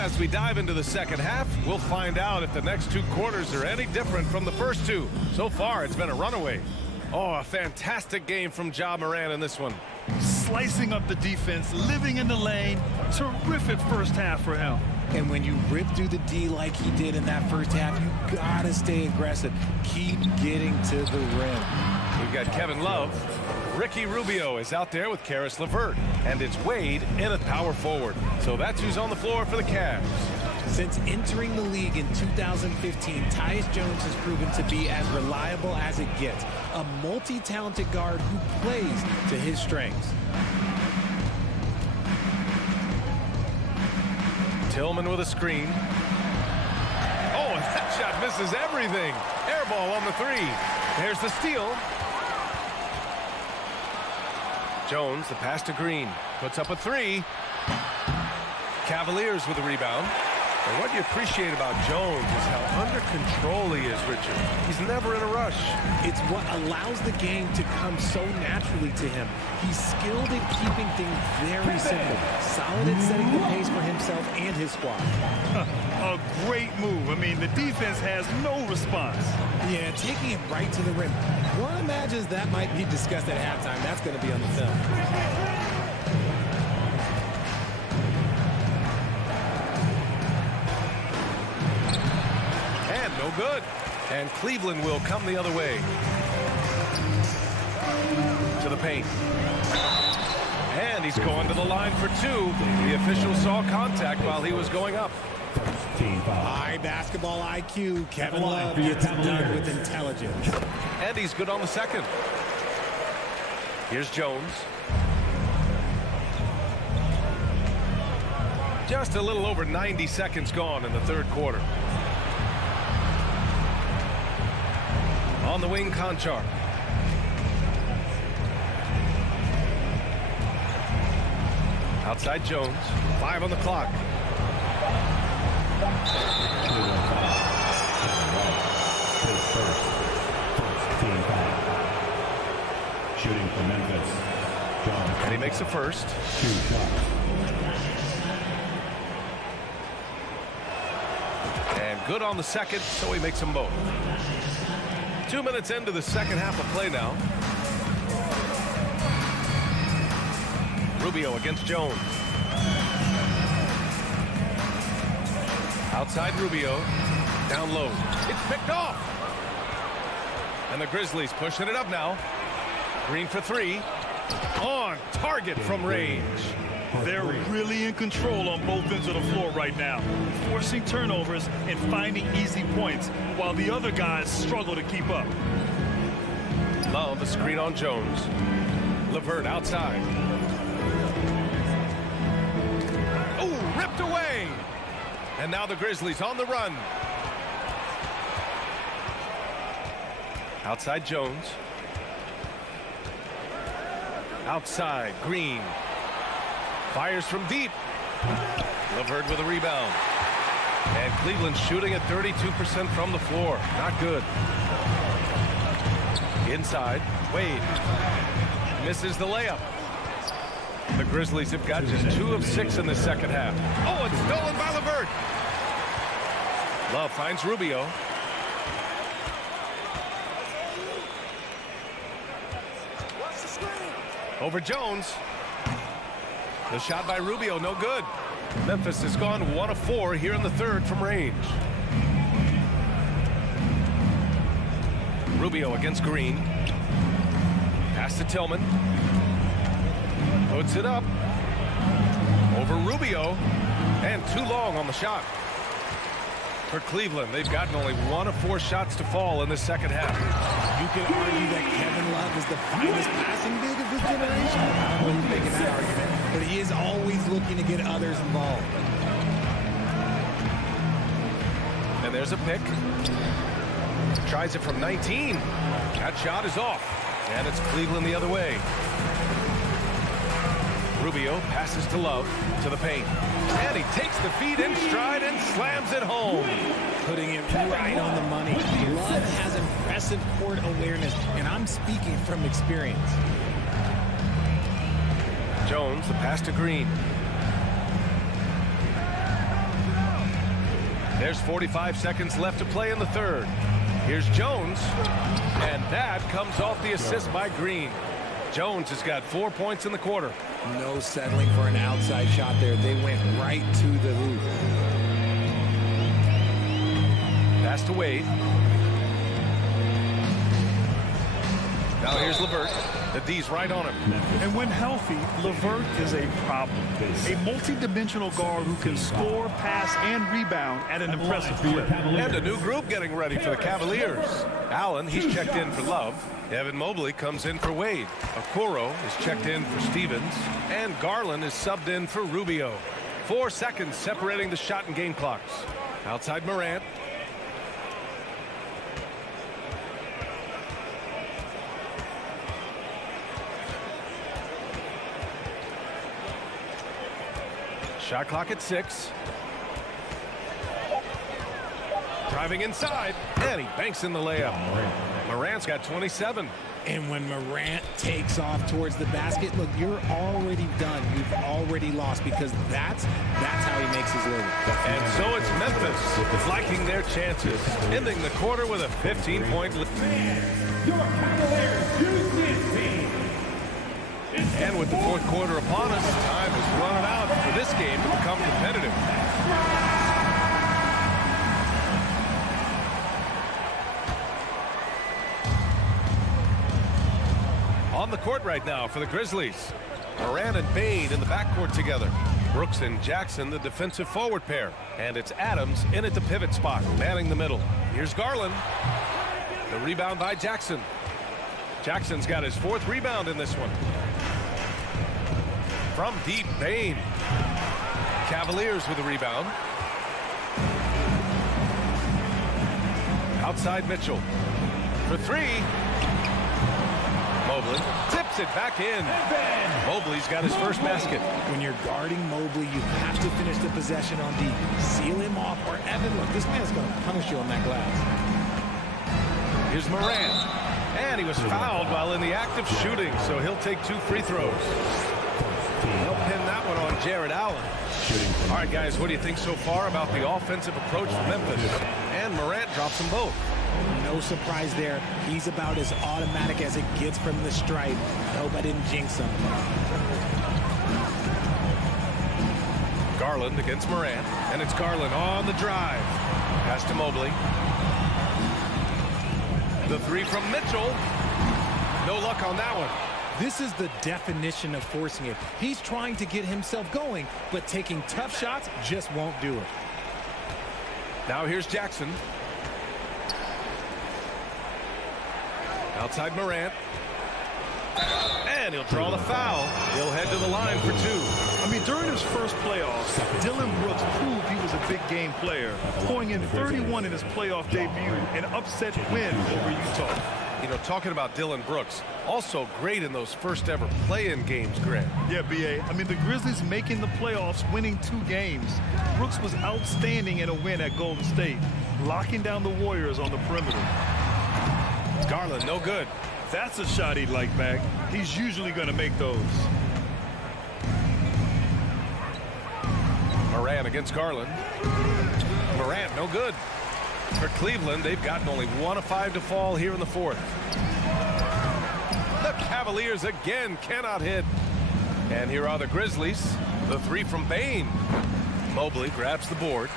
As we dive into the second half, we'll find out if the next 2 quarters are any different from the first 2. So far, it's been a runaway. Oh, a fantastic game from Ja Morant in this one. Slicing up the defense, living in the lane. Terrific first half for him. And when you rip through the D like he did in that first half, you gotta stay aggressive. Keep getting to the rim. We've got Kevin Love. Ricky Rubio is out there with Karis LeVert. And it's Wade in at power forward. So that's who's on the floor for the Cavs. Since entering the league in 2015, Tyus Jones has proven to be as reliable as it gets. A multi-talented guard who plays to his strengths. Tillman with a screen. Oh, and that shot misses everything. Air ball on the 3. There's the steal. Jones, the pass to Green. Puts up a 3. Cavaliers with the rebound. And what you appreciate about Jones is how under control he is, Richard. He's never in a rush. It's what allows the game to come so naturally to him. He's skilled at keeping things very simple. Solid at setting the pace for himself and his squad. A great move. I mean, the defense has no response. Yeah, taking it right to the rim. One imagines that might be discussed at halftime. That's going to be on the film. No good. And Cleveland will come the other way. To the paint. And he's going to the line for 2. The official saw contact while he was going up. High basketball IQ. Kevin Love gets it done with intelligence. And he's good on the second. Here's Jones. Just a little over 90 seconds gone in the third quarter. On the wing, Conchar. Outside Jones. 5 on the clock. First team foul. Shooting for Memphis. And he makes a first. 2 shots. And good on the second, so he makes them both. 2 minutes into the second half of play now. Rubio against Jones. Outside Rubio. Down low. It's picked off. And the Grizzlies pushing it up now. Green for 3. On target from range. They're really in control on both ends of the floor right now, forcing turnovers and finding easy points, while the other guys struggle to keep up. Love a screen on Jones. LeVert outside. Oh, ripped away. And now the Grizzlies on the run. Outside Jones. Outside Green. Fires from deep. LeVert with a rebound. And Cleveland shooting at 32% from the floor. Not good. Inside, Wade. Misses the layup. The Grizzlies have got just 2 of 6 in the second half. Oh, it's stolen by LeVert. Love finds Rubio. Over Jones. The shot by Rubio, no good. Memphis has gone 1 of 4 here in the third from range. Rubio against Green. Pass to Tillman. Puts it up. Over Rubio. And too long on the shot. For Cleveland, they've gotten only 1 of 4 shots to fall in the second half. You can argue that Kevin Love is the finest passing big of his generation. I don't really making that argument, but he is always looking to get others involved. And there's a pick. Tries it from 19. That shot is off. And it's Cleveland the other way. Rubio passes to Love to the paint. And he takes the feed in stride and slams it home. Putting it right on the money. Love has impressive court awareness, and I'm speaking from experience. Jones, the pass to Green. There's 45 seconds left to play in the third. Here's Jones. And that comes off the assist by Green. Jones has got 4 points in the quarter. No settling for an outside shot there. They went right to the hoop. Pass to Wade. Now here's LeVert. The D's right on him. And when healthy, LeVert is a problem. A multi-dimensional guard who can score, pass, and rebound at an impressive clip. And a new group getting ready for the Cavaliers. Allen, he's checked in for Love. Evan Mobley comes in for Wade. Okoro is checked in for Stevens. And Garland is subbed in for Rubio. 4 seconds separating the shot and game clocks. Outside Morant. Shot clock at 6. Driving inside, and he banks in the layup. Morant's got 27. And when Morant takes off towards the basket, look, you're already done. You've already lost, because that's how he makes his living. And so it's Memphis liking their chances, ending the quarter with a 15-point lead. Your Cavaliers use this team. And with the fourth quarter upon us, time is running out for this game to become competitive. On the court right now for the Grizzlies. Morant and Bade in the backcourt together. Brooks and Jackson, the defensive forward pair. And it's Adams in at the pivot spot, manning the middle. Here's Garland. The rebound by Jackson. Jackson's got his 4th rebound in this one. From deep, Bane. Cavaliers with a rebound. Outside Mitchell. For 3. Mobley tips it back in. Mobley's got his first basket. When you're guarding Mobley, you have to finish the possession on D. Seal him off, or Evan, look, this man's going to punish you on that glass. Here's Morant. And he was fouled while in the act of shooting, so he'll take 2 free throws. They'll pin that one on Jared Allen. All right, guys, what do you think so far about the offensive approach from Memphis? And Morant drops them both. No surprise there. He's about as automatic as it gets from the stripe. I hope I didn't jinx him. Garland against Morant, and it's Garland on the drive. Pass to Mobley. The 3 from Mitchell. No luck on that one. This is the definition of forcing it. He's trying to get himself going, but taking tough shots just won't do it. Now here's Jackson. Outside Morant. And he'll draw the foul. He'll head to the line for 2. I mean, during his first playoffs, Dillon Brooks proved he was a big game player, pouring in 31 in his playoff debut, an upset win over Utah. You know, talking about Dillon Brooks, also great in those first ever play-in games, Grant. Yeah, B.A. I mean, the Grizzlies making the playoffs, winning 2 games. Brooks was outstanding in a win at Golden State, locking down the Warriors on the perimeter. Garland, no good. That's a shot he'd like back. He's usually going to make those. Morant against Garland. Morant, no good. For Cleveland, they've gotten only 1 of 5 to fall here in the 4th. The Cavaliers again cannot hit. And here are the Grizzlies. The 3 from Bane. Mobley grabs the board.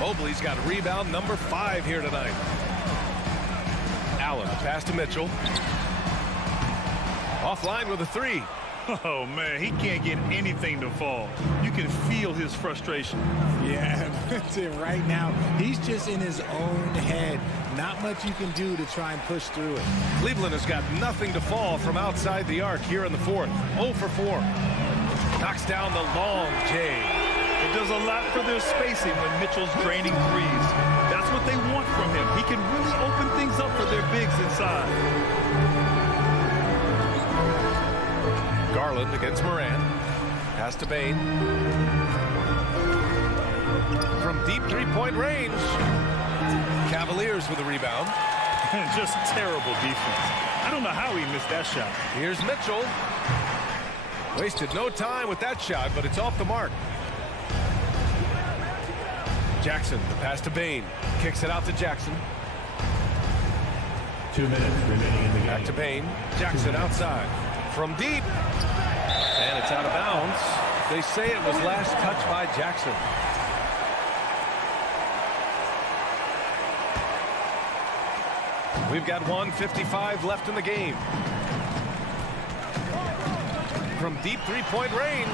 Mobley's got rebound number 5 here tonight. Allen, pass to Mitchell. Offline with a 3. Oh, man, he can't get anything to fall. You can feel his frustration. Yeah, that's it right now. He's just in his own head. Not much you can do to try and push through it. Cleveland has got nothing to fall from outside the arc here in the 4th. 0 for 4. Knocks down the long J. It does a lot for their spacing when Mitchell's draining threes. That's what they want from him. He can really open things up for their bigs inside. Garland against Morant. Pass to Bane. From deep 3-point range. Cavaliers with a rebound. Just terrible defense. I don't know how he missed that shot. Here's Mitchell. Wasted no time with that shot, but it's off the mark. Jackson, the pass to Bane. Kicks it out to Jackson. 2 minutes remaining in the game. Back to Bane. Jackson outside. From deep. And it's out of bounds. They say it was last touched by Jackson. We've got 1:55 left in the game. From deep 3-point range.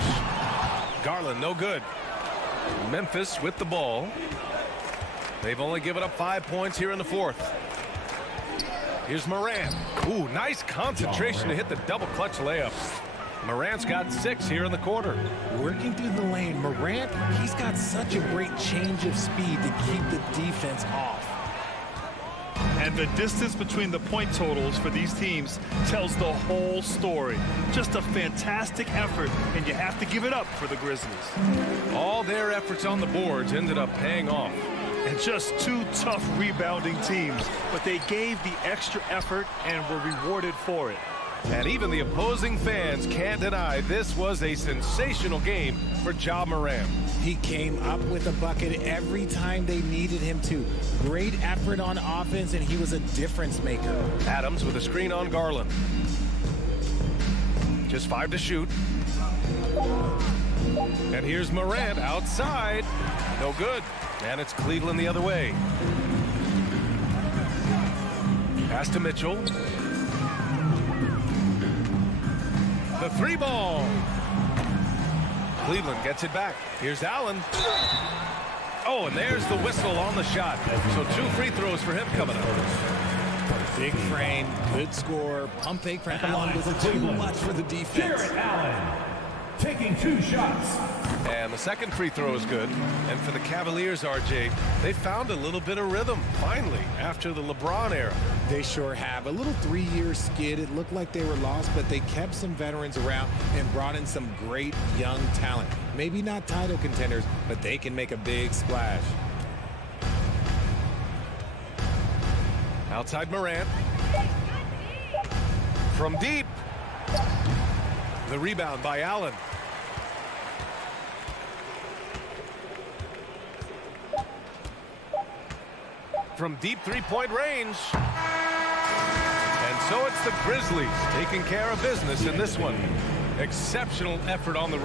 Garland, no good. Memphis with the ball. They've only given up 5 points here in the 4th. Here's Morant. Ooh, nice concentration to hit the double clutch layup. Morant's got 6 here in the quarter. Working through the lane, Morant, he's got such a great change of speed to keep the defense off. And the distance between the point totals for these teams tells the whole story. Just a fantastic effort, and you have to give it up for the Grizzlies. All their efforts on the boards ended up paying off. And just 2 tough rebounding teams, but they gave the extra effort and were rewarded for it. And even the opposing fans can't deny this was a sensational game for Ja Morant. He came up with a bucket every time they needed him to. Great effort on offense, and he was a difference maker. Adams with a screen on Garland. Just 5 to shoot. And here's Morant outside. No good. And it's Cleveland the other way. Pass to Mitchell. The 3 ball. Cleveland gets it back. Here's Allen. Oh, and there's the whistle on the shot. So 2 free throws for him coming up. Big frame, good score. Pump fake for Allen was too much for the defense. Allen. taking 2 shots. And the second free throw is good. And for the Cavaliers, RJ, they found a little bit of rhythm, finally, after the LeBron era. They sure have. A little 3-year skid. It looked like they were lost, but they kept some veterans around and brought in some great young talent. Maybe not title contenders, but they can make a big splash. Outside Morant. From deep. The rebound by Allen. From deep three-point range. And so it's the Grizzlies taking care of business in this one. Exceptional effort on the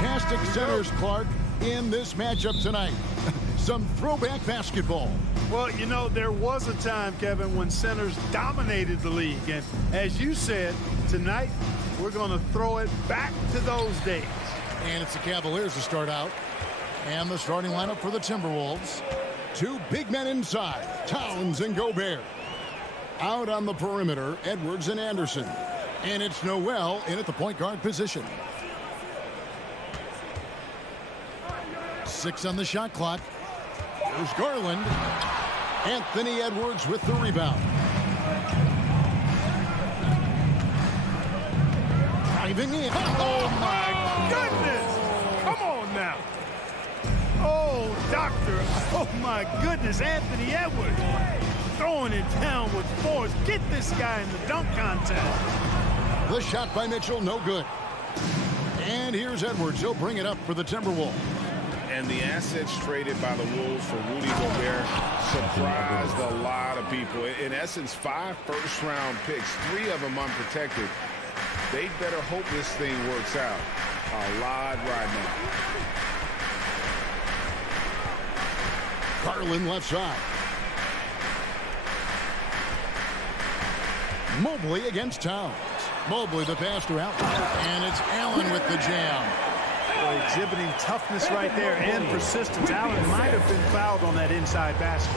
fantastic centers, Clark, in this matchup tonight. Some throwback basketball. Well, you know, there was a time, Kevin, when centers dominated the league. And as you said, tonight we're going to throw it back to those days. And it's the Cavaliers to start out. And the starting lineup for the Timberwolves. Two big men inside, Towns and Gobert. Out on the perimeter, Edwards and Anderson. And it's Noel in at the point guard position. 6 on the shot clock. There's Garland. Anthony Edwards with the rebound. Driving in. Oh, my goodness. Come on now. Oh, doctor. Oh, my goodness. Anthony Edwards throwing it down with force. Get this guy in the dunk contest. The shot by Mitchell, no good. And here's Edwards. He'll bring it up for the Timberwolves. And the assets traded by the Wolves for Rudy Gobert surprised a lot of people. In essence, 5 first-round picks, 3 of them unprotected. They better hope this thing works out a lot right now. Garland left side. Mobley against Towns. Mobley the pass to Allen. And it's Allen with the jam. Well, exhibiting toughness right there and persistence. Allen might have been fouled on that inside basket.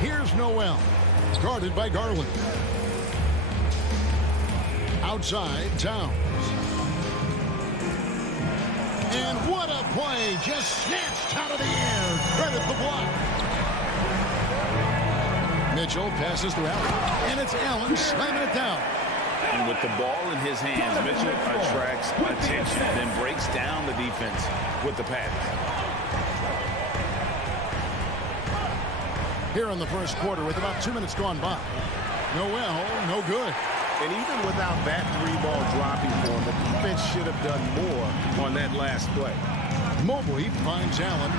Here's Noel. Guarded by Garland. Outside, Towns. And what a play. Just snatched out of the air. Credit the block. Mitchell passes to Allen. And it's Allen slamming it down. And with the ball in his hands, Mitchell attracts attention, then breaks down the defense with the pass. Here in the first quarter with about 2 minutes gone by. Noel, no good. And even without that 3-ball dropping for him, the defense should have done more on that last play. Mobley finds Allen.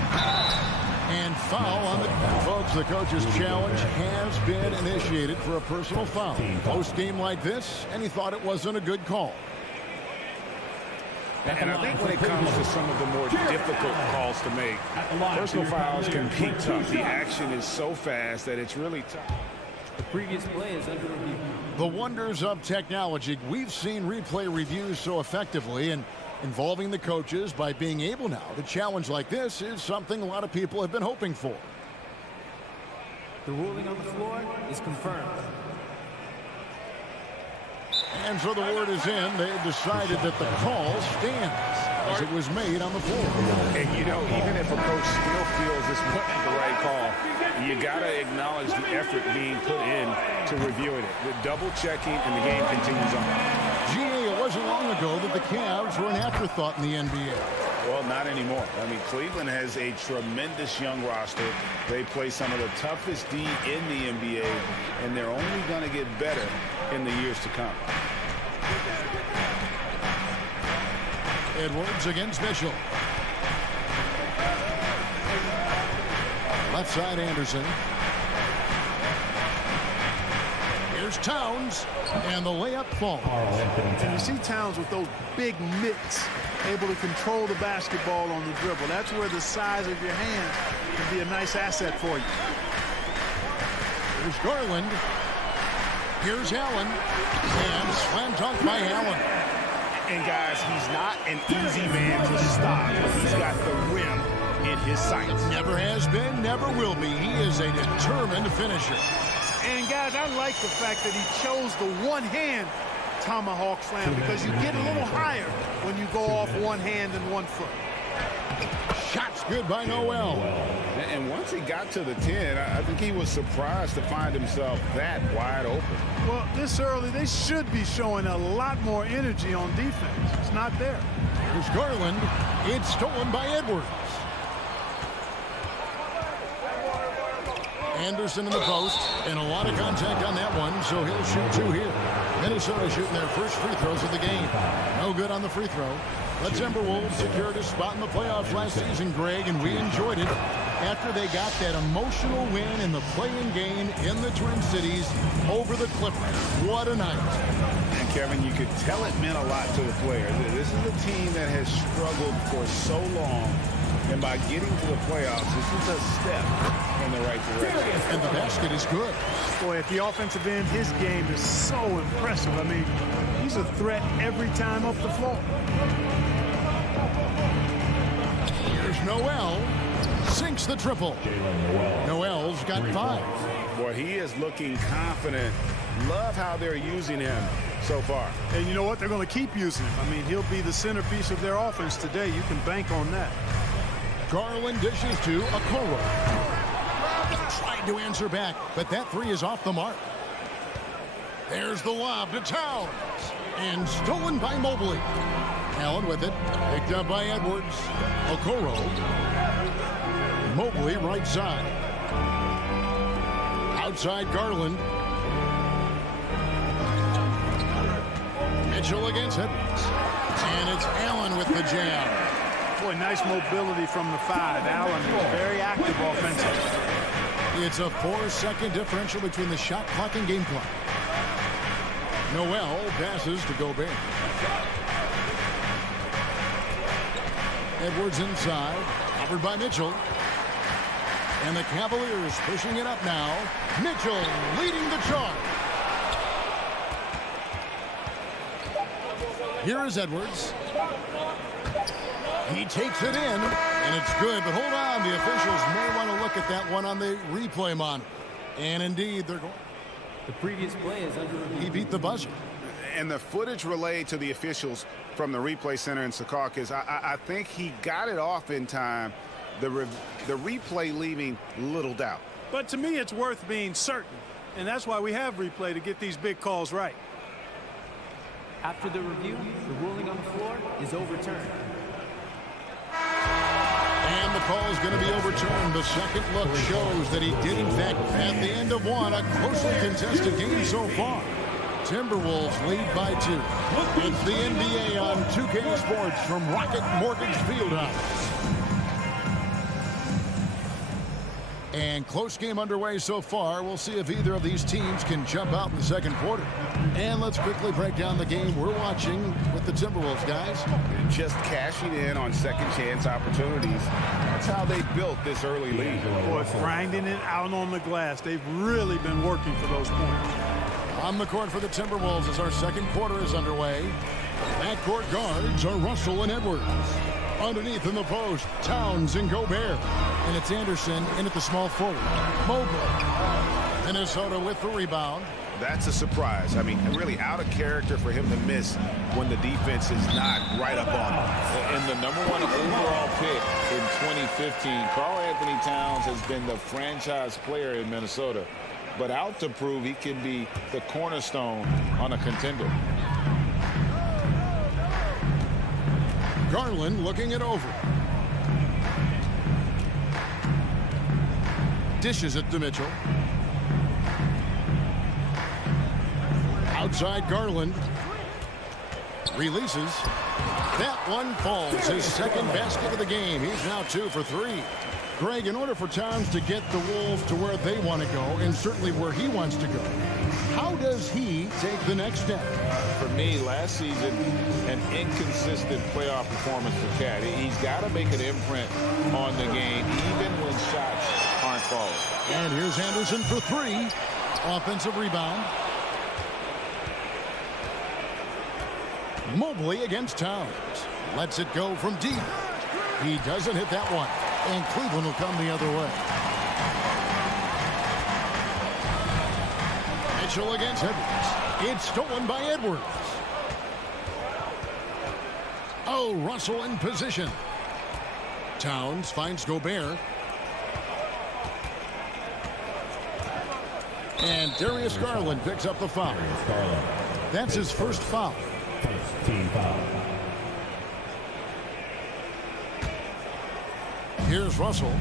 And foul on the... Folks, the coach's challenge has been initiated for a personal foul. Post game like this, and he thought it wasn't a good call. And I think when it comes to some of the more difficult calls to make, personal fouls can be tough. The action is so fast that it's really tough. The previous play is under review. The wonders of technology. We've seen replay reviews so effectively, and involving the coaches by being able now to challenge like this is something a lot of people have been hoping for. The ruling on the floor is confirmed. And so the word is in. They decided that the call stands as it was made on the floor. And, you know, even if a coach still feels this wasn't the right call, you got to acknowledge the effort being put in to reviewing it. The double checking, and the game continues on. GA, it wasn't long ago that the Cavs were an afterthought in the NBA. Well, not anymore. I mean, Cleveland has a tremendous young roster. They play some of the toughest D in the NBA, and they're only going to get better in the years to come. Edwards against Mitchell. Left side, Anderson. Here's Towns, and the layup falls. And you see Towns with those big mitts, able to control the basketball on the dribble. That's where the size of your hands can be a nice asset for you. Here's Garland. Here's Allen. And slam dunk by Allen. And guys, he's not an easy man to stop, but he's got the rim in his sights. Never has been, never will be. He is a determined finisher. And guys, I like the fact that he chose the one-hand tomahawk slam, because you get a little higher when you go off one hand and one foot. Shots good by Noel. And once he got to the 10, I think he was surprised to find himself that wide open. Well, this early, they should be showing a lot more energy on defense. It's not there. Here's Garland. It's stolen by Edwards. Anderson in the post, and a lot of contact on that one, so he'll shoot 2 here. Minnesota shooting their first free throws of the game. No good on the free throw. The Timberwolves secured a spot in the playoffs last season, Greg, and we enjoyed it after they got that emotional win in the play-in game in the Twin Cities over the Clippers. What a night. And, Kevin, you could tell it meant a lot to the players. This is a team that has struggled for so long, and by getting to the playoffs, this is a step in the right direction. And the basket is good. Boy, at the offensive end, his game is so impressive. I mean, he's a threat every time up the floor. Here's Noel. Sinks the triple. Noel's got 5. Boy, he is looking confident. Love how they're using him so far. And you know what? They're going to keep using him. I mean, he'll be the centerpiece of their offense today. You can bank on that. Garland dishes to Okoro. Tried to answer back, but that 3 is off the mark. There's the lob to Towns. And stolen by Mobley. Allen with it. Picked up by Edwards. Okoro. Mobley right side. Outside Garland. Mitchell against Edwards. And it's Allen with the jam. Boy, nice mobility from the 5. Allen is very active offensively. It's a 4-second differential between the shot clock and game clock. Noel passes to Gobert. Edwards inside. Covered by Mitchell. And the Cavaliers pushing it up now. Mitchell leading the charge. Here is Edwards. He takes it in, and it's good. But hold on, the officials may want to look at that one on the replay monitor. And indeed, they're going. The previous play is under review. He beat the buzzer. And the footage relayed to the officials from the replay center in Secaucus, I think he got it off in time. The replay leaving little doubt. But to me, it's worth being certain. And that's why we have replay, to get these big calls right. After the review, the ruling on the floor is overturned. And the call is going to be overturned. The second look shows that he did, in fact, at the end of one, a closely contested game so far. Timberwolves lead by 2. It's the NBA on 2K Sports from Rocket Mortgage Fieldhouse. And close game underway so far. We'll see if either of these teams can jump out in the second quarter. And let's quickly break down the game we're watching with the Timberwolves, guys. Just cashing in on second chance opportunities. That's how they built this early lead. Boy, grinding it out on the glass. They've really been working for those points. On the court for the Timberwolves as our second quarter is underway. Backcourt guards are Russell and Edwards. Underneath in the post, Towns and Gobert. And it's Anderson in at the small forward. Mobley. Minnesota with the rebound. That's a surprise. I mean, really out of character for him to miss when the defense is not right up on him. And the #1 overall pick in 2015, Karl Anthony Towns has been the franchise player in Minnesota, but out to prove he can be the cornerstone on a contender. Garland looking it over. Dishes it to Mitchell. Outside Garland. Releases. That one falls. His second basket of the game. He's now 2 for 3. Greg, in order for Towns to get the Wolves to where they want to go, and certainly where he wants to go, how does he take the next step? For me, last season, an inconsistent playoff performance for Cat. He's got to make an imprint on the game, even when shots aren't falling. And here's Anderson for 3. Offensive rebound. Mobley against Towns. Lets it go from deep. He doesn't hit that one. And Cleveland will come the other way. Mitchell against Edwards. It's stolen by Edwards. Oh, Russell in position. Towns finds Gobert. And Darius Garland picks up the foul. That's his first foul. First team foul. Here's Russell.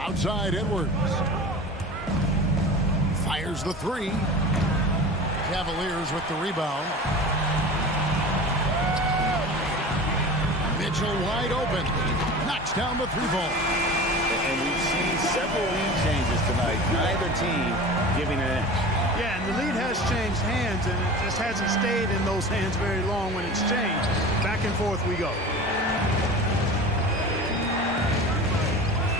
Outside Edwards. Fires the 3. Cavaliers with the rebound. Mitchell wide open. Knocks down the 3-ball. And we've seen several lead changes tonight. Neither team giving an inch. Yeah, and the lead has changed hands, and it just hasn't stayed in those hands very long when it's changed. Back and forth we go.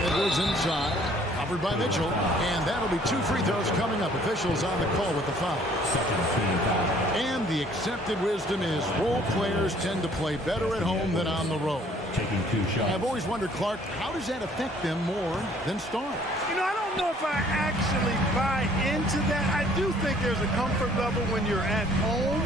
It was inside, covered by Mitchell, and that'll be 2 free throws coming up. Officials on the call with the foul. Second team foul. And the accepted wisdom is role players tend to play better at home than on the road. Taking 2 shots. I've always wondered, Clark, how does that affect them more than stars? You know, I don't know if I actually buy into that. I do think there's a comfort level when you're at home.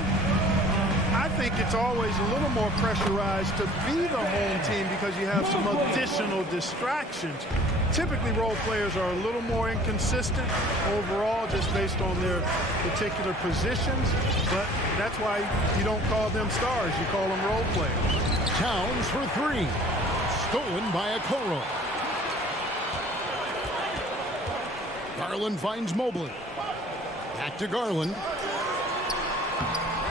I think it's always a little more pressurized to be the home team because you have some additional distractions. Typically, role players are a little more inconsistent overall just based on their particular positions, but that's why you don't call them stars. You call them role players. Towns for 3. Stolen by Okoro. Garland finds Mobley. Back to Garland.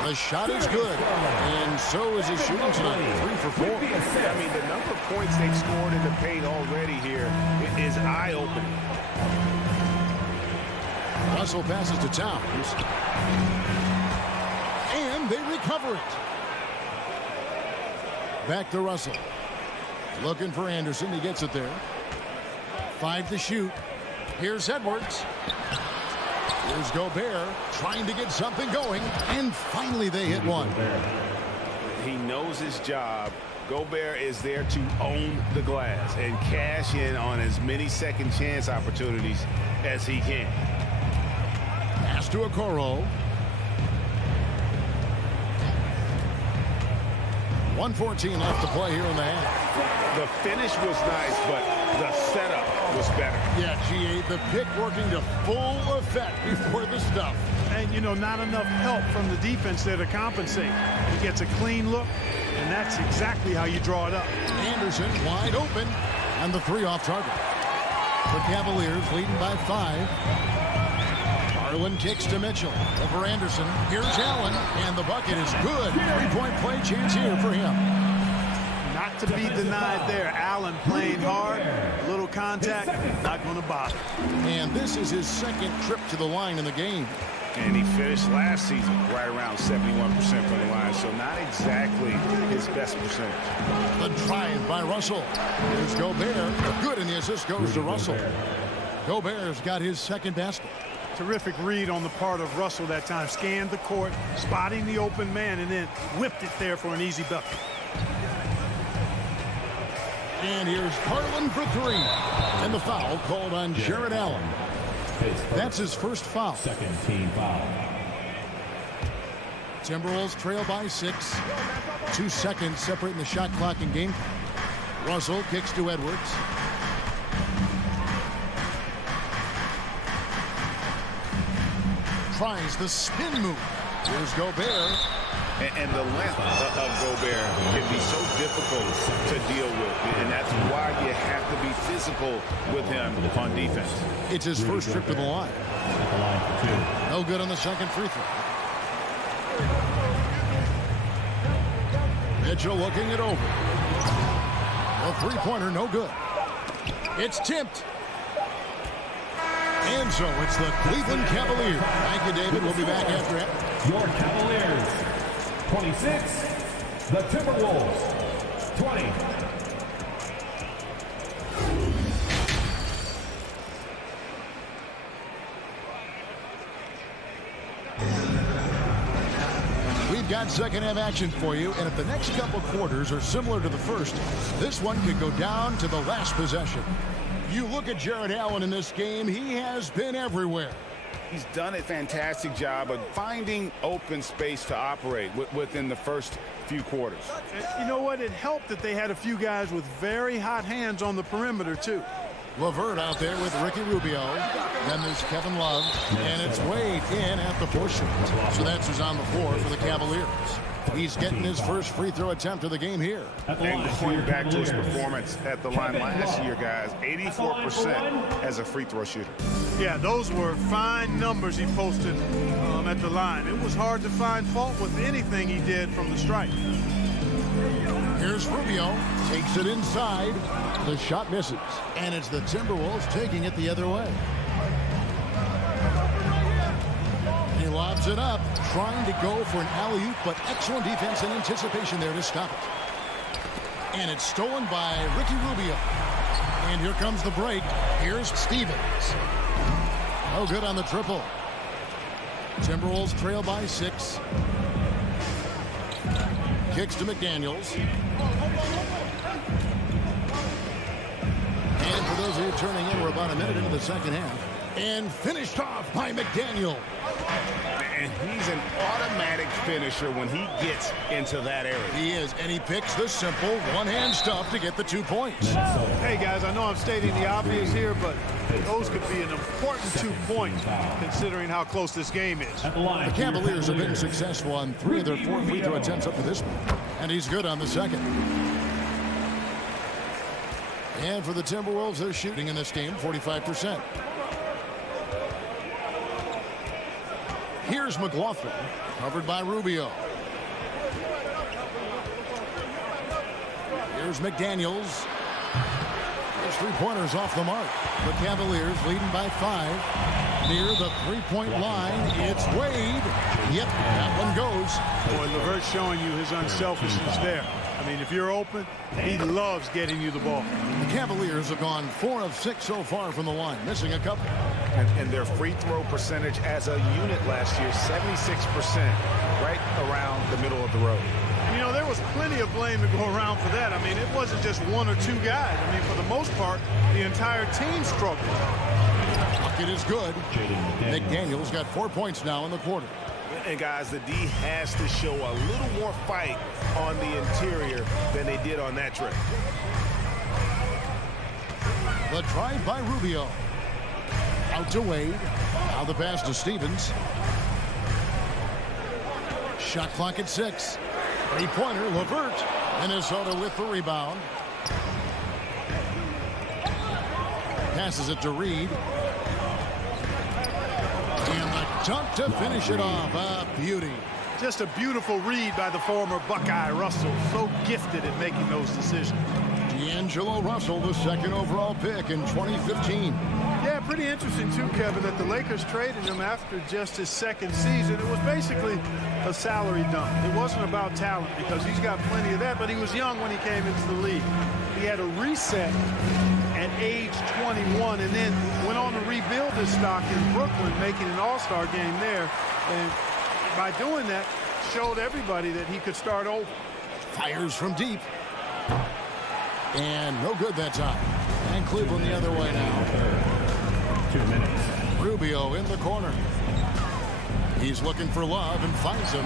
The shot is good, and so is his shooting tonight. 3 for 4. I mean, the number of points they've scored in the paint already here is eye-opening. Russell passes to Towns. And they recover it. Back to Russell. Looking for Anderson. He gets it there. 5 to shoot. Here's Edwards. Here's Gobert trying to get something going, and finally they hit one. He knows his job. Gobert is there to own the glass and cash in on as many second chance opportunities as he can. Pass to Okoro. 1:14 left to play here in the half. The finish was nice, but the setup was better. Yeah, GA, the pick working to full effect before the stuff. And, you know, not enough help from the defense there to compensate. He gets a clean look, and that's exactly how you draw it up. Anderson wide open, and the 3 off target. The Cavaliers leading by 5. Garland kicks to Mitchell. Over Anderson. Here's Allen, and the bucket is good. 3-point play chance here for him. Not to be denied there. Allen playing hard. A little contact, not going to bother. And this is his 2nd trip to the line in the game. And he finished last season right around 71% from the line, so not exactly his best percentage. The drive by Russell. Here's Gobert. Good, and the assist goes to Russell. Gobert's got his 2nd basket. Terrific read on the part of Russell that time. Scanned the court, spotting the open man, and then whipped it there for an easy bucket. And here's Garland for 3. And the foul called on Jared Allen. That's his 1st foul. Second team foul. Timberwolves trail by 6. 2 seconds separating the shot clock and game. Russell kicks to Edwards. Tries the spin move. Here's Gobert. And the length of Gobert can be so difficult to deal with. And that's why you have to be physical with him on defense. It's his 1st trip to the line. No good on the 2nd free throw. Mitchell looking it over. A 3-pointer, no good. It's tipped. And so it's the Cleveland Cavaliers. Thank you, David. We'll be back after it. Your Cavaliers. 26. The Timberwolves. 20. We've got second half action for you, and if the next couple quarters are similar to the first, this one could go down to the last possession. You look at Jared Allen in this game, he has been everywhere. He's done a fantastic job of finding open space to operate within the first few quarters. You know what? It helped that they had a few guys with very hot hands on the perimeter, too. LeVert out there with Ricky Rubio. Then there's Kevin Love. And it's Wade in at the pusher. So that's who's on the floor for the Cavaliers. He's getting his 1st free throw attempt of the game here. And going back to his performance at the line last year, guys, 84% as a free throw shooter. Yeah, those were fine numbers he posted at the line. It was hard to find fault with anything he did from the stripe. Here's Rubio. Takes it inside. The shot misses. And it's the Timberwolves taking it the other way. He lobs it up, trying to go for an alley-oop, but excellent defense and anticipation there to stop it. And it's stolen by Ricky Rubio. And here comes the break. Here's Stevens. No good on the triple. Timberwolves trail by 6. Kicks to McDaniels. And for those of you turning in, we're about a minute into the second half. And finished off by McDaniel. And he's an automatic finisher when he gets into that area. He is, and he picks the simple one-hand stuff to get the 2 points. Hey, guys, I know I'm stating the obvious here, but those could be an important 2 points considering how close this game is. The Cavaliers have been successful on 3 of their 4 free throw attempts up to this point, and he's good on the second. And for the Timberwolves, they're shooting in this game 45%. Here's McLaughlin, covered by Rubio. Here's McDaniels. His three-pointers off the mark. The Cavaliers leading by 5. Near the three-point line, it's Wade. Yep, that one goes. Boy, LeVert's showing you his unselfishness there. I mean, if you're open, he loves getting you the ball. The Cavaliers have gone 4 of 6 so far from the line, missing a couple. And their free throw percentage as a unit last year, 76%, right around the middle of the road. And, you know, there was plenty of blame to go around for that. I mean, it wasn't just 1 or 2 guys. I mean, for the most part, the entire team struggled. Bucket is good. McDaniels got 4 points now in the quarter. And guys, the D has to show a little more fight on the interior than they did on that trip. The drive by Rubio. Out to Wade. Now the pass to Stevens. Shot clock at 6. Three-pointer, LeVert. Minnesota with the rebound. Passes it to Reed. And the dunk to finish it off. A beauty. Just a beautiful read by the former Buckeye Russell. So gifted at making those decisions. D'Angelo Russell, the second overall pick in 2015. Yeah, pretty interesting, too, Kevin, that the Lakers traded him after just his second season. It was basically a salary dump. It wasn't about talent because he's got plenty of that, but he was young when he came into the league. He had a reset at age 21 and then went on to rebuild his stock in Brooklyn, making an all-star game there. And by doing that, showed everybody that he could start over. Fires from deep. And no good that time. And Cleveland the other way now. 2 minutes. Rubio in the corner. He's looking for Love and finds him.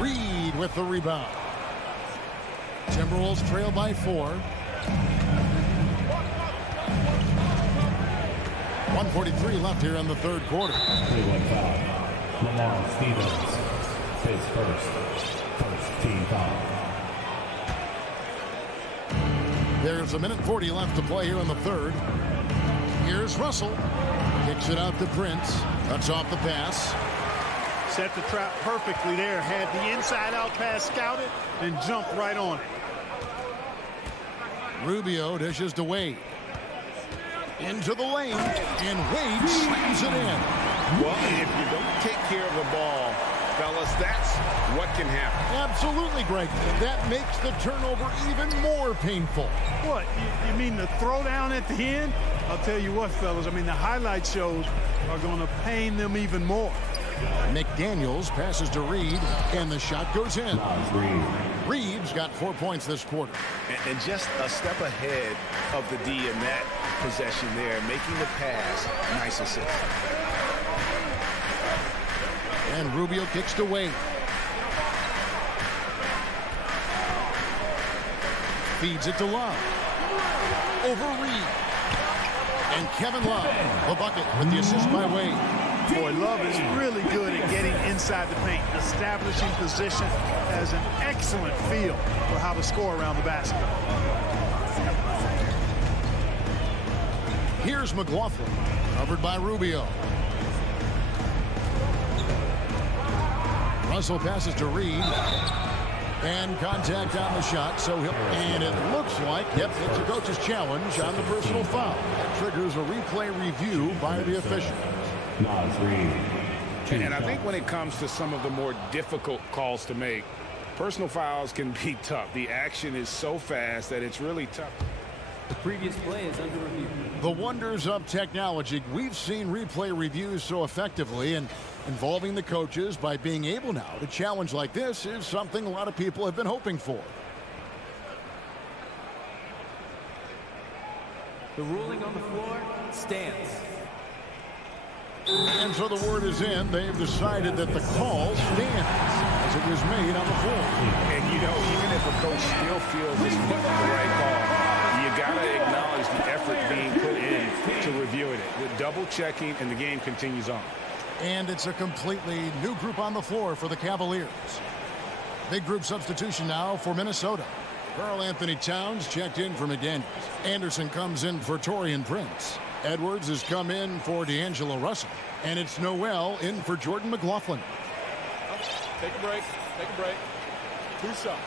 Reed with the rebound. Timberwolves trail by 4. 1:43 left here in the third quarter. Cleveland foul. Lamar Stevens. Face first. First team foul. There's 1:40 left to play here in the third. Here's Russell. Kicks it out to Prince. Cuts off the pass. Set the trap perfectly there. Had the inside-out pass scouted and jumped right on it. Rubio dishes to Wade. Into the lane. And Wade slams it in. Well, if you don't take care of the ball, fellas, that's what can happen. Absolutely, Greg. That makes the turnover even more painful. What? You mean the throwdown at the end? I'll tell you what, fellas. I mean, the highlight shows are going to pain them even more. McDaniels passes to Reed, and the shot goes in. Reed's got 4 points this quarter. And just a step ahead of the D in that possession there, making the pass. Nice assist. And Rubio kicks to Wade. Feeds it to Love. Over Reed. And Kevin Love, the bucket with the assist by Wade. Boy, Love is really good at getting inside the paint. Establishing position, has an excellent feel for how to score around the basket. Here's McLaughlin, covered by Rubio. Russell passes to Reed. And contact on the shot, so he'll... And it looks like, yep, it's a coach's challenge on the personal foul. That triggers a replay review by the official. And I think when it comes to some of the more difficult calls to make, personal fouls can be tough. The action is so fast that it's really tough. The previous play is under review. The wonders of technology. We've seen replay reviews so effectively, and involving the coaches by being able now to challenge like this is something a lot of people have been hoping for. The ruling on the floor stands. And so the word is in. They've decided that the call stands as it was made on the floor. And, you know, even if a coach still feels this wasn't the right call, you got to acknowledge the effort being put in to reviewing it. With double-checking, and the game continues on. And it's a completely new group on the floor for the Cavaliers. Big group substitution now for Minnesota. Karl Anthony Towns checked in for McDaniels. Anderson comes in for Taurean Prince. Edwards has come in for D'Angelo Russell. And it's Noel in for Jordan McLaughlin. Take a break. Take a break. 2 shots.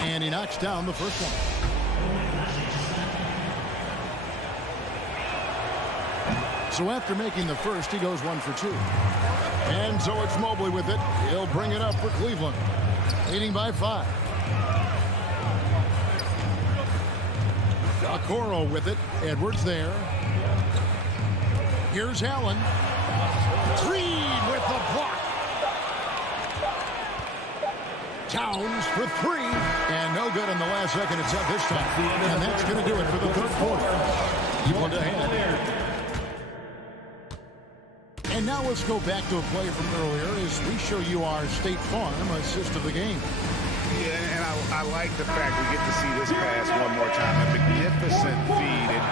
And he knocks down the first one. So after making the first, he goes 1 for 2. And so it's Mobley with it. He'll bring it up for Cleveland, leading by 5. Okoro with it. Edwards there. Here's Allen. Reed with the block. Towns for 3. And no good in the last second. It's up this time. And that's going to do it for the third quarter. You want to ahead. And now let's go back to a play from earlier as we show you our State Farm assist of the game. Yeah, and I like the fact we get to see this pass one more time. A magnificent feed, and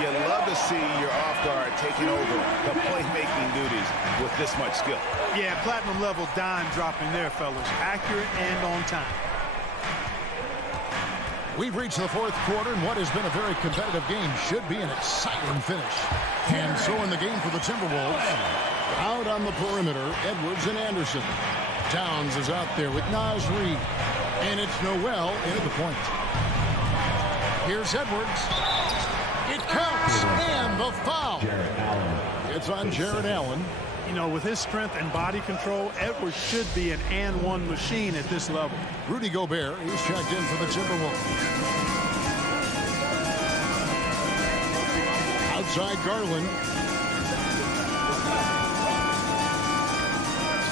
you love to see your off guard taking over the playmaking duties with this much skill. Yeah, platinum level dime dropping there, fellas. Accurate and on time. We've reached the fourth quarter, and what has been a very competitive game should be an exciting finish. And so in the game for the Timberwolves, out on the perimeter, Edwards and Anderson. Towns is out there with Naz Reid. And it's Noel in at the point. Here's Edwards. It counts, and the foul. It's on Jared Allen. You know, with his strength and body control, Edwards should be an and-one machine at this level. Rudy Gobert, he's checked in for the Timberwolves. Outside Garland.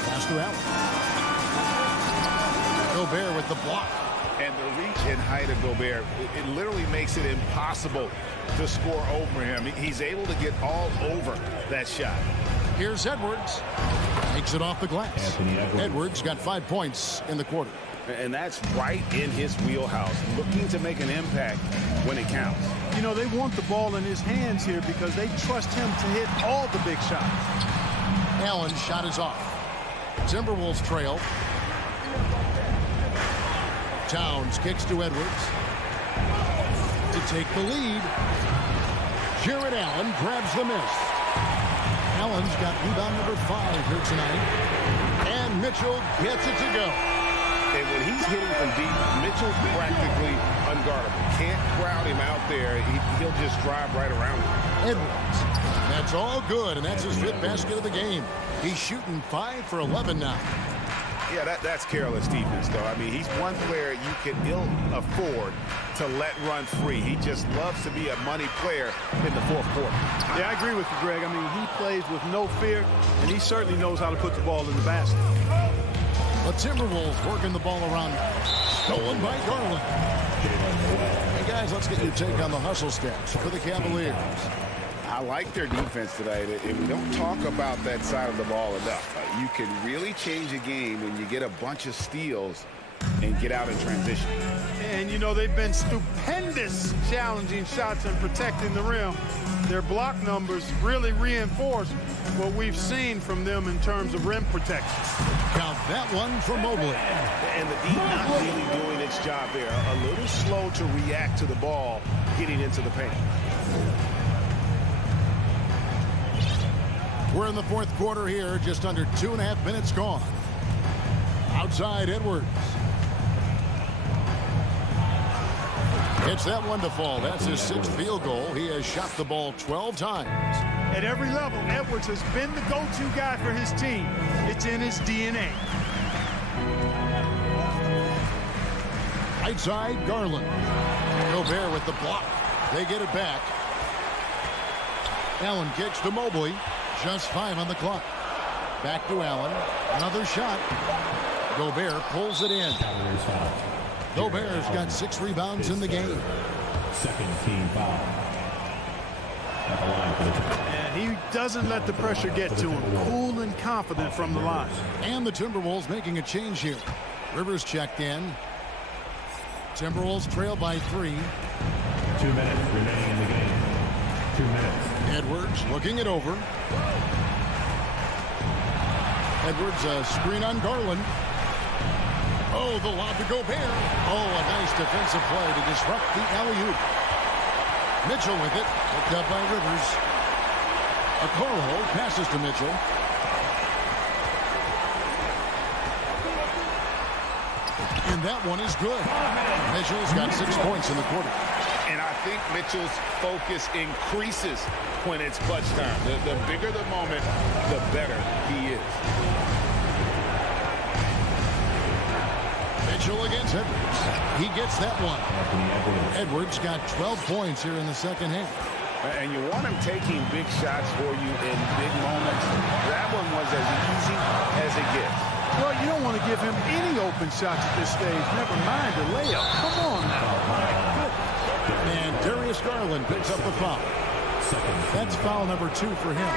Pass to Allen. Gobert with the block. And the reach and height of Gobert, it literally makes it impossible to score over him. He's able to get all over that shot. Here's Edwards. Takes it off the glass. Edwards got 5 points in the quarter. And that's right in his wheelhouse, looking to make an impact when it counts. You know, they want the ball in his hands here because they trust him to hit all the big shots. Allen's shot is off. Timberwolves trail. Towns kicks to Edwards to take the lead. Jared Allen grabs the miss. Allen's got rebound number 5 here tonight. And Mitchell gets it to go. And when he's hitting from deep, Mitchell's practically unguardable. Can't crowd him out there. He'll just drive right around him. Edwards. That's all good, and that's his 5th basket of the game. He's shooting 5 for 11 now. Yeah, that's careless defense, though. I mean, he's one player you can ill afford to let run free. He just loves to be a money player in the fourth quarter. Yeah, I agree with you, Greg. I mean, he plays with no fear, and he certainly knows how to put the ball in the basket. The Timberwolves working the ball around. Stolen by Garland. Hey, guys, let's get your take on the hustle stats for the Cavaliers. I like their defense tonight, and we don't talk about that side of the ball enough. You can really change a game when you get a bunch of steals and get out in transition. And, you know, they've been stupendous challenging shots and protecting the rim. Their block numbers really reinforce what we've seen from them in terms of rim protection. Count that one for Mobley. And the D not really doing its job there. A little slow to react to the ball getting into the paint. We're in the fourth quarter here, just under 2.5 minutes gone. Outside Edwards. It's that one to fall. That's his 6th field goal. He has shot the ball 12 times. At every level, Edwards has been the go-to guy for his team. It's in his DNA. Right side, Garland. Gobert with the block. They get it back. Allen kicks to Mobley. Just 5 on the clock. Back to Allen. Another shot. Gobert pulls it in. Gobert's got 6 rebounds in the game. Second team foul. At the line for the And he doesn't let the pressure get to him. Cool and confident from the line. And the Timberwolves making a change here. Rivers checked in. Timberwolves trail by 3. 2 minutes remaining in the game. 2 minutes. Edwards looking it over. Edwards a screen on Garland. Oh, the lob to Gobert. Oh, a nice defensive play to disrupt the alley-oop. Mitchell with it. Picked up by Rivers. Okoro passes to Mitchell. And that one is good. Mitchell's got 6 points in the quarter. And I think Mitchell's focus increases when it's clutch time. The bigger the moment, the better he is. Mitchell against Edwards. He gets that one. Edwards got 12 points here in the second half. And you want him taking big shots for you in big moments. That one was as easy as it gets. Well, you don't want to give him any open shots at this stage. Never mind a layup. Come on now. My goodness. And Darius Garland picks up the foul. That's foul number 2 for him.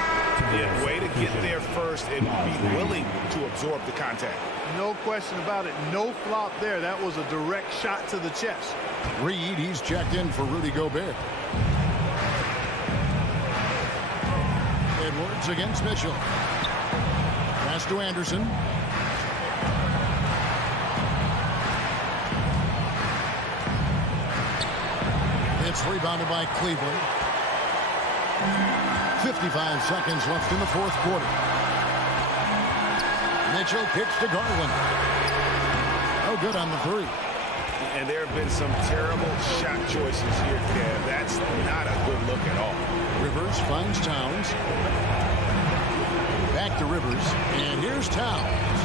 Yeah, way to get there first and be willing to absorb the contact. No question about it. No flop there. That was a direct shot to the chest. Reed, he's checked in for Rudy Gobert. Edwards against Mitchell. Pass to Anderson. It's rebounded by Cleveland. 55 seconds left in the fourth quarter. Mitchell kicks to Garland. Oh, good on the 3. And there have been some terrible shot choices here, Kev. That's not a good look at all. Rivers finds Towns. Back to Rivers. And here's Towns.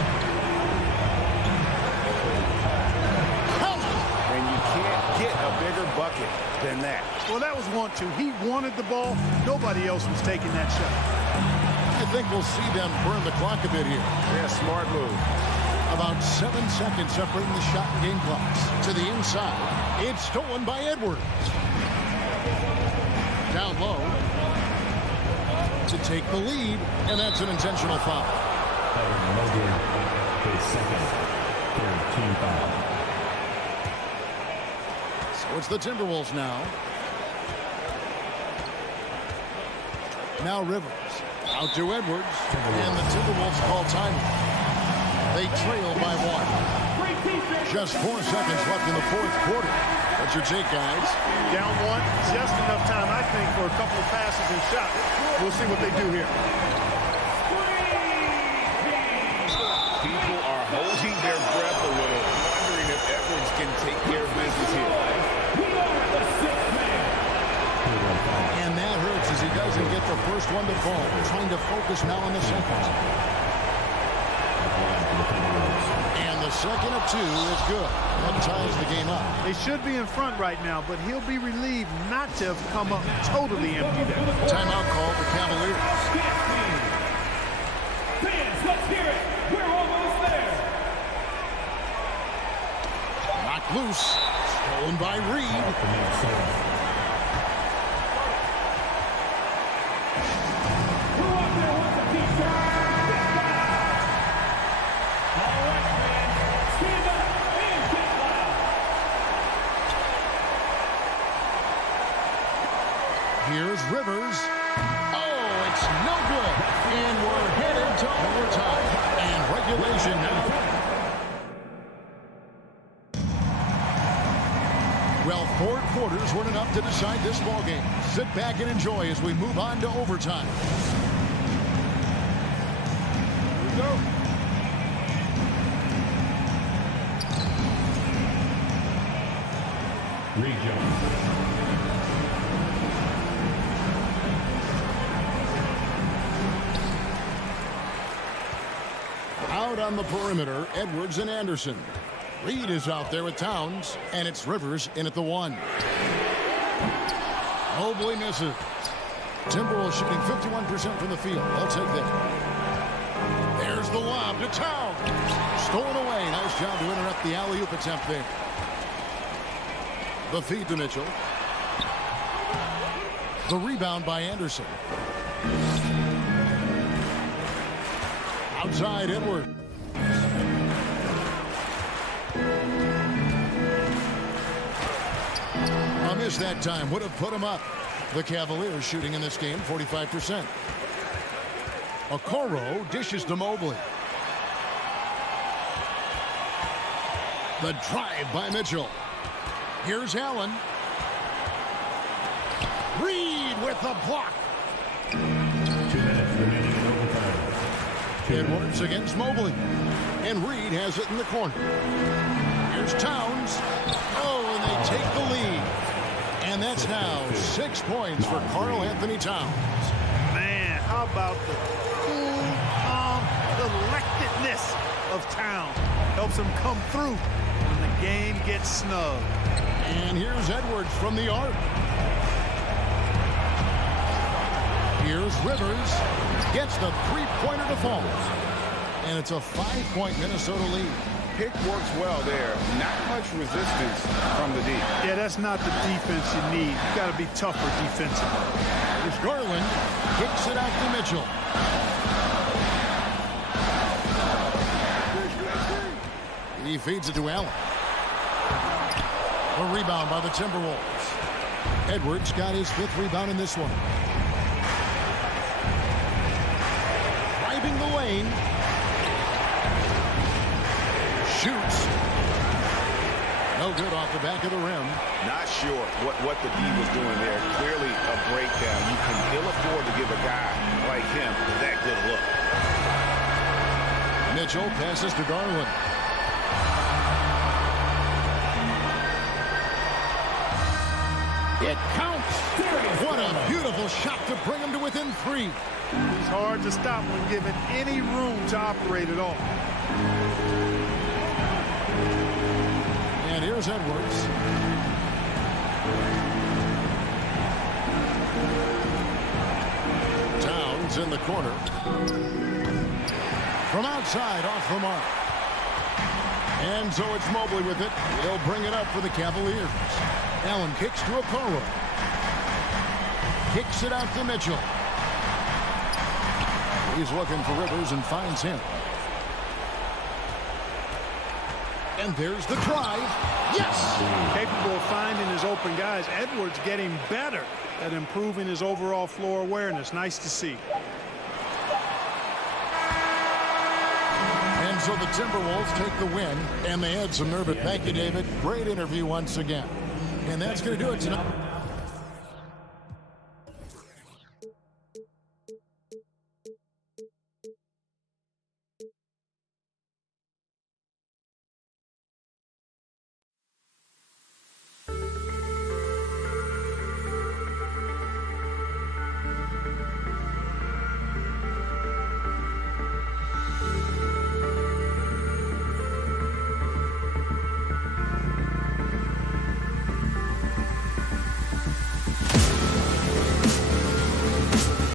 And you can't get a bigger bucket than that. Well, that was 1-2. He wanted the ball. Nobody else was taking that shot. I think we'll see them burn the clock a bit here. Yeah, smart move. About 7 seconds separating the shot and game clocks. To the inside. It's stolen by Edwards. Down low. To take the lead. And that's an intentional foul. His second. Third team foul. So it's the Timberwolves now. Now Rivers. Out to Edwards. And the Timberwolves call time. They trail by 1. Just 4 seconds left in the fourth quarter. What's your take, guys? Down 1. Just enough time, I think, for a couple of passes and shots. We'll see what they do here. People are holding their breath a little, wondering if Edwards can take care of business here. And that hurts as he doesn't get the first one to fall. Trying to focus now on the second. And the second of 2 is good. That ties the game up. They should be in front right now, but he'll be relieved not to have come up totally empty there. Timeout call for Cavaliers. Fans, let's hear it. We're almost there. Knocked loose. Stolen by Reed. Here's Rivers. Oh, it's no good. And we're headed to overtime. And regulation now. Well, 4 quarters weren't enough to decide this ballgame. Sit back and enjoy as we move on to overtime. go. Out on the perimeter, Edwards and Anderson. Reed is out there with Towns, and it's Rivers in at the 1. Mobley misses. Timberwolves shooting 51% from the field. They'll take that. There's the lob to Towns. Stolen away. Nice job to interrupt the alley-oop attempt there. The feed to Mitchell. The rebound by Anderson. Outside Edwards. A miss that time would have put him up. The Cavaliers shooting in this game 45%. Okoro dishes to Mobley. The drive by Mitchell. Here's Allen. Reed with the block. 2 minutes remaining in overtime. Edwards against Mobley. And Reed has it in the corner. Here's Towns. Oh, and they take the lead. And that's now 6 points for Karl Anthony Towns. Man, how about the cool, calm collectedness of Towns. Helps him come through when the game gets snug. And here's Edwards from the arc. Here's Rivers. Gets the three-pointer to fall. And it's a 5-point Minnesota lead. Pick works well there. Not much resistance from the deep. Yeah, that's not the defense you need. You got to be tougher defensively. Here's Garland. Kicks it out to Mitchell. He feeds it to Allen. A rebound by the Timberwolves. Edwards got his 5th rebound in this one. Driving the lane. Shoots. No good off the back of the rim. Not sure what the D was doing there. Clearly a breakdown. You can ill afford to give a guy like him that good look. Mitchell passes to Garland. It counts. What a beautiful shot to bring him to within 3. He's hard to stop when given any room to operate at all. And here's Edwards. Towns in the corner. From outside, off the mark. And so it's Mobley with it. He'll bring it up for the Cavaliers. Allen kicks to Okoro. Kicks it out to Mitchell. He's looking for Rivers and finds him. And there's the drive. Yes! Capable of finding his open guys. Edwards getting better at improving his overall floor awareness. Nice to see. And so the Timberwolves take the win, and they had some nerve. Thank you, David. Great interview once again. And that's going to do it tonight.